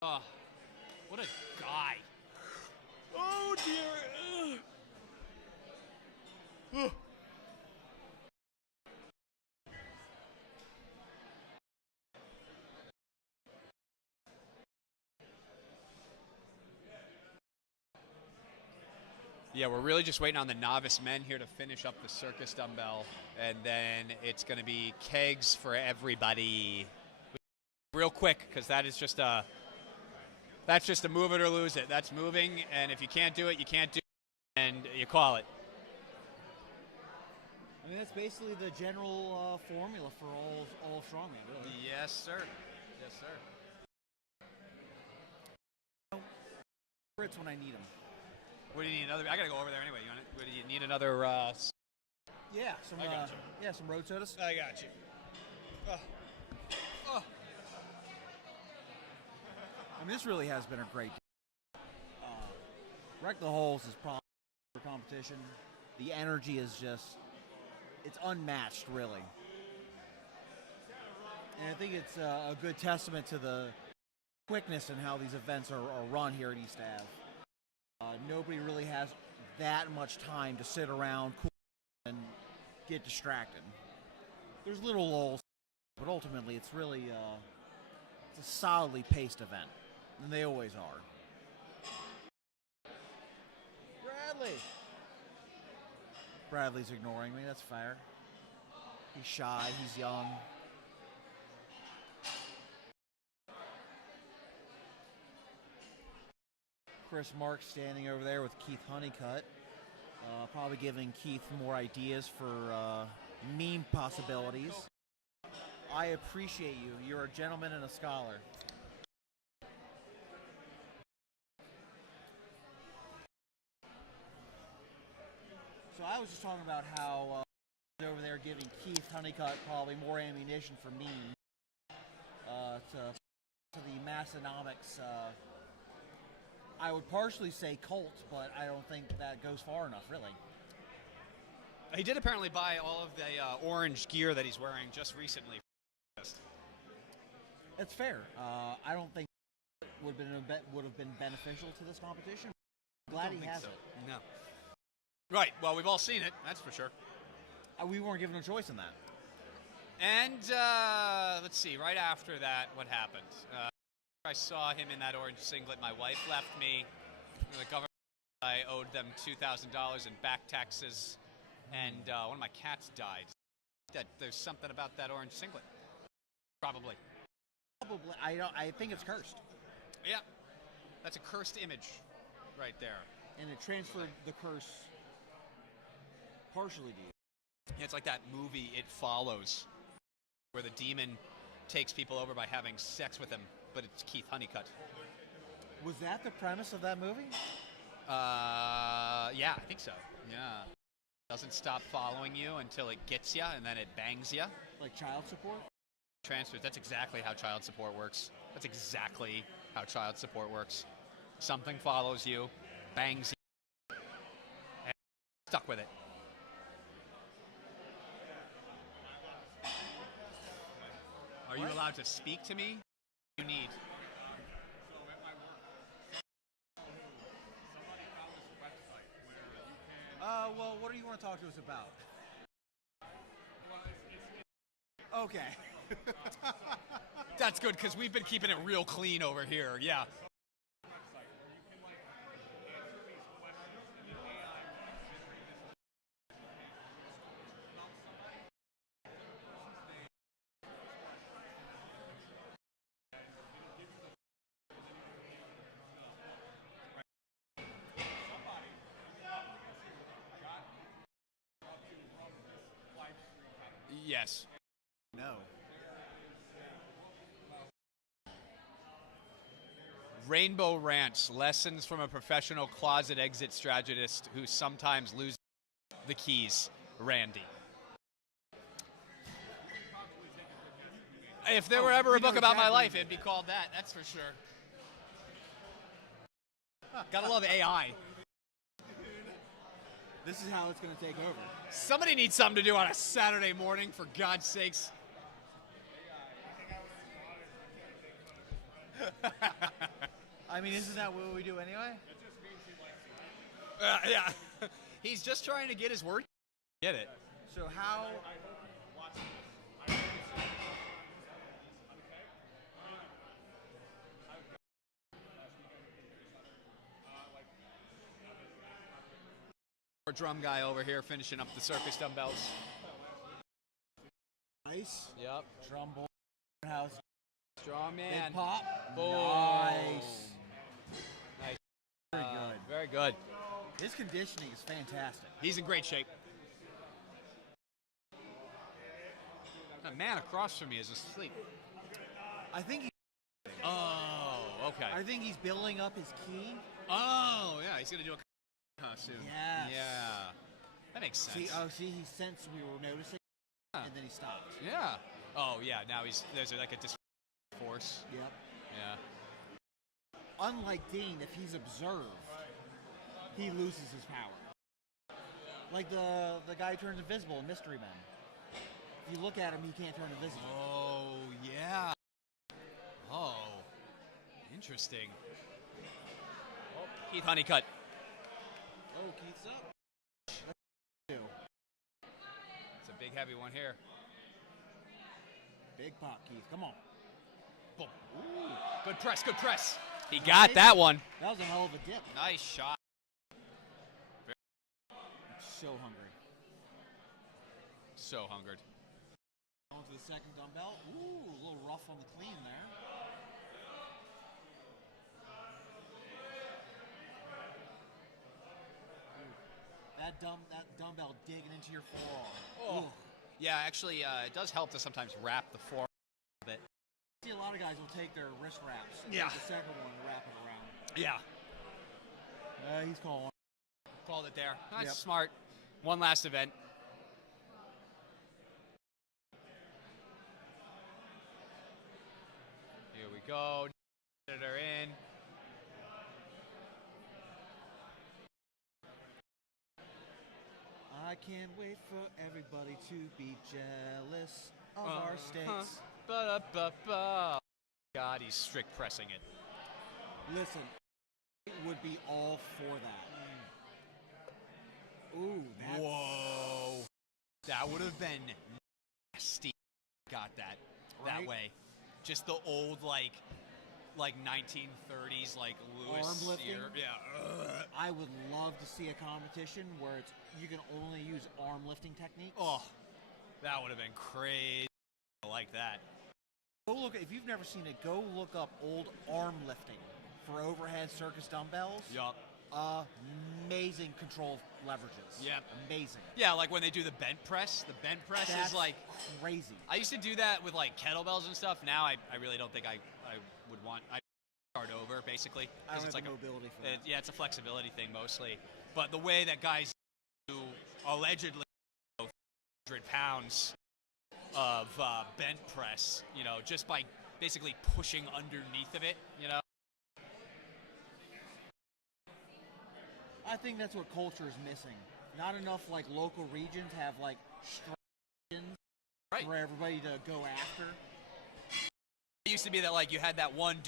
Oh, what a guy. Oh, dear. Ugh. Yeah, we're really just waiting on the novice men here to finish up the circus dumbbell, and then it's going to be kegs for everybody. Real quick, because that's just a move it or lose it. That's moving, and if you can't do it, you can't do it, and you call it. I mean, that's basically the general formula for all strongman, really. Yes, sir. Yes, sir. Fritz when I need them. What do you need? I gotta go over there anyway. Do you need another? Yeah, some. I got you. Some road sodas. I got you. I mean, this really has been a great day. Wreck the Holes is probably for competition. The energy is it's unmatched, really. And I think it's a good testament to the quickness in how these events are run here at East Ave. Nobody really has that much time to sit around cool and get distracted. There's little lulls, but ultimately it's really it's a solidly paced event, and they always are. Bradley's ignoring me. That's fair. He's shy. He's young. Chris Marks standing over there with Keith Honeycutt, probably giving Keith more ideas for meme possibilities. I appreciate you. You're a gentleman and a scholar. So I was just talking about how over there giving Keith Honeycutt probably more ammunition for memes to the Massonomics. I would partially say cult, but I don't think that goes far enough, really. He did apparently buy all of the orange gear that he's wearing just recently. It's fair. I don't think it would have been beneficial to this competition. I'm glad he has it. No. Right. Well, we've all seen it. That's for sure. We weren't given a choice in that. And let's see. Right after that, what happened? I saw him in that orange singlet. My wife left me. The government, I owed them $2,000 in back taxes, and one of my cats died. That there's something about that orange singlet. Probably. I think it's cursed. Yeah, that's a cursed image, right there. And it transferred the curse partially to you. Yeah, it's like that movie It Follows, where the demon takes people over by having sex with them, but it's Keith Honeycutt. Was that the premise of that movie? Yeah, I think so. Yeah. Doesn't stop following you until it gets you, and then it bangs you. Like child support? Transfers. That's exactly how child support works. That's exactly how child support works. Something follows you, bangs you, and stuck with it. Are you allowed to speak to me? You need. So at my work, somebody found this website where you can. Well, what do you want to talk to us about? Well, it's Okay. That's good, because we've been keeping it real clean over here. Yeah. website where you can like answer these questions and the AI will generate this about somebody. Yes. No. Rainbow Rants, lessons from a professional closet exit strategist who sometimes loses the keys, Randy. If there were ever a book about my life, it'd be called that, that's for sure. Gotta love AI. This is how it's going to take over. Somebody needs something to do on a Saturday morning, for God's sakes. I mean, isn't that what we do anyway? Yeah. He's just trying to get his word. Get it. So how... Our drum guy over here finishing up the circus dumbbells. Nice. Yep. Trombone house. Strong Big man. pop. Boom. Nice. Nice. Very good. Very good. His conditioning is fantastic. He's in great shape. The man across from me is asleep. I think Oh, okay. I think he's building up his key. Oh, yeah. He's gonna do a costume. Yes. Yeah. That makes sense. See, he sensed we were noticing, and then he stopped. Yeah. Oh, yeah. Now there's like a force. Yep. Yeah. Unlike Dean, if he's observed, he loses his power. Like the guy who turns invisible in Mystery Men. If you look at him, he can't turn invisible. Oh, yeah. Oh, interesting. Oh, Keith Honeycutt. Oh, Keith's up. It's a big, heavy one here. Big pop, Keith. Come on. Boom. Ooh, good press, good press. He got that one. That was a hell of a dip. Nice shot. I'm so hungry. So hungered. Going to the second dumbbell. Ooh, a little rough on the clean there. That dumbbell digging into your forearm. Oh. Ooh. Yeah, actually, it does help to sometimes wrap the forearm a bit. See, a lot of guys will take their wrist wraps. And Yeah. take the second one and wrap it around. Yeah. He's calling. Called it there. That's Yep. smart. One last event. Here we go. Editor in. I can't wait for everybody to be jealous of our states. Ba-da-ba-ba. God, he's strict pressing it. Listen, it would be all for that. Ooh, that's... Whoa. That would have been nasty. Got that Right? way. Just the old, like 1930s, like Lewis. Arm lifting? Yeah. I would love to see a competition where you can only use arm lifting techniques. Oh, that would have been crazy. I like that. Go look, if you've never seen it, go look up old arm lifting for overhead circus dumbbells. Yup. Amazing control leverages. Yep. Amazing. Yeah, like when they do the bent press. The bent press That's is like crazy. I used to do that with like kettlebells and stuff. Now I really don't think I would want. I start over basically I don't it's have like the mobility for that. yeah, it's a flexibility thing mostly. But the way that guys do allegedly 100 pounds of bent press, just by basically pushing underneath of it, I think that's what culture is missing. Not enough like local regions have like strategies Right. for everybody to go after. It used to be that like you had that one dude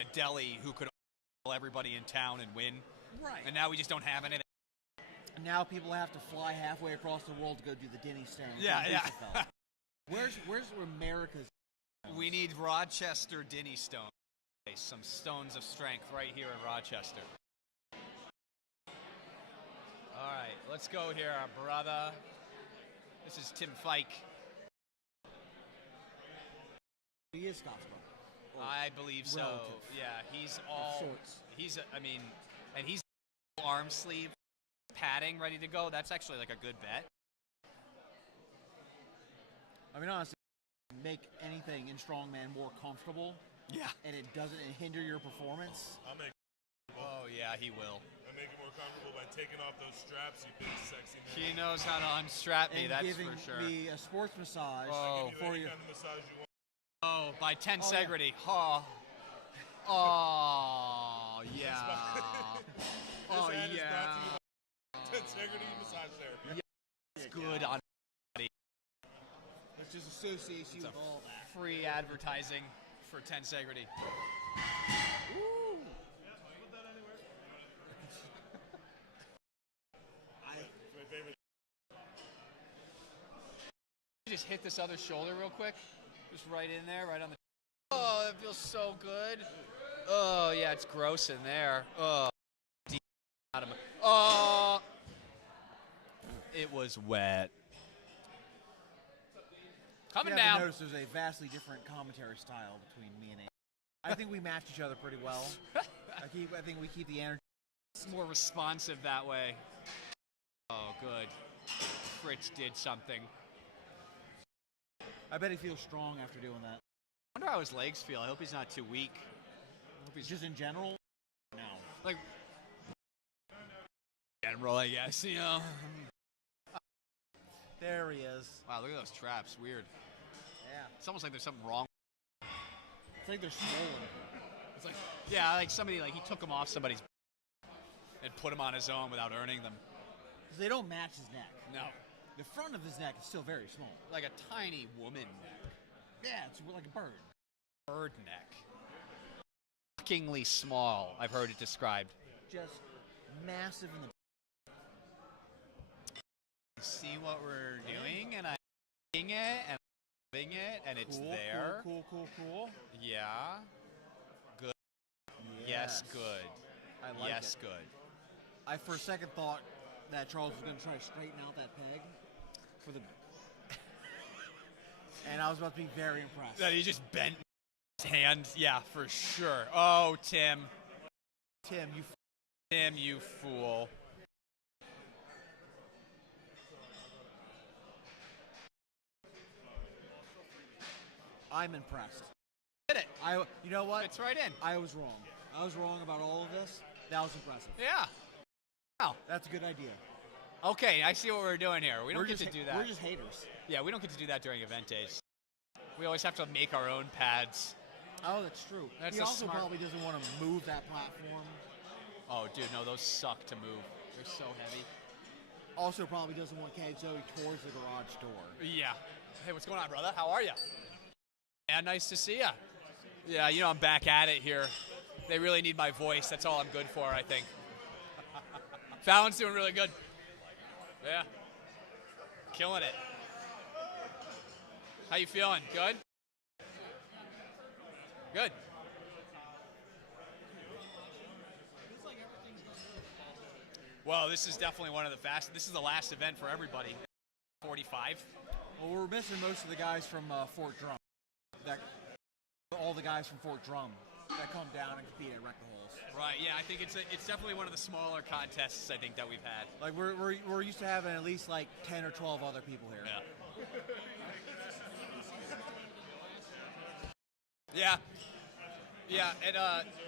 in a deli who could kill everybody in town and win, Right. and now we just don't have any. And now people have to fly halfway across the world to go do the Denny Stone. Yeah, from yeah. Roosevelt. Where's America's? We need Rochester Denny Stone. Some stones of strength right here in Rochester. All right, let's go here, brother. This is Tim Fike. He is Scott's brother. Or I believe so. relative. Yeah, he's of all. sorts. He's, and he's arm sleeve padding ready to go. That's actually like a good bet. I mean, honestly, make anything in strongman more comfortable, Yeah. and it doesn't hinder your performance. I'll make Oh yeah, he will. I make it more comfortable by taking off those straps, you big sexy man. He knows how to unstrap me. And That's giving for sure. me a sports massage Oh. Give you for any you. kind of massage you want. Oh, by tensegrity. yeah. Oh. Oh, yeah. Oh, This ad is brought to yeah. you by Integrity Massage Therapy. It's good on It's just association It's a with all that. free advertising for tensegrity. It's my favorite. Just hit this other shoulder real quick. Just right in there, right on the. Oh, that feels so good. Oh, yeah, it's gross in there. Oh, deep out of my. Oh, it was wet. Coming You haven't down. noticed there's a vastly different commentary style between me and Andy. I think we match each other pretty well. I think we keep the energy. It's more responsive that way. Oh, good. Fritz did something. I bet he feels strong after doing that. I wonder how his legs feel. I hope he's not too weak. I hope he's Just in general, no. like general, I guess. There he is. Wow, look at those traps. Weird. Yeah. It's almost like there's something wrong. It's like they're swollen. It's like, yeah, like somebody, like he took them off somebody's and put them on his own without earning them. 'Cause they don't match his neck. No. The front of his neck is still very small. Like a tiny woman neck. Yeah, it's like a bird. Bird neck. Shockingly small, I've heard it described. Just massive in the. See what we're doing, and I'm doing it, and I'm loving it, and it's Cool, there. Cool. Yeah. Good. Yes, good. I like yes, it. good. I for a second thought that Charles was going to try to straighten out that peg for the. And I was about to be very impressed. That he just bent his hand. Yeah, for sure. Oh, Tim. Tim, you. Tim, you fool. I'm impressed. Did it? You know what? It's right in. I was wrong. I was wrong about all of this. That was impressive. Yeah. Wow. That's a good idea. Okay, I see what we're doing here. We don't get to do that. We're just haters. Yeah, we don't get to do that during event days. We always have to make our own pads. Oh, that's true. That's he a also smart- probably doesn't want to move that platform. Oh, dude, no, those suck to move. They're so heavy. Also probably doesn't want Zoe towards the garage door. Yeah. Hey, what's going on, brother? How are you? Yeah, nice to see you. Yeah, you know, I'm back at it here. They really need my voice. That's all I'm good for, I think. Fallon's doing really good. Yeah. Killing it. How you feeling? Good? Good. Well, this is definitely one of the fastest. This is the last event for everybody. 45. Well, we're missing most of the guys from Fort Drum. All the guys from Fort Drum that come down and compete at Wreck the Holes. Right. Yeah, I think it's definitely one of the smaller contests I think that we've had. Like we're used to having at least like 10 or 12 other people here. Yeah. Yeah, and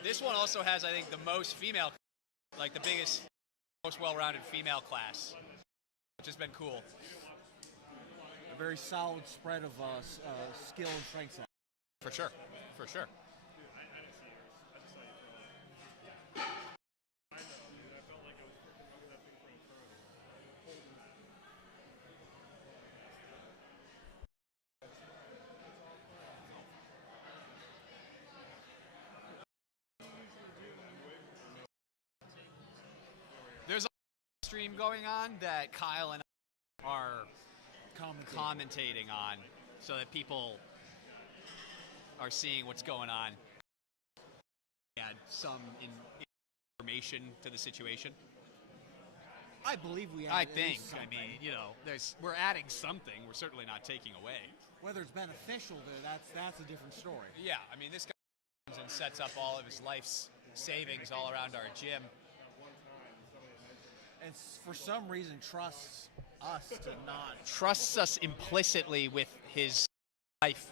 this one also has, I think, the most female, like the biggest, most well-rounded female class, which has been cool. A very solid spread of skill and strength set. For sure. For sure. There's a stream going on that Kyle and I are commentating on so that people are seeing what's going on. Add some information to the situation. I believe we. I think. I mean, you know, we're adding something. We're certainly not taking away. Whether it's beneficial, that's a different story. Yeah, I mean, this guy comes and sets up all of his life's savings all around our gym. And for some reason trusts us to not. Trusts us implicitly with his life.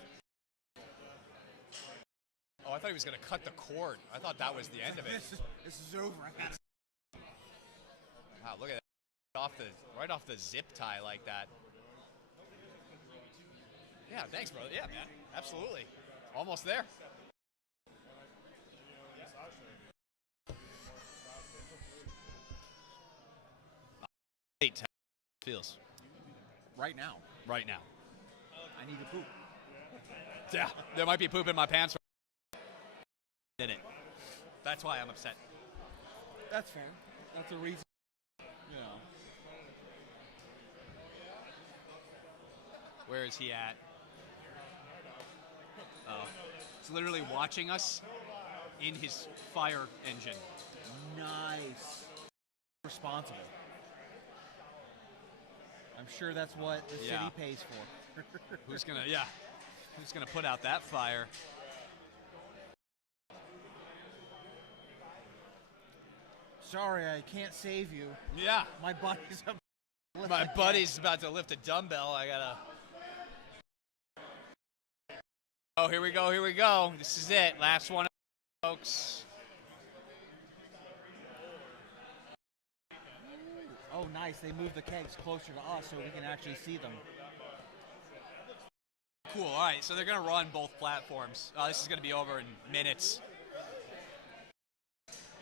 Oh, I thought he was going to cut the cord. I thought that was the end of it. This is over. Wow, look at that. Right off the zip tie like that. Yeah, thanks, brother. Yeah, man. Absolutely. Almost there. 8 feels. Right now. Right now. I need to poop. Yeah, there might be poop in my pants. Did it. That's why I'm upset. That's fair. That's a reason. You know. Where is he at? Oh. He's literally watching us in his fire engine. Nice. Responsible. I'm sure that's what the city pays for. Who's gonna put out that fire? Sorry, I can't save you. Yeah. My buddy's about to lift a dumbbell. I gotta. Oh, here we go. This is it. Last one, folks. Oh, nice. They moved the kegs closer to us so we can actually see them. Cool. All right, so they're going to run both platforms. This is going to be over in minutes.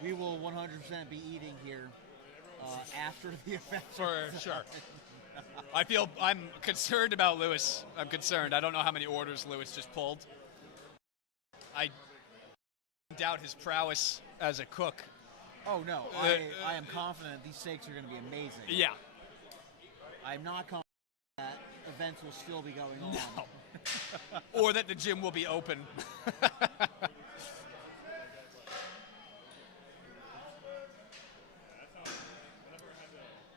We will 100% be eating here after the event. For sure. I'm concerned about Lewis. I'm concerned. I don't know how many orders Lewis just pulled. I doubt his prowess as a cook. Oh, no. I am confident these steaks are going to be amazing. Yeah. I'm not confident that events will still be going on. No. Or that the gym will be open.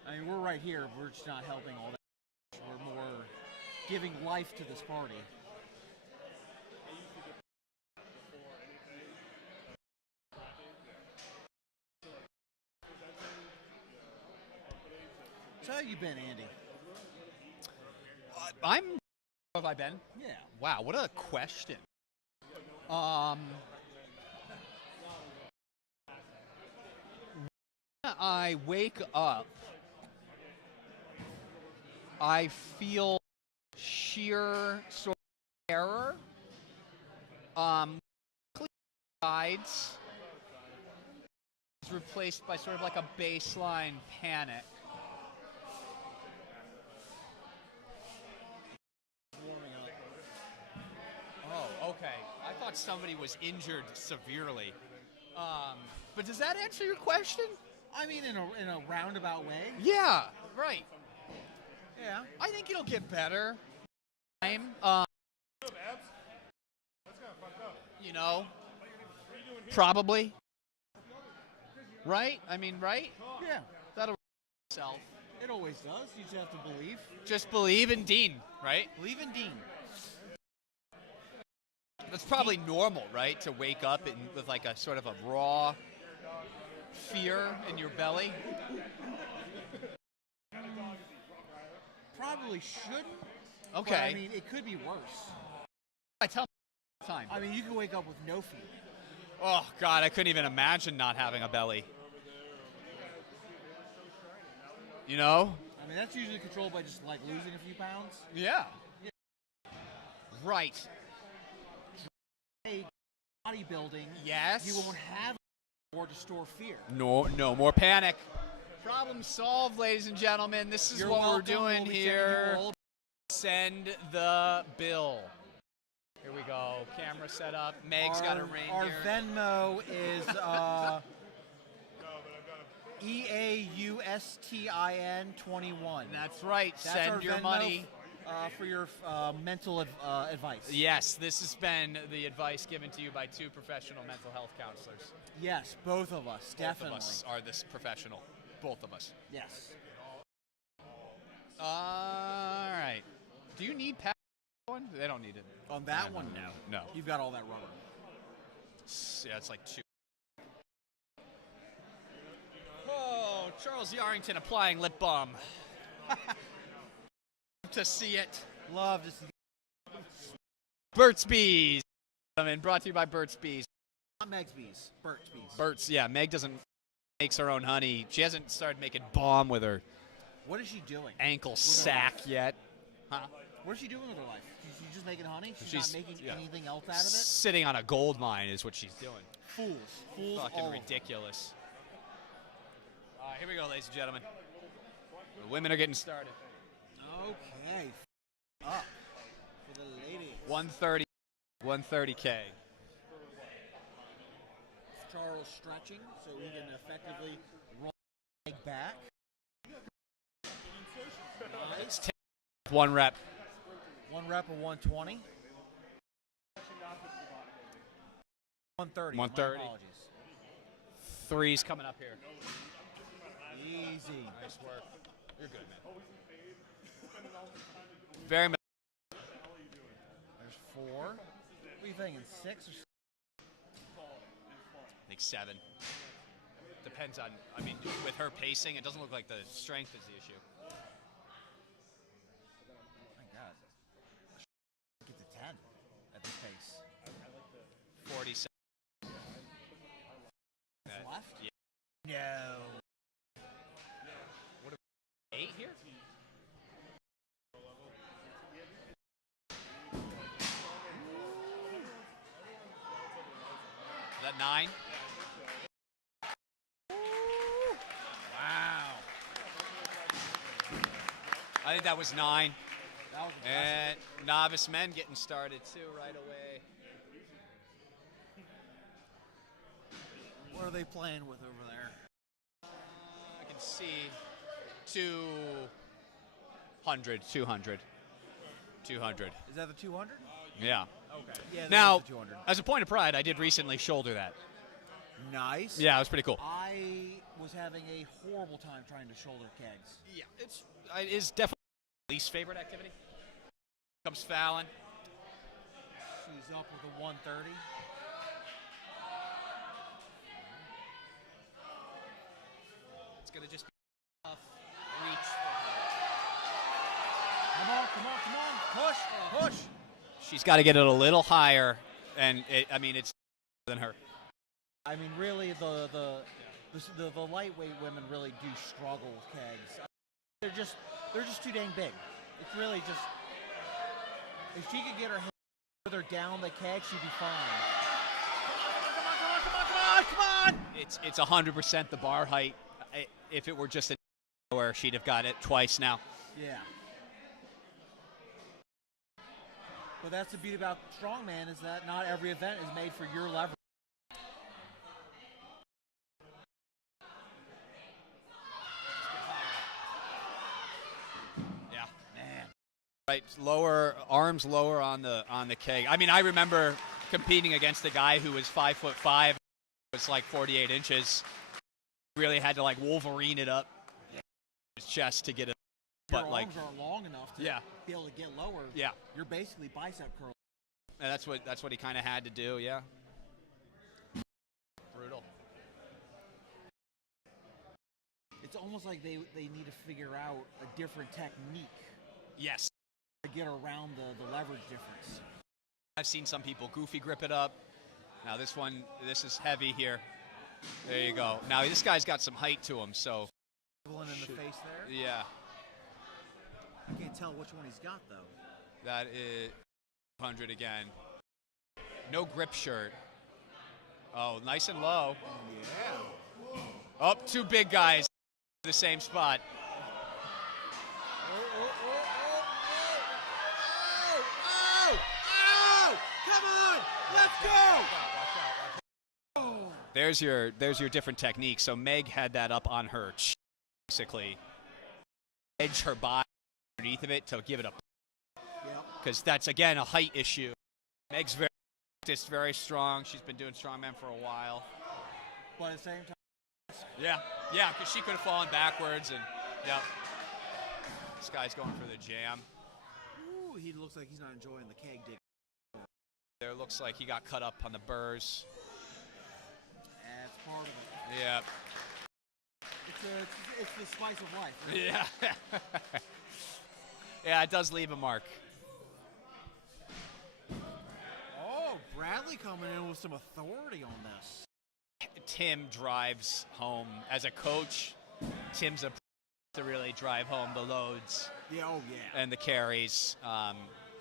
I mean, we're right here. We're just not helping all that. We're more giving life to this party. So how you been, Andy? I'm have I been? Yeah. Wow, what a question. When I wake up, I feel sheer sort of terror. Sides is replaced by sort of like a baseline panic. Oh, okay. I thought somebody was injured severely. But does that answer your question? I mean, in a roundabout way. Yeah, right. Yeah. I think it'll get better. You know, probably. Right? I mean, right? Yeah. That'll itself. It always does. You just have to believe. Just believe in Dean, right? Believe in Dean. That's probably normal, right? To wake up with like a sort of a raw fear in your belly. Probably shouldn't. Okay. But, I mean, it could be worse. I tell time. I mean, you could wake up with no fear. Oh God, I couldn't even imagine not having a belly. You know? I mean, that's usually controlled by just like losing a few pounds. Yeah. Right. Bodybuilding. Yes. You won't have more to store fear. No more panic. Problem solved, ladies and gentlemen. This is You're what welcome. we're doing We'll be here. sending you Send the bill. Here we go. Camera set up. Meg's got a ring Our here. Venmo is EAUSTIN21. That's right. That's Send our your Venmo money. For your mental advice. Yes, this has been the advice given to you by two professional mental health counselors. Yes, both of us, definitely. Both of us are this professional. Both of us. Yes. All right. Do you need pads one? They don't need it. On that one, no. No. You've got all that rubber. Yeah, it's like 2. Oh, Charles Yarrington applying lip balm. To see it. Love to see. Burt's Bees. I mean, brought to you by Burt's Bees. Not Meg's Bees. Burt's Bees. Burt's, yeah. Meg doesn't makes her own honey. She hasn't started making balm with her What is she doing? ankle with her sack life? yet. Huh? What is she doing with her life? She's just making honey? She's She's- not making yeah. anything else out of it? Sitting on a gold mine is what she's doing. Fools. Fools all Fucking of them. ridiculous. Here we go, ladies and gentlemen. The women are getting started. Okay. Up for the ladies. 130, 130K. Charles stretching so he can effectively roll the leg back. It's 10, 1 rep. 1 rep of 120. 130. 130. My apologies. 3's coming up here. Easy. Nice work. You're good, man. Very much. There's 4. What are you thinking? 6 or 7? I think 7. Depends on, I mean, with her pacing, it doesn't look like the strength is the issue. My God. Get to 10 at this pace. 47. Left? Yeah. No. What are we, 8 here? Is that 9? Wow. I think that was 9. That was And novice men getting started too right away. What are they playing with over there? I can see 200. 200. Is that the 200? Yeah. Okay. Yeah, Now, the 200. as a point of pride, I did recently shoulder that. Nice. Yeah, it was pretty cool. I was having a horrible time trying to shoulder kegs. Yeah, it is definitely my least favorite activity. Comes Fallon. She's up with a 130. It's going to just be tough reach for her. Come on. Push. She's got to get it a little higher, and it's than her. I mean, really, the lightweight women really do struggle with kegs. They're just too dang big. It's really just, if she could get her head further down the keg, she'd be fine. Come on! It's 100% the bar height. If it were just a where she'd have got it twice now. Yeah. But that's the beauty about strongman, is that not every event is made for your leverage. Yeah. Man. Right, arms lower on the keg. I mean, I remember competing against a guy who was 5'5", was like 48 inches. Really had to like Wolverine it up his chest to get it. But your arms aren't long enough to be able to get lower. Yeah. You're basically bicep curl. And that's what he kind of had to do. Yeah. Brutal. It's almost like they need to figure out a different technique. Yes. To get around the leverage difference. I've seen some people goofy grip it up. Now this is heavy here. There you go. Now this guy's got some height to him, so. One in the face there? Yeah. I can't tell which one he's got, though. That is 100 again. No grip shirt. Oh, nice and low. Yeah. Oh, two big guys in the same spot. Oh! Come on! Let's go! There's your different technique. So Meg had that up on her chin, basically. Edge her body underneath of it to give it a, because that's again a height issue. Meg's very strong. She's been doing strongman for a while. But at the same time. Yeah, because she could have fallen backwards and this guy's going for the jam. Ooh, he looks like he's not enjoying the keg dig. There looks like he got cut up on the burrs. That's part of it. Yeah. It's the spice of life. Right? Yeah. Yeah, it does leave a mark. Oh, Bradley coming in with some authority on this. Tim drives home. As a coach, Tim's a to really drive home the loads. Yeah, and the carries.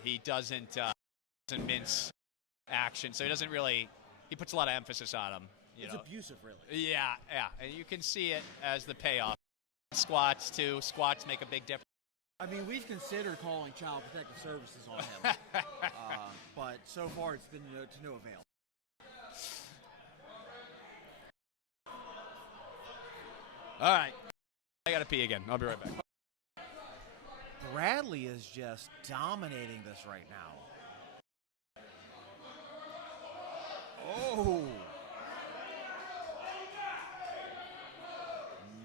He doesn't mince action, so he puts a lot of emphasis on them. It's abusive, really. Yeah, and you can see it as the payoff. Squats too. Squats make a big difference. I mean, we've considered calling Child Protective Services on him, but so far it's been to no avail. All right, I gotta pee again. I'll be right back. Bradley is just dominating this right now. Oh!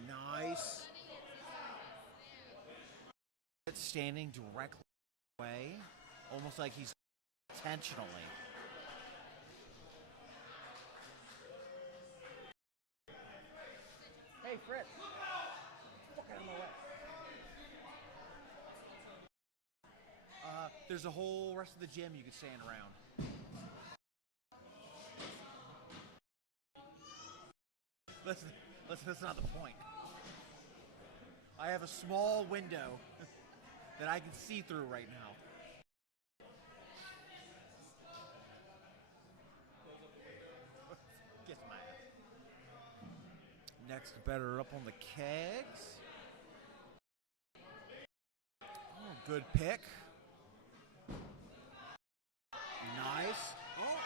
Nice. It's standing directly away, almost like he's intentionally. Hey, Fritz. Fuck out of my way. There's a whole rest of the gym you can stand around. That's not the point. I have a small window that I can see through right now. Kiss my ass. Next competitor up on the kegs. Oh, good pick. Nice. Oh,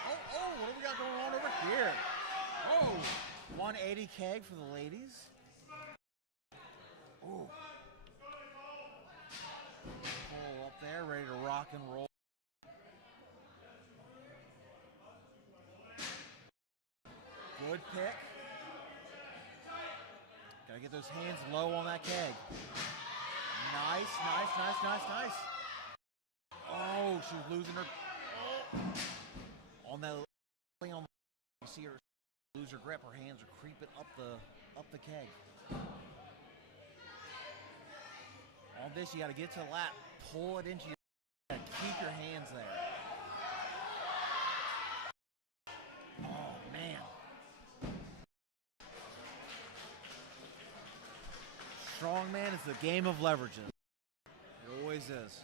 what do we got going on over here? Oh, 180 keg for the ladies. Ooh. Pull up there, ready to rock and roll. Good pick. Gotta get those hands low on that keg. Nice. Oh, she's losing her. On that, you see her lose her grip. Her hands are creeping up the keg. On this, you got to get to the lap. pull it into your head. Keep your hands there. Oh, man. Strongman is the game of leverages. It always is.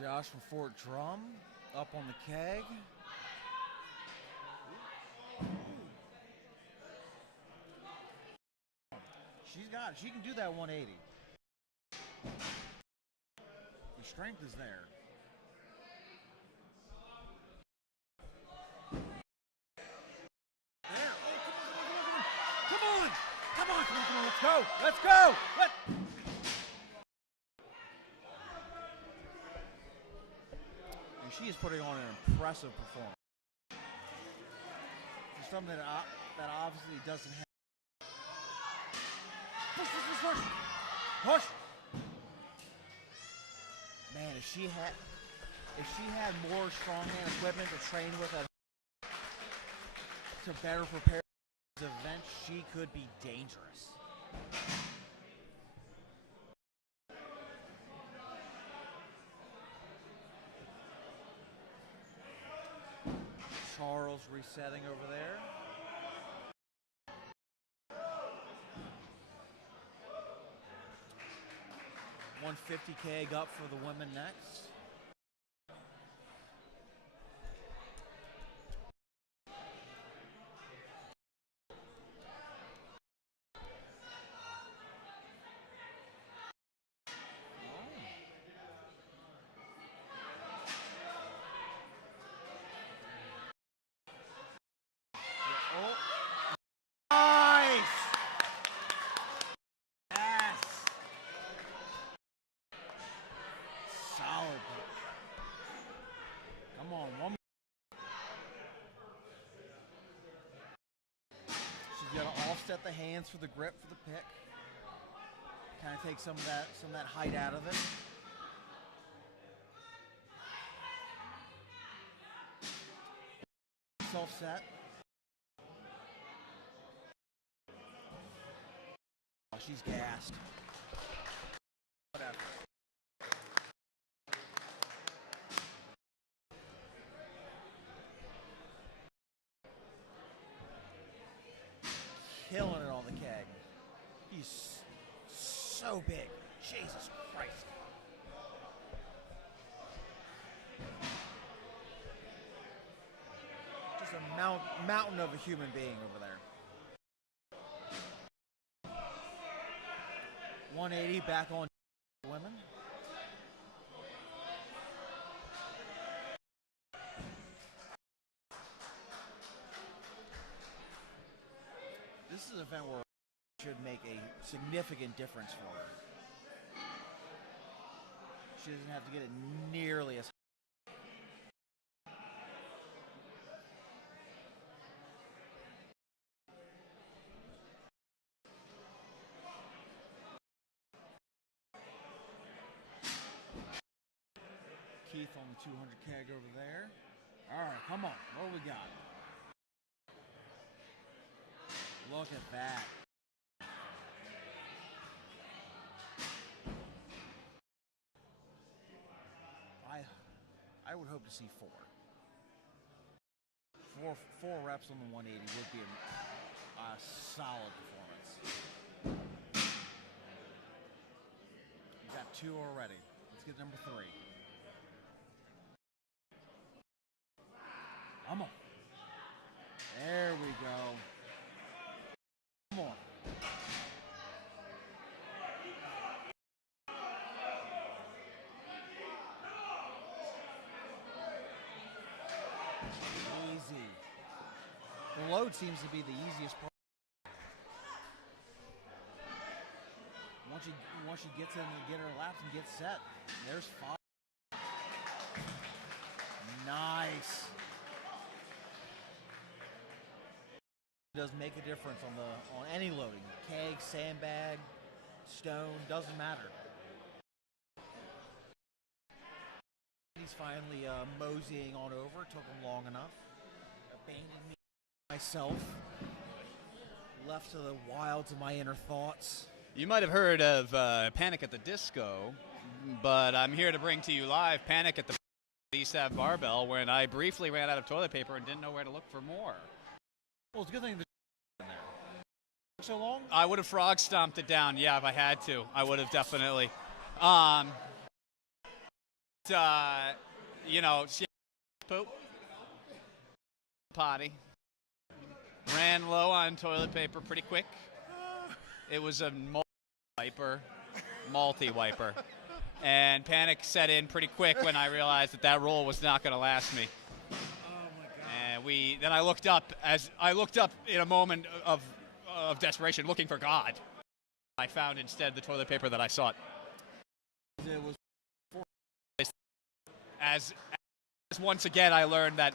Josh from Fort Drum up on the keg. She's got it. She can do that 180. The strength is there. There. Oh, come on. Come on. Let's go. Let's go. She is putting on an impressive performance. For something that obviously doesn't have. Push. Man, if she had more strongman equipment to train with to better prepare for this event, she could be dangerous. Charles resetting over there. 150 keg up for the women next. Offset the hands for the grip for the pick. Kind of take some of that height out of it. Self set. Oh, she's gassed. Whatever. Killing it on the keg. He's so big. Jesus Christ. Just a mountain of a human being over there. 180 back on women. This is an event where it should make a significant difference for her. She doesn't have to get it nearly as high. Keith on the 200 keg over there. All right, come on. What do we got? Look at that. I would hope to see four reps on the 180 would be a solid performance. We got two already. Let's get number 3. Come on. There we go. Come on. Easy. The low load seems to be the easiest part. Once she gets in and get her laps and gets set, there's 5. Nice. It does make a difference on any loading. Keg, sandbag, stone, doesn't matter. He's finally moseying on over. Took him long enough. Abandoned me myself. Left to the wilds of my inner thoughts. You might have heard of Panic at the Disco, but I'm here to bring to you live Panic at the East Ave Barbell when I briefly ran out of toilet paper and didn't know where to look for more. Well, it's a good thing the in there. So long? I would have frog stomped it down, yeah, if I had to. I would have definitely. You know, poop, potty. Ran low on toilet paper pretty quick. It was a multi-wiper. And panic set in pretty quick when I realized that roll was not going to last me. Oh my God. And then I looked up in a moment of desperation looking for God. I found instead the toilet paper that I sought. It was as once again I learned that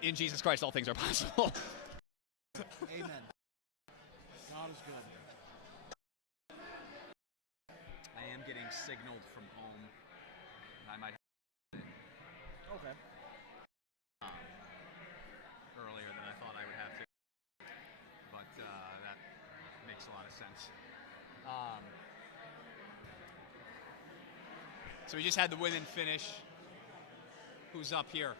in Jesus Christ all things are possible. Amen. God is good. I am getting signaled from home. I might have Okay. earlier than I thought I would have to, but that makes a lot of sense. So we just had the women finish. Who's up here?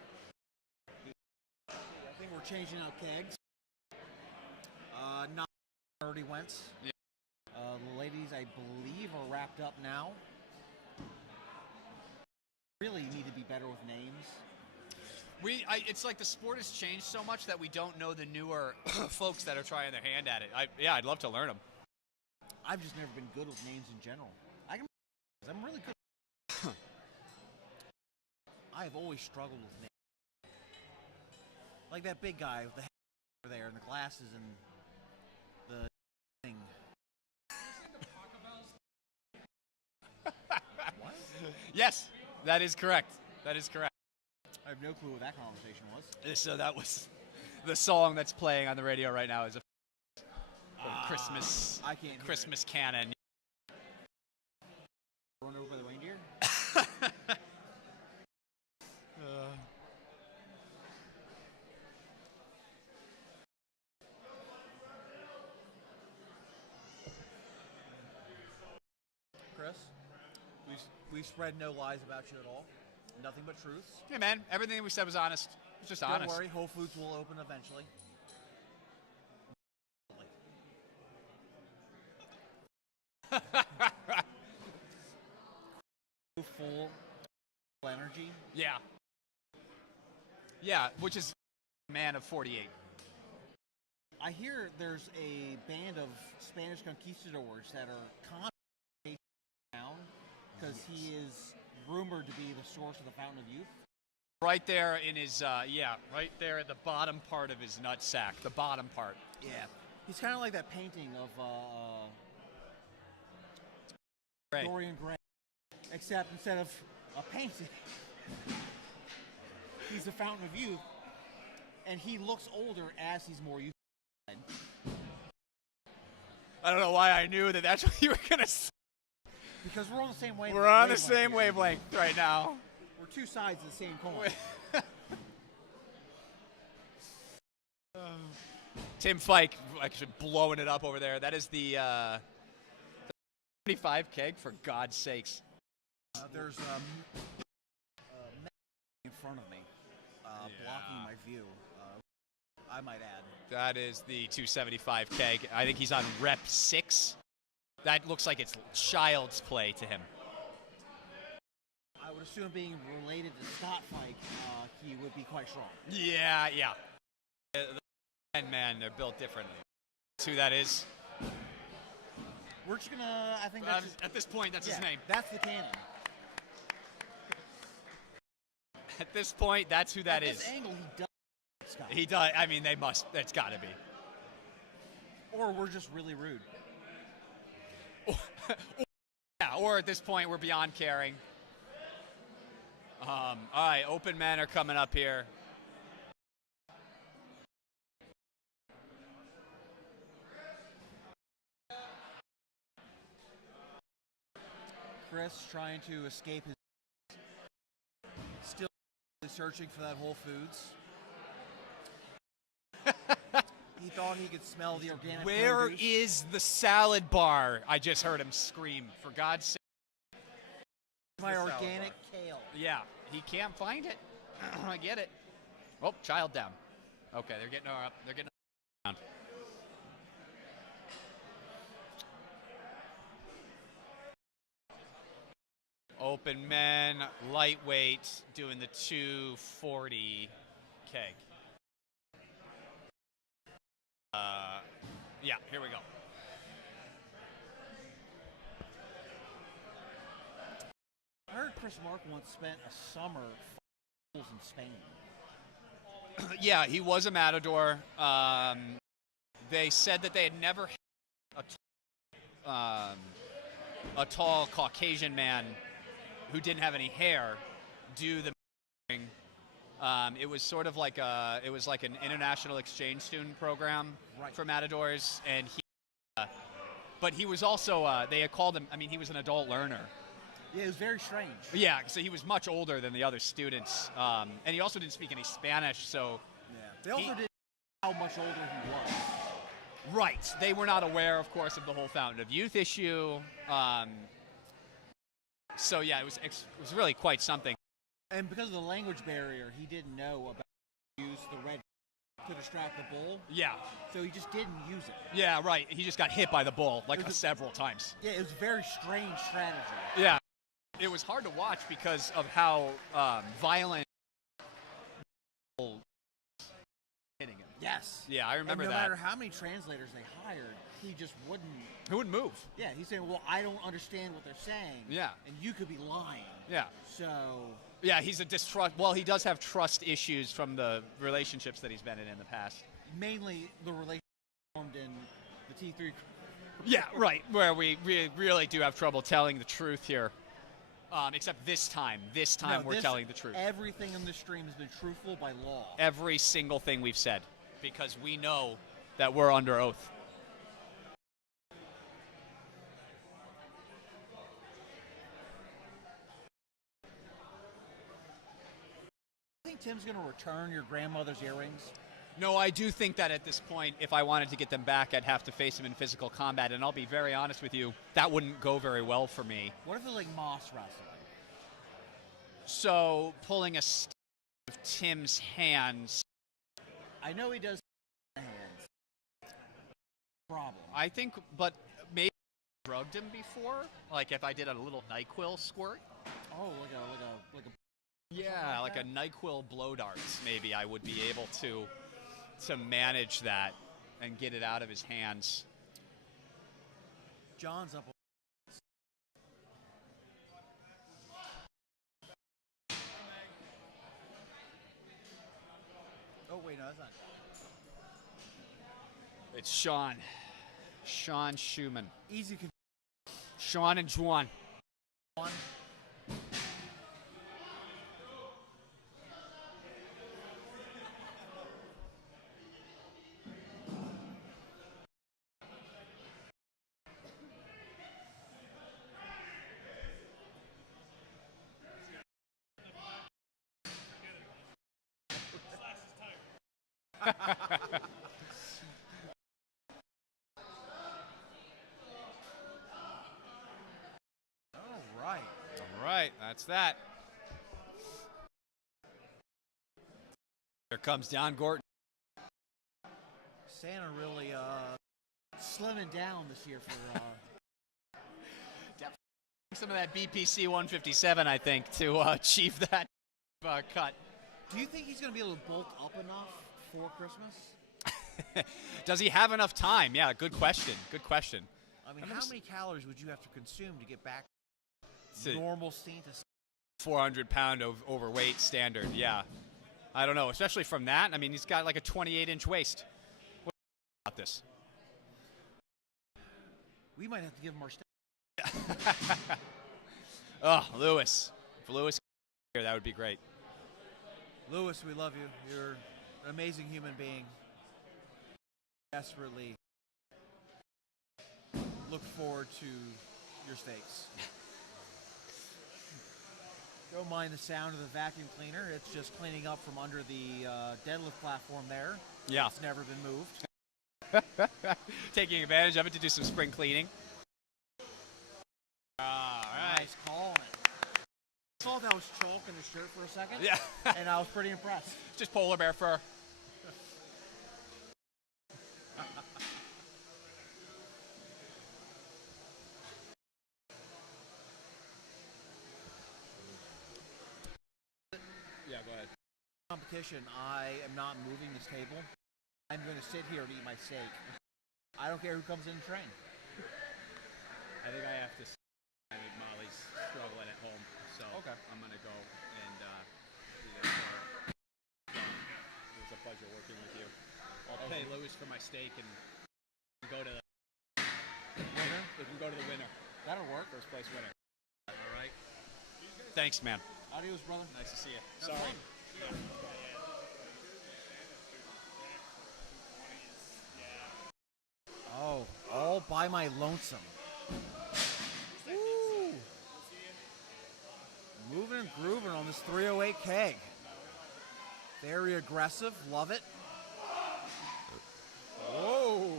I think we're changing out kegs. Not already went. Yeah. The ladies, I believe, are wrapped up now. Really need to be better with names. It's like the sport has changed so much that we don't know the newer folks that are trying their hand at it. I'd love to learn them. I've just never been good with names in general. I'm really good. I've always struggled with names. Like that big guy with the hair over there and the glasses and the thing. What? Yes, that is correct. That is correct. I have no clue what that conversation was. So that was the song that's playing on the radio right now is a Christmas I can't hear Christmas canon. Run over by the reindeer? Chris, we've spread no lies about you at all. Nothing but truths. Yeah, man. Everything we said was honest. It's just Don't honest. worry, Whole Foods will open eventually. Full energy. Yeah. Yeah, which is a man of 48. I hear there's a band of Spanish conquistadors that are constantly down because he is rumored to be the source of the Fountain of Youth. Right there in his, right there at the bottom part of his nutsack. The bottom part. Yeah. He's kind of like that painting of Gray. Dorian Gray, except instead of a painting, he's the Fountain of Youth, and he looks older as he's more youthful. I don't know why I knew that that's what you were going to say. Because we're on the same wavelength. We're on the same wavelength right now. We're two sides of the same coin. Tim Fike actually blowing it up over there. That is the 75 keg, for God's sakes. There's in front of me, blocking my view. I might add. That is the 275 keg. I think he's on rep 6. That looks like it's child's play to him. I would assume being related to Scott Fike, he would be quite strong. Yeah. And man, they're built differently. That's who that is. We're just gonna, I think that's at this point, that's his name. That's the canon. At this point, that's who that is. At this angle, he does Scott. He does. I mean, they must. It's got to be. Or we're just really rude. Yeah, or at this point, we're beyond caring. All right, open men are coming up here. Chris trying to escape his. Still searching for that Whole Foods. He thought he could smell the organic Where produce. is the salad bar? I just heard him scream. For God's sake. My organic kale. Yeah, he can't find it. I get it. Oh, child down. Okay, they're getting her up. They're getting her down. Open men, lightweight, doing the 240 keg. Yeah, here we go. I heard Chris Mark once spent a summer in Spain. Yeah, he was a matador. They said that they had never had a tall Caucasian man who didn't have any hair do the thing. It was sort of like an international exchange student program for matadors, and but he was also they had called him. I mean, he was an adult learner. Yeah, it was very strange. Yeah, so he was much older than the other students, and he also didn't speak any Spanish. So they also didn't know how much older he was. Right, they were not aware, of course, of the whole Fountain of Youth issue. So yeah, it was really quite something. And because of the language barrier, he didn't know about use the red to distract the bull. Yeah. So he just didn't use it. Yeah, right. He just got hit by the bull several times. Yeah, it was a very strange strategy. Yeah. It was hard to watch because of how violent hitting him. Yes. Yeah, I remember and that. No matter how many translators they hired, he just wouldn't. He wouldn't move. Yeah, he's saying, well, I don't understand what they're saying. Yeah. And you could be lying. Yeah. So. Yeah, he's a distrust. Well, he does have trust issues from the relationships that he's been in the past. Mainly the relationship formed in the T3. Yeah, right. Where we really do have trouble telling the truth here. Except this time. This time we're telling the truth. Everything in this stream has been truthful by law. Every single thing we've said. Because we know that we're under oath. Do you think Tim's going to return your grandmother's earrings? No, I do think that at this point, if I wanted to get them back, I'd have to face him in physical combat. And I'll be very honest with you, that wouldn't go very well for me. What if it's like Moss wrestling? So, pulling a stick of Tim's hands. I know he does hands. Problem. I think, but maybe I drugged him before? Like if I did a little NyQuil squirt? Oh, like a yeah, like a NyQuil blow darts. Maybe I would be able to manage that and get it out of his hands. John's up. Oh wait, no, that's not. It's Sean Schumann. Easy. Sean and Juan. All right, that's that. Here comes Don Gorton. Santa really slimming down this year for some of that BPC 157, I think, to achieve that cut. Do you think he's going to be able to bulk up enough for Christmas? Does he have enough time? Yeah, good question. Good question. I mean, how many calories would you have to consume to get back to normal Santa? 400-pound overweight standard, yeah. I don't know, especially from that. I mean, he's got like a 28-inch waist. What about this? We might have to give him our stuff. Oh, Lewis. If Lewis here, that would be great. Lewis, we love you. You're an amazing human being. Desperately look forward to your steaks. Don't mind the sound of the vacuum cleaner. It's just cleaning up from under the deadlift platform there. Yeah. It's never been moved. Taking advantage of it to do some spring cleaning. All right. Nice calling it. I thought that was chalk in the shirt for a second. Yeah. And I was pretty impressed. Just polar bear fur. Yeah, go ahead. Competition, I am not moving this table. I'm going to sit here and eat my steak. I don't care who comes in and train. I think I have to. I think Molly's struggling at home, so Okay. I'm gonna go and do that for her. It was a pleasure working with you. I'll pay Lewis for my steak and go to the Winner? we can go to the winner, That'll work. first place winner. All right. Thanks, man. Adios, brother. Nice to see you. Have Sorry. fun. Oh, all by my lonesome. Woo. Moving and grooving on this 308 keg. Very aggressive. Love it. Whoa.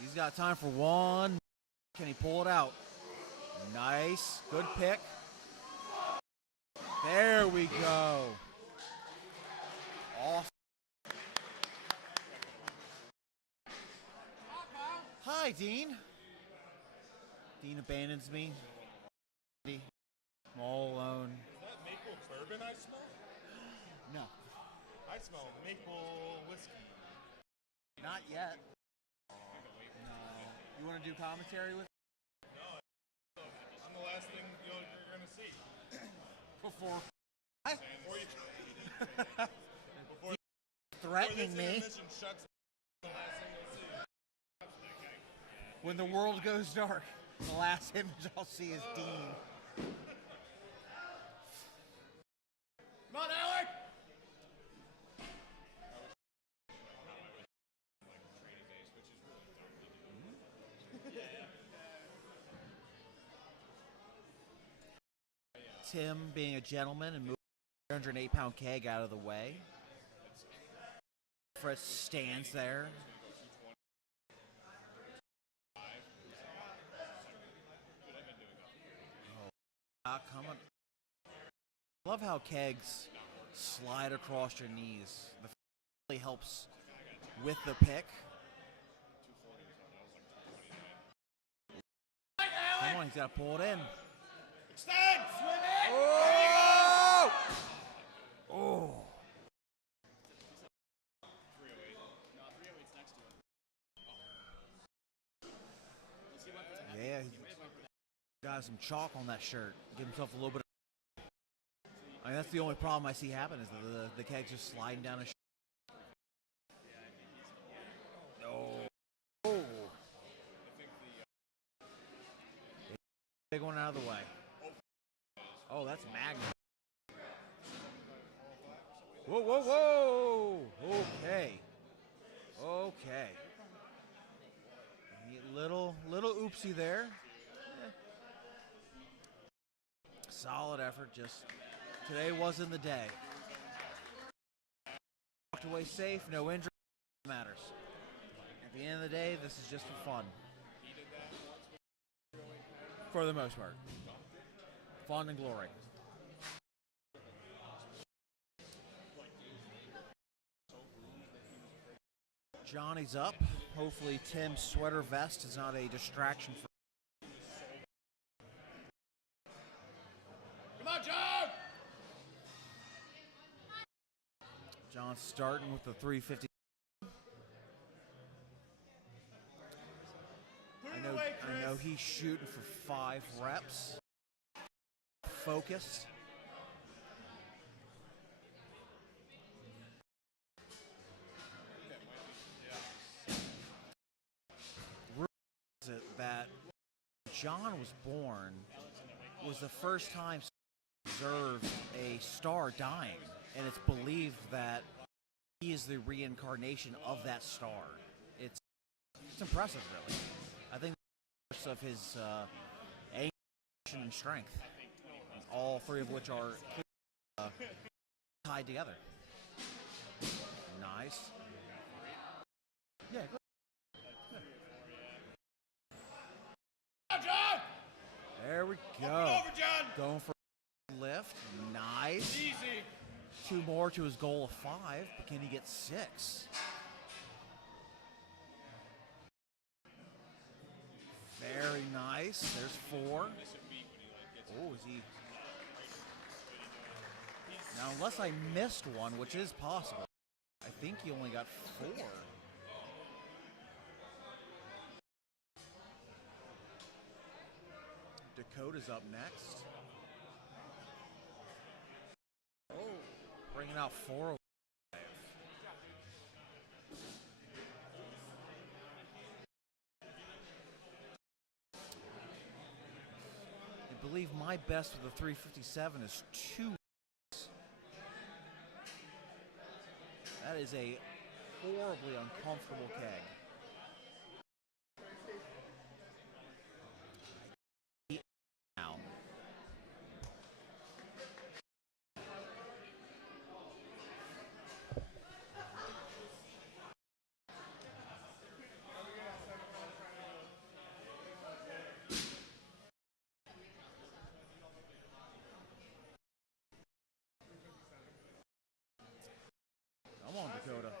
He's got time for one. Can he pull it out? Nice. Good pick. There we go. Awesome. Hi, Dean. Dean abandons me. I'm all alone. Is that maple bourbon I smell? No, I smell maple whiskey. not yet. No. You want to do commentary with I'm the last thing you're going to see. before Before you, before threatening this me? intermission shuts, the last thing you'll see. When the world goes dark, the last image I'll see is Dean. Come on, Alec! Tim being a gentleman and moving the 108-pound keg out of the way. Fritz stands there. Coming. I love how kegs slide across your knees. The really helps with the pick. Come on, he's got to pull it in. Oh! Oh! Yeah, he's got some chalk on that shirt. Give himself a little bit of... I mean, that's the only problem I see happen is that the keg's just sliding down his shirt. Oh. Big one out of the way. Oh, that's Magnum. Whoa, whoa, whoa! Okay. Okay. Little oopsie there. Solid effort, just today wasn't the day. Walked away safe, no injury, matters. At the end of the day, this is just for fun. For the most part. Fun and glory. Johnny's up. Hopefully Tim's sweater vest is not a distraction for... Come on, John! John's starting with the 350. I know He's shooting for 5 reps. Focused. That John was born was the first time observed a star dying, and it's believed that he is the reincarnation of that star. It's impressive, really. I think it's of his aim and strength, all 3 of which are tied together. Nice. Yeah. Good. There we go. Over, John. Going for a lift. Nice. Easy. 2 more to his goal of 5, but can he get 6? Very nice. There's 4. Oh, is he? Now, unless I missed one, which is possible, I think he only got 4. Dakota's up next. Oh, bringing out 405. I believe my best with the 357 is 2. That is a horribly uncomfortable keg. Now. Come on, Dakota.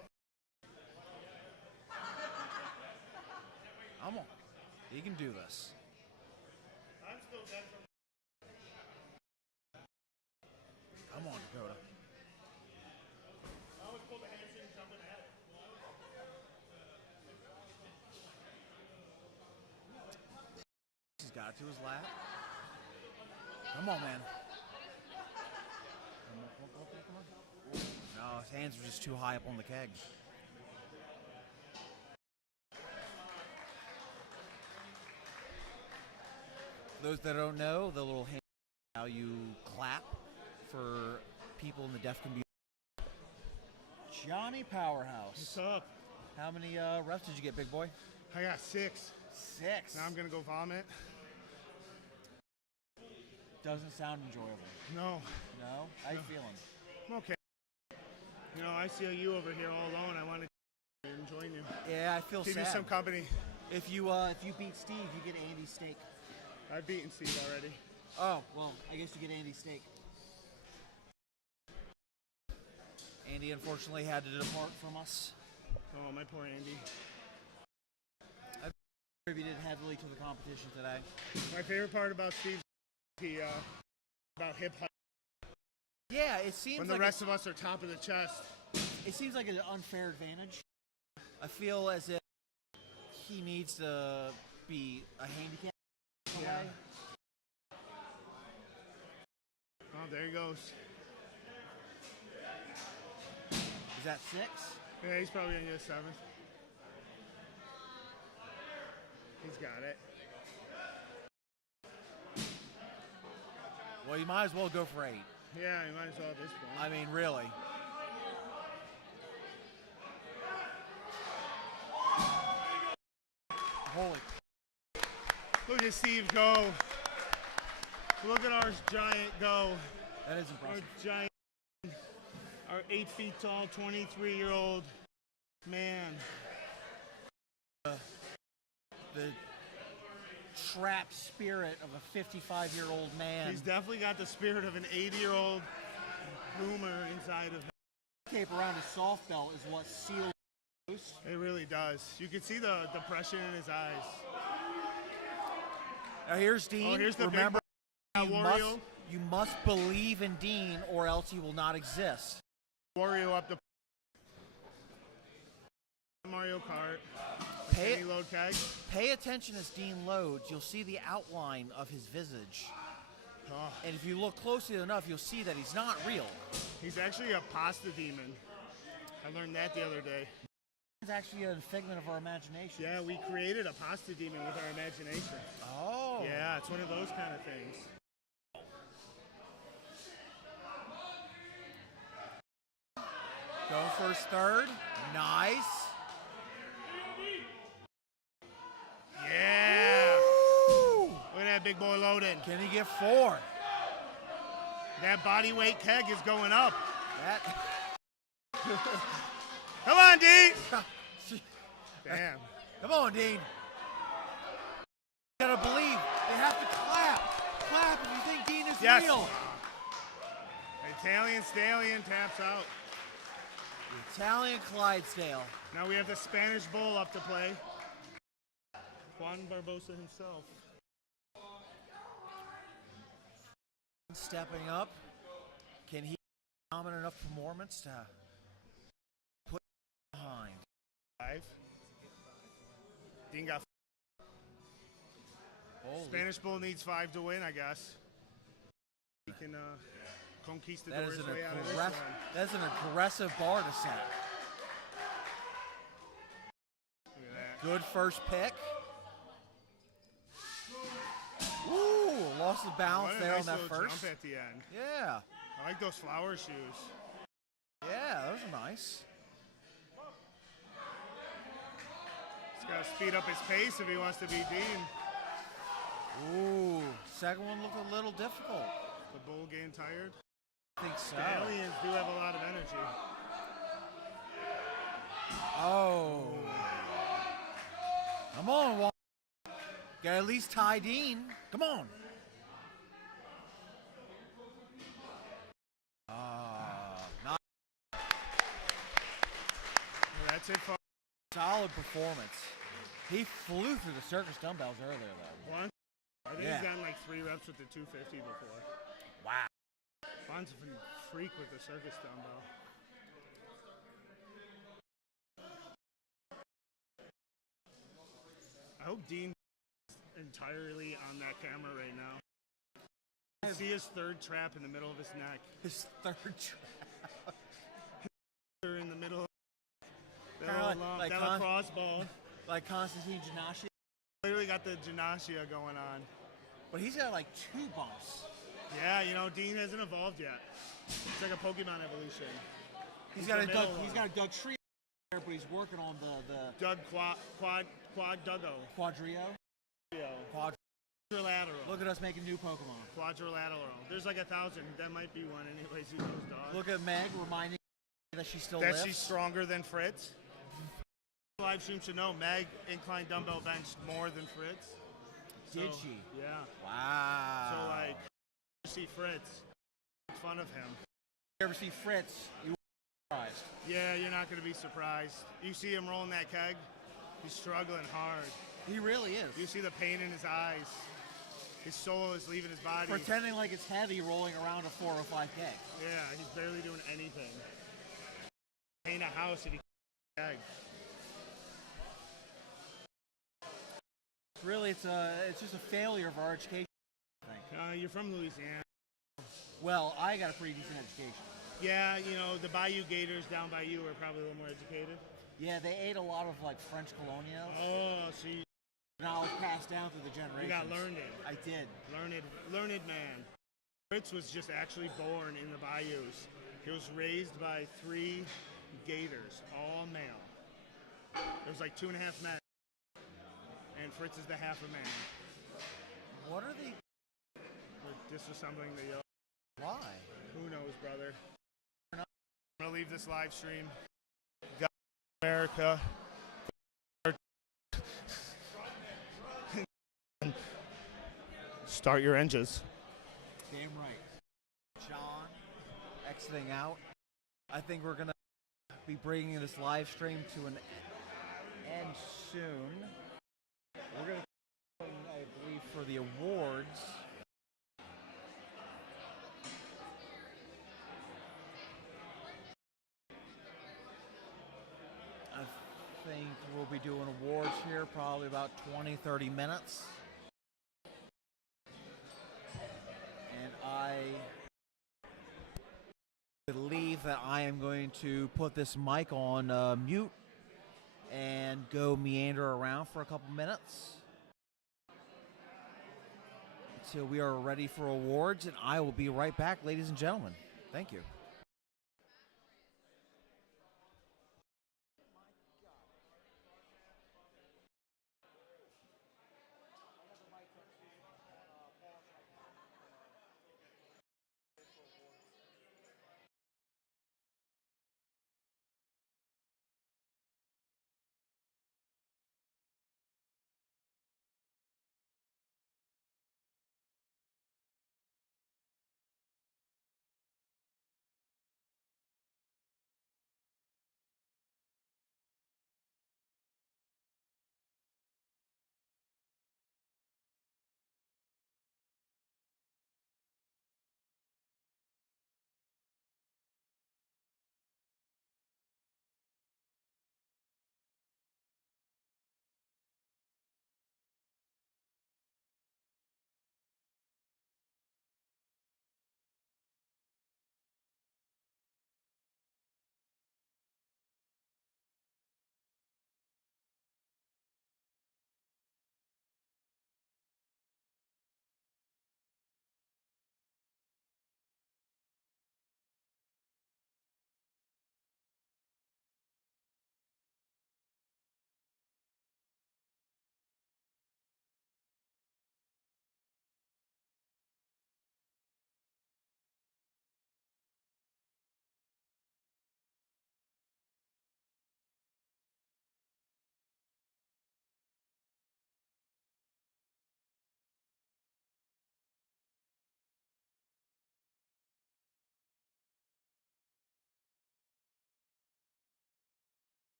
Come on. You can do this. I'm still dead from. Come on, Dakota. I always pull the hamstring jumping ahead. He's got it to his lap. Come on, man. Come on. No, his hands are just too high up on the keg. For those that don't know, the little hand how you clap for people in the deaf community. Johnny Powerhouse. What's up? How many reps did you get, big boy? I got 6. 6. Now I'm gonna go vomit. Doesn't sound enjoyable. No, No? How you feeling? I'm okay. You know, I see you over here all alone. I wanted to join you. Yeah, I feel Give sad. you some company. If you beat Steve, you get Andy's steak. I've beaten Steve already. Oh, well, I guess you get Andy's steak. Andy unfortunately had to depart from us. Oh, my poor Andy. I contributed heavily to the competition today. My favorite part about Steve is about hip hop. Yeah, it seems When like the rest of us are top of the chest. it seems like an unfair advantage. I feel as if he needs to be a handicap. Yeah. Oh, there he goes. Is that 6? Yeah, he's probably gonna get a 7th. He's got it. Well, you might as well go for 8. Yeah, you might as well at this point. I mean, really. Holy. Look at Steve go. Look at our giant go. That is Our impressive. giant, our 8 feet tall, 23-year-old man. The trapped spirit of a 55-year-old man. He's definitely got the spirit of an 80-year-old boomer inside of him. Tape around his soft belt is what seals loose. It really does. You can see the depression in his eyes. Now here's Dean. Oh, here's the Remember, big Wario. you must believe in Dean or else he will not exist. Wario up the Mario Kart. Semi-load keg. Pay attention as Dean loads. You'll see the outline of his visage. Oh. And if you look closely enough, you'll see that he's not real. He's actually a pasta demon. I learned that the other day. It's actually a figment of our imagination. Yeah, we created a pasta demon with our imagination. Oh. Yeah, it's one of those kind of things. Going for his third. Nice. Yeah. Woo! Look at that big boy loading. Can he get 4? That body weight keg is going up. That. Come on, Dean. Damn. Come on, Dean. You gotta believe. They have to clap. Clap if you think Dean is real. Italian Stallion taps out. The Italian Clydesdale. Now we have the Spanish Bull up to play. Juan Barbosa himself. Stepping up. Can he dominant enough performance to put behind? 5. Dean got. Holy. Spanish Bull needs 5 to win, I guess. He can conquistador his way out of this one. That's an aggressive bar to set. Look at that. Good first pick. Ooh, lost the balance What a there nice on that little first. jump at the end. Yeah. I like those flower shoes. Yeah, those are nice. He's got to speed up his pace if he wants to beat Dean. Ooh, second one looked a little difficult. The bull getting tired. I think so. Aliens do have a lot of energy. Oh. Come on, Juan. Gotta at least tie Dean. Come on. Not That's it for solid performance. He flew through the circus dumbbells earlier, though. Juan. I think Yeah. he's gotten like 3 reps with the 250 before. Wow. Juan's a freak with the circus dumbbell. I hope Dean is entirely on that camera right now. I see his third trap in the middle of his neck. His third trap. They're in the middle of Kinda like that lacrosse ball. Like Constantine Janassi. Literally got the gymnasia going on. But he's got like 2 bumps. Yeah, you know, Dean hasn't evolved yet. It's like a Pokemon evolution. He's got a the Doug. middle He's one. got a Doug Tree there, but he's working on the Doug Quad Duggo. Quadrio. Quadrilateral. Look at us making new Pokemon. Quadrilateral. There's like 1,000. That might be one anyways. Who knows, dog? Look at Meg reminding that she still that lifts. she's stronger than Fritz. Live stream should know Meg incline dumbbell benched more than Fritz. Did So, she? Yeah. Wow. So like, you see Fritz, make fun of him. If you ever see Fritz, you won't be surprised. Yeah, you're not gonna be surprised. You see him rolling that keg. He's struggling hard. He really is. You see the pain in his eyes. His soul is leaving his body. Pretending like it's heavy rolling around a 405 keg. Yeah, he's barely doing anything. Paint a house if he keg. Really, it's just a failure of our education, I think. You're from Louisiana. Well, I got a pretty decent education. Yeah, you know, the Bayou Gators down by you are probably a little more educated. Yeah, they ate a lot of like French colonials. Oh, so you Knowledge passed down through the generations. got learned. I did. Learned man. Fritz was just actually born in the bayous. He was raised by 3 gators, all male. There was like 2.5 men. And Fritz is the half a man. What are they? We're disassembling the yolk. Why? Who knows, brother? I'm gonna leave this live stream. God, America. Start your engines. Damn right. John, exiting out. I think we're gonna be bringing this live stream to an end soon. We're gonna, I believe, for the awards. I think We'll be doing awards here probably about 20, 30 minutes. And I believe that I am going to put this mic on mute and go meander around for a couple minutes until we are ready for awards, and I will be right back, ladies and gentlemen. Thank you.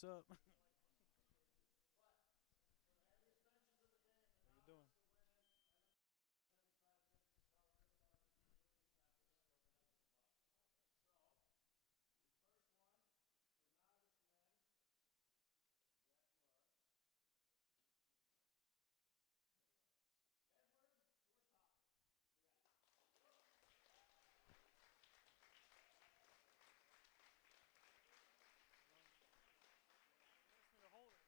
Sup? How you doing? Asked me to hold it. I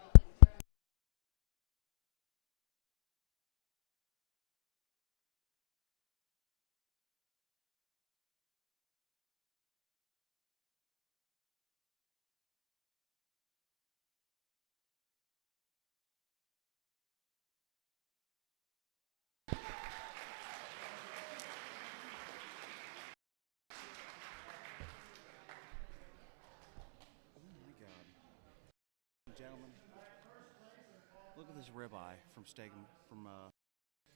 don't know if I want to hold it. Oh my God, gentlemen, look at this ribeye from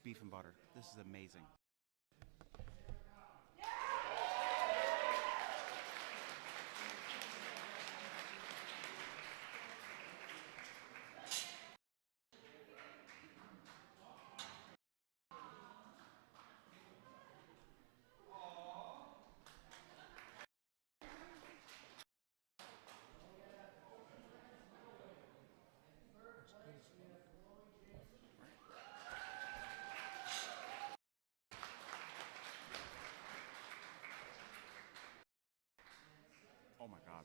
Beef and Butter. This is amazing. Oh my God.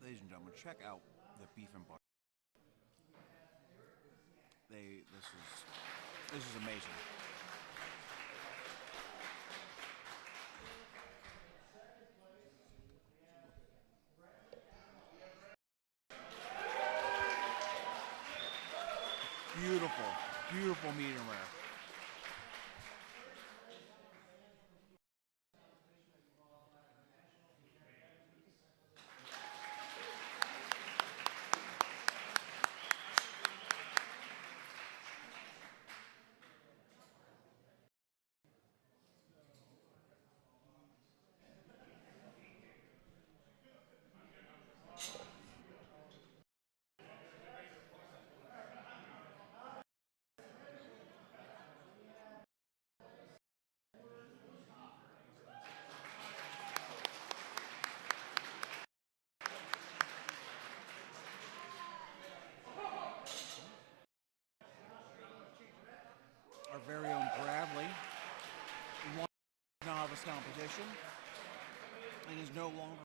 Ladies and gentlemen, check out the Beef and Butter. This is amazing. Beautiful, beautiful medium rare. Our very own Bradley won the novice competition and is no longer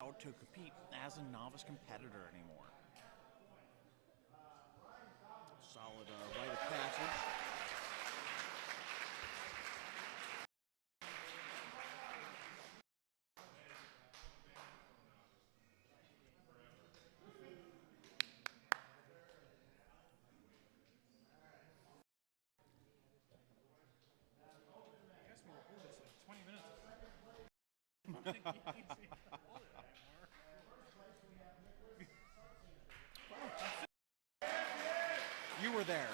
allowed to compete as a novice competitor anymore. Solid rite of passage. You asked me to hold this like 20 minutes ago. I think you need to hold it anymore. You were there.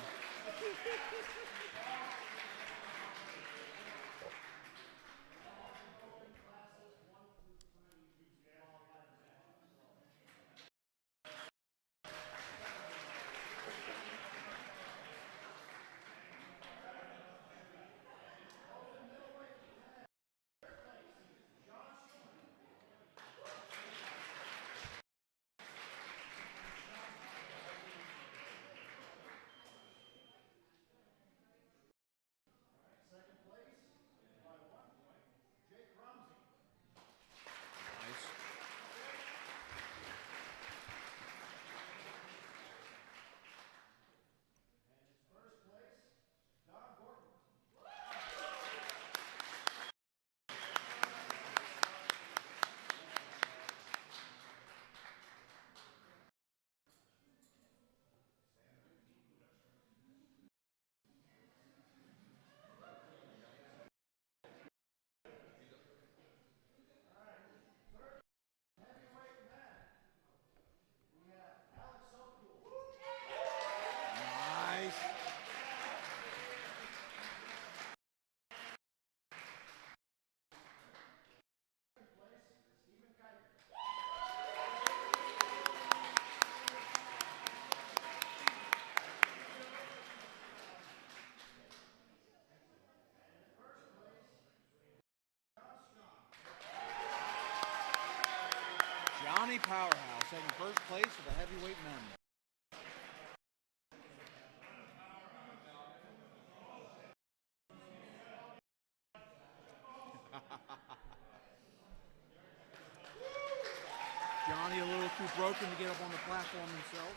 Johnny Powerhouse taking first place for the heavyweight men. Johnny a little too broken to get up on the platform himself.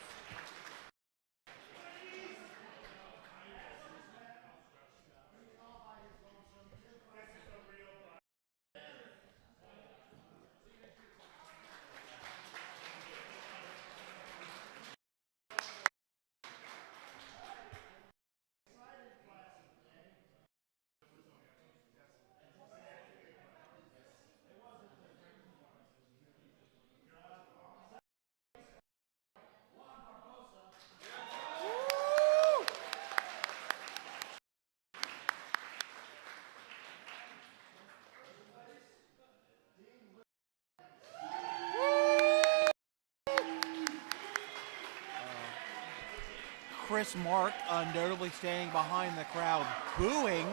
Chris Mark notably standing behind the crowd, booing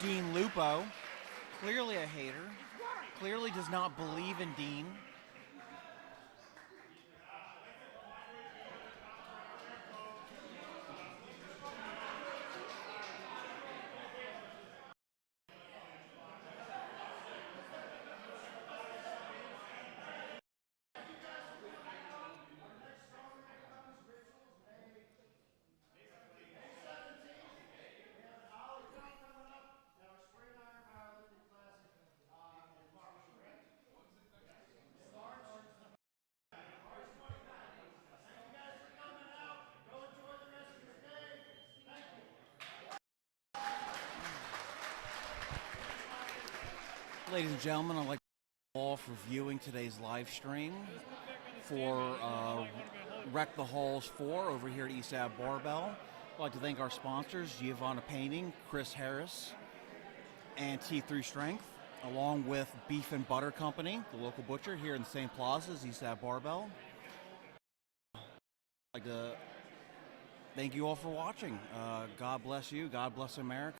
Dean Lupo. Clearly a hater. Clearly does not believe in Dean. Ladies and gentlemen, I'd like to thank you all for viewing today's live stream for Wreck the Halls 4 over here at Ave Barbell. I'd like to thank our sponsors, Giovanna Painting, Chris Harris, and T3 Strength, along with Beef and Butter Company, the local butcher here in the same plaza as Ave Barbell. I'd like to thank you all for watching. God bless you. God bless America.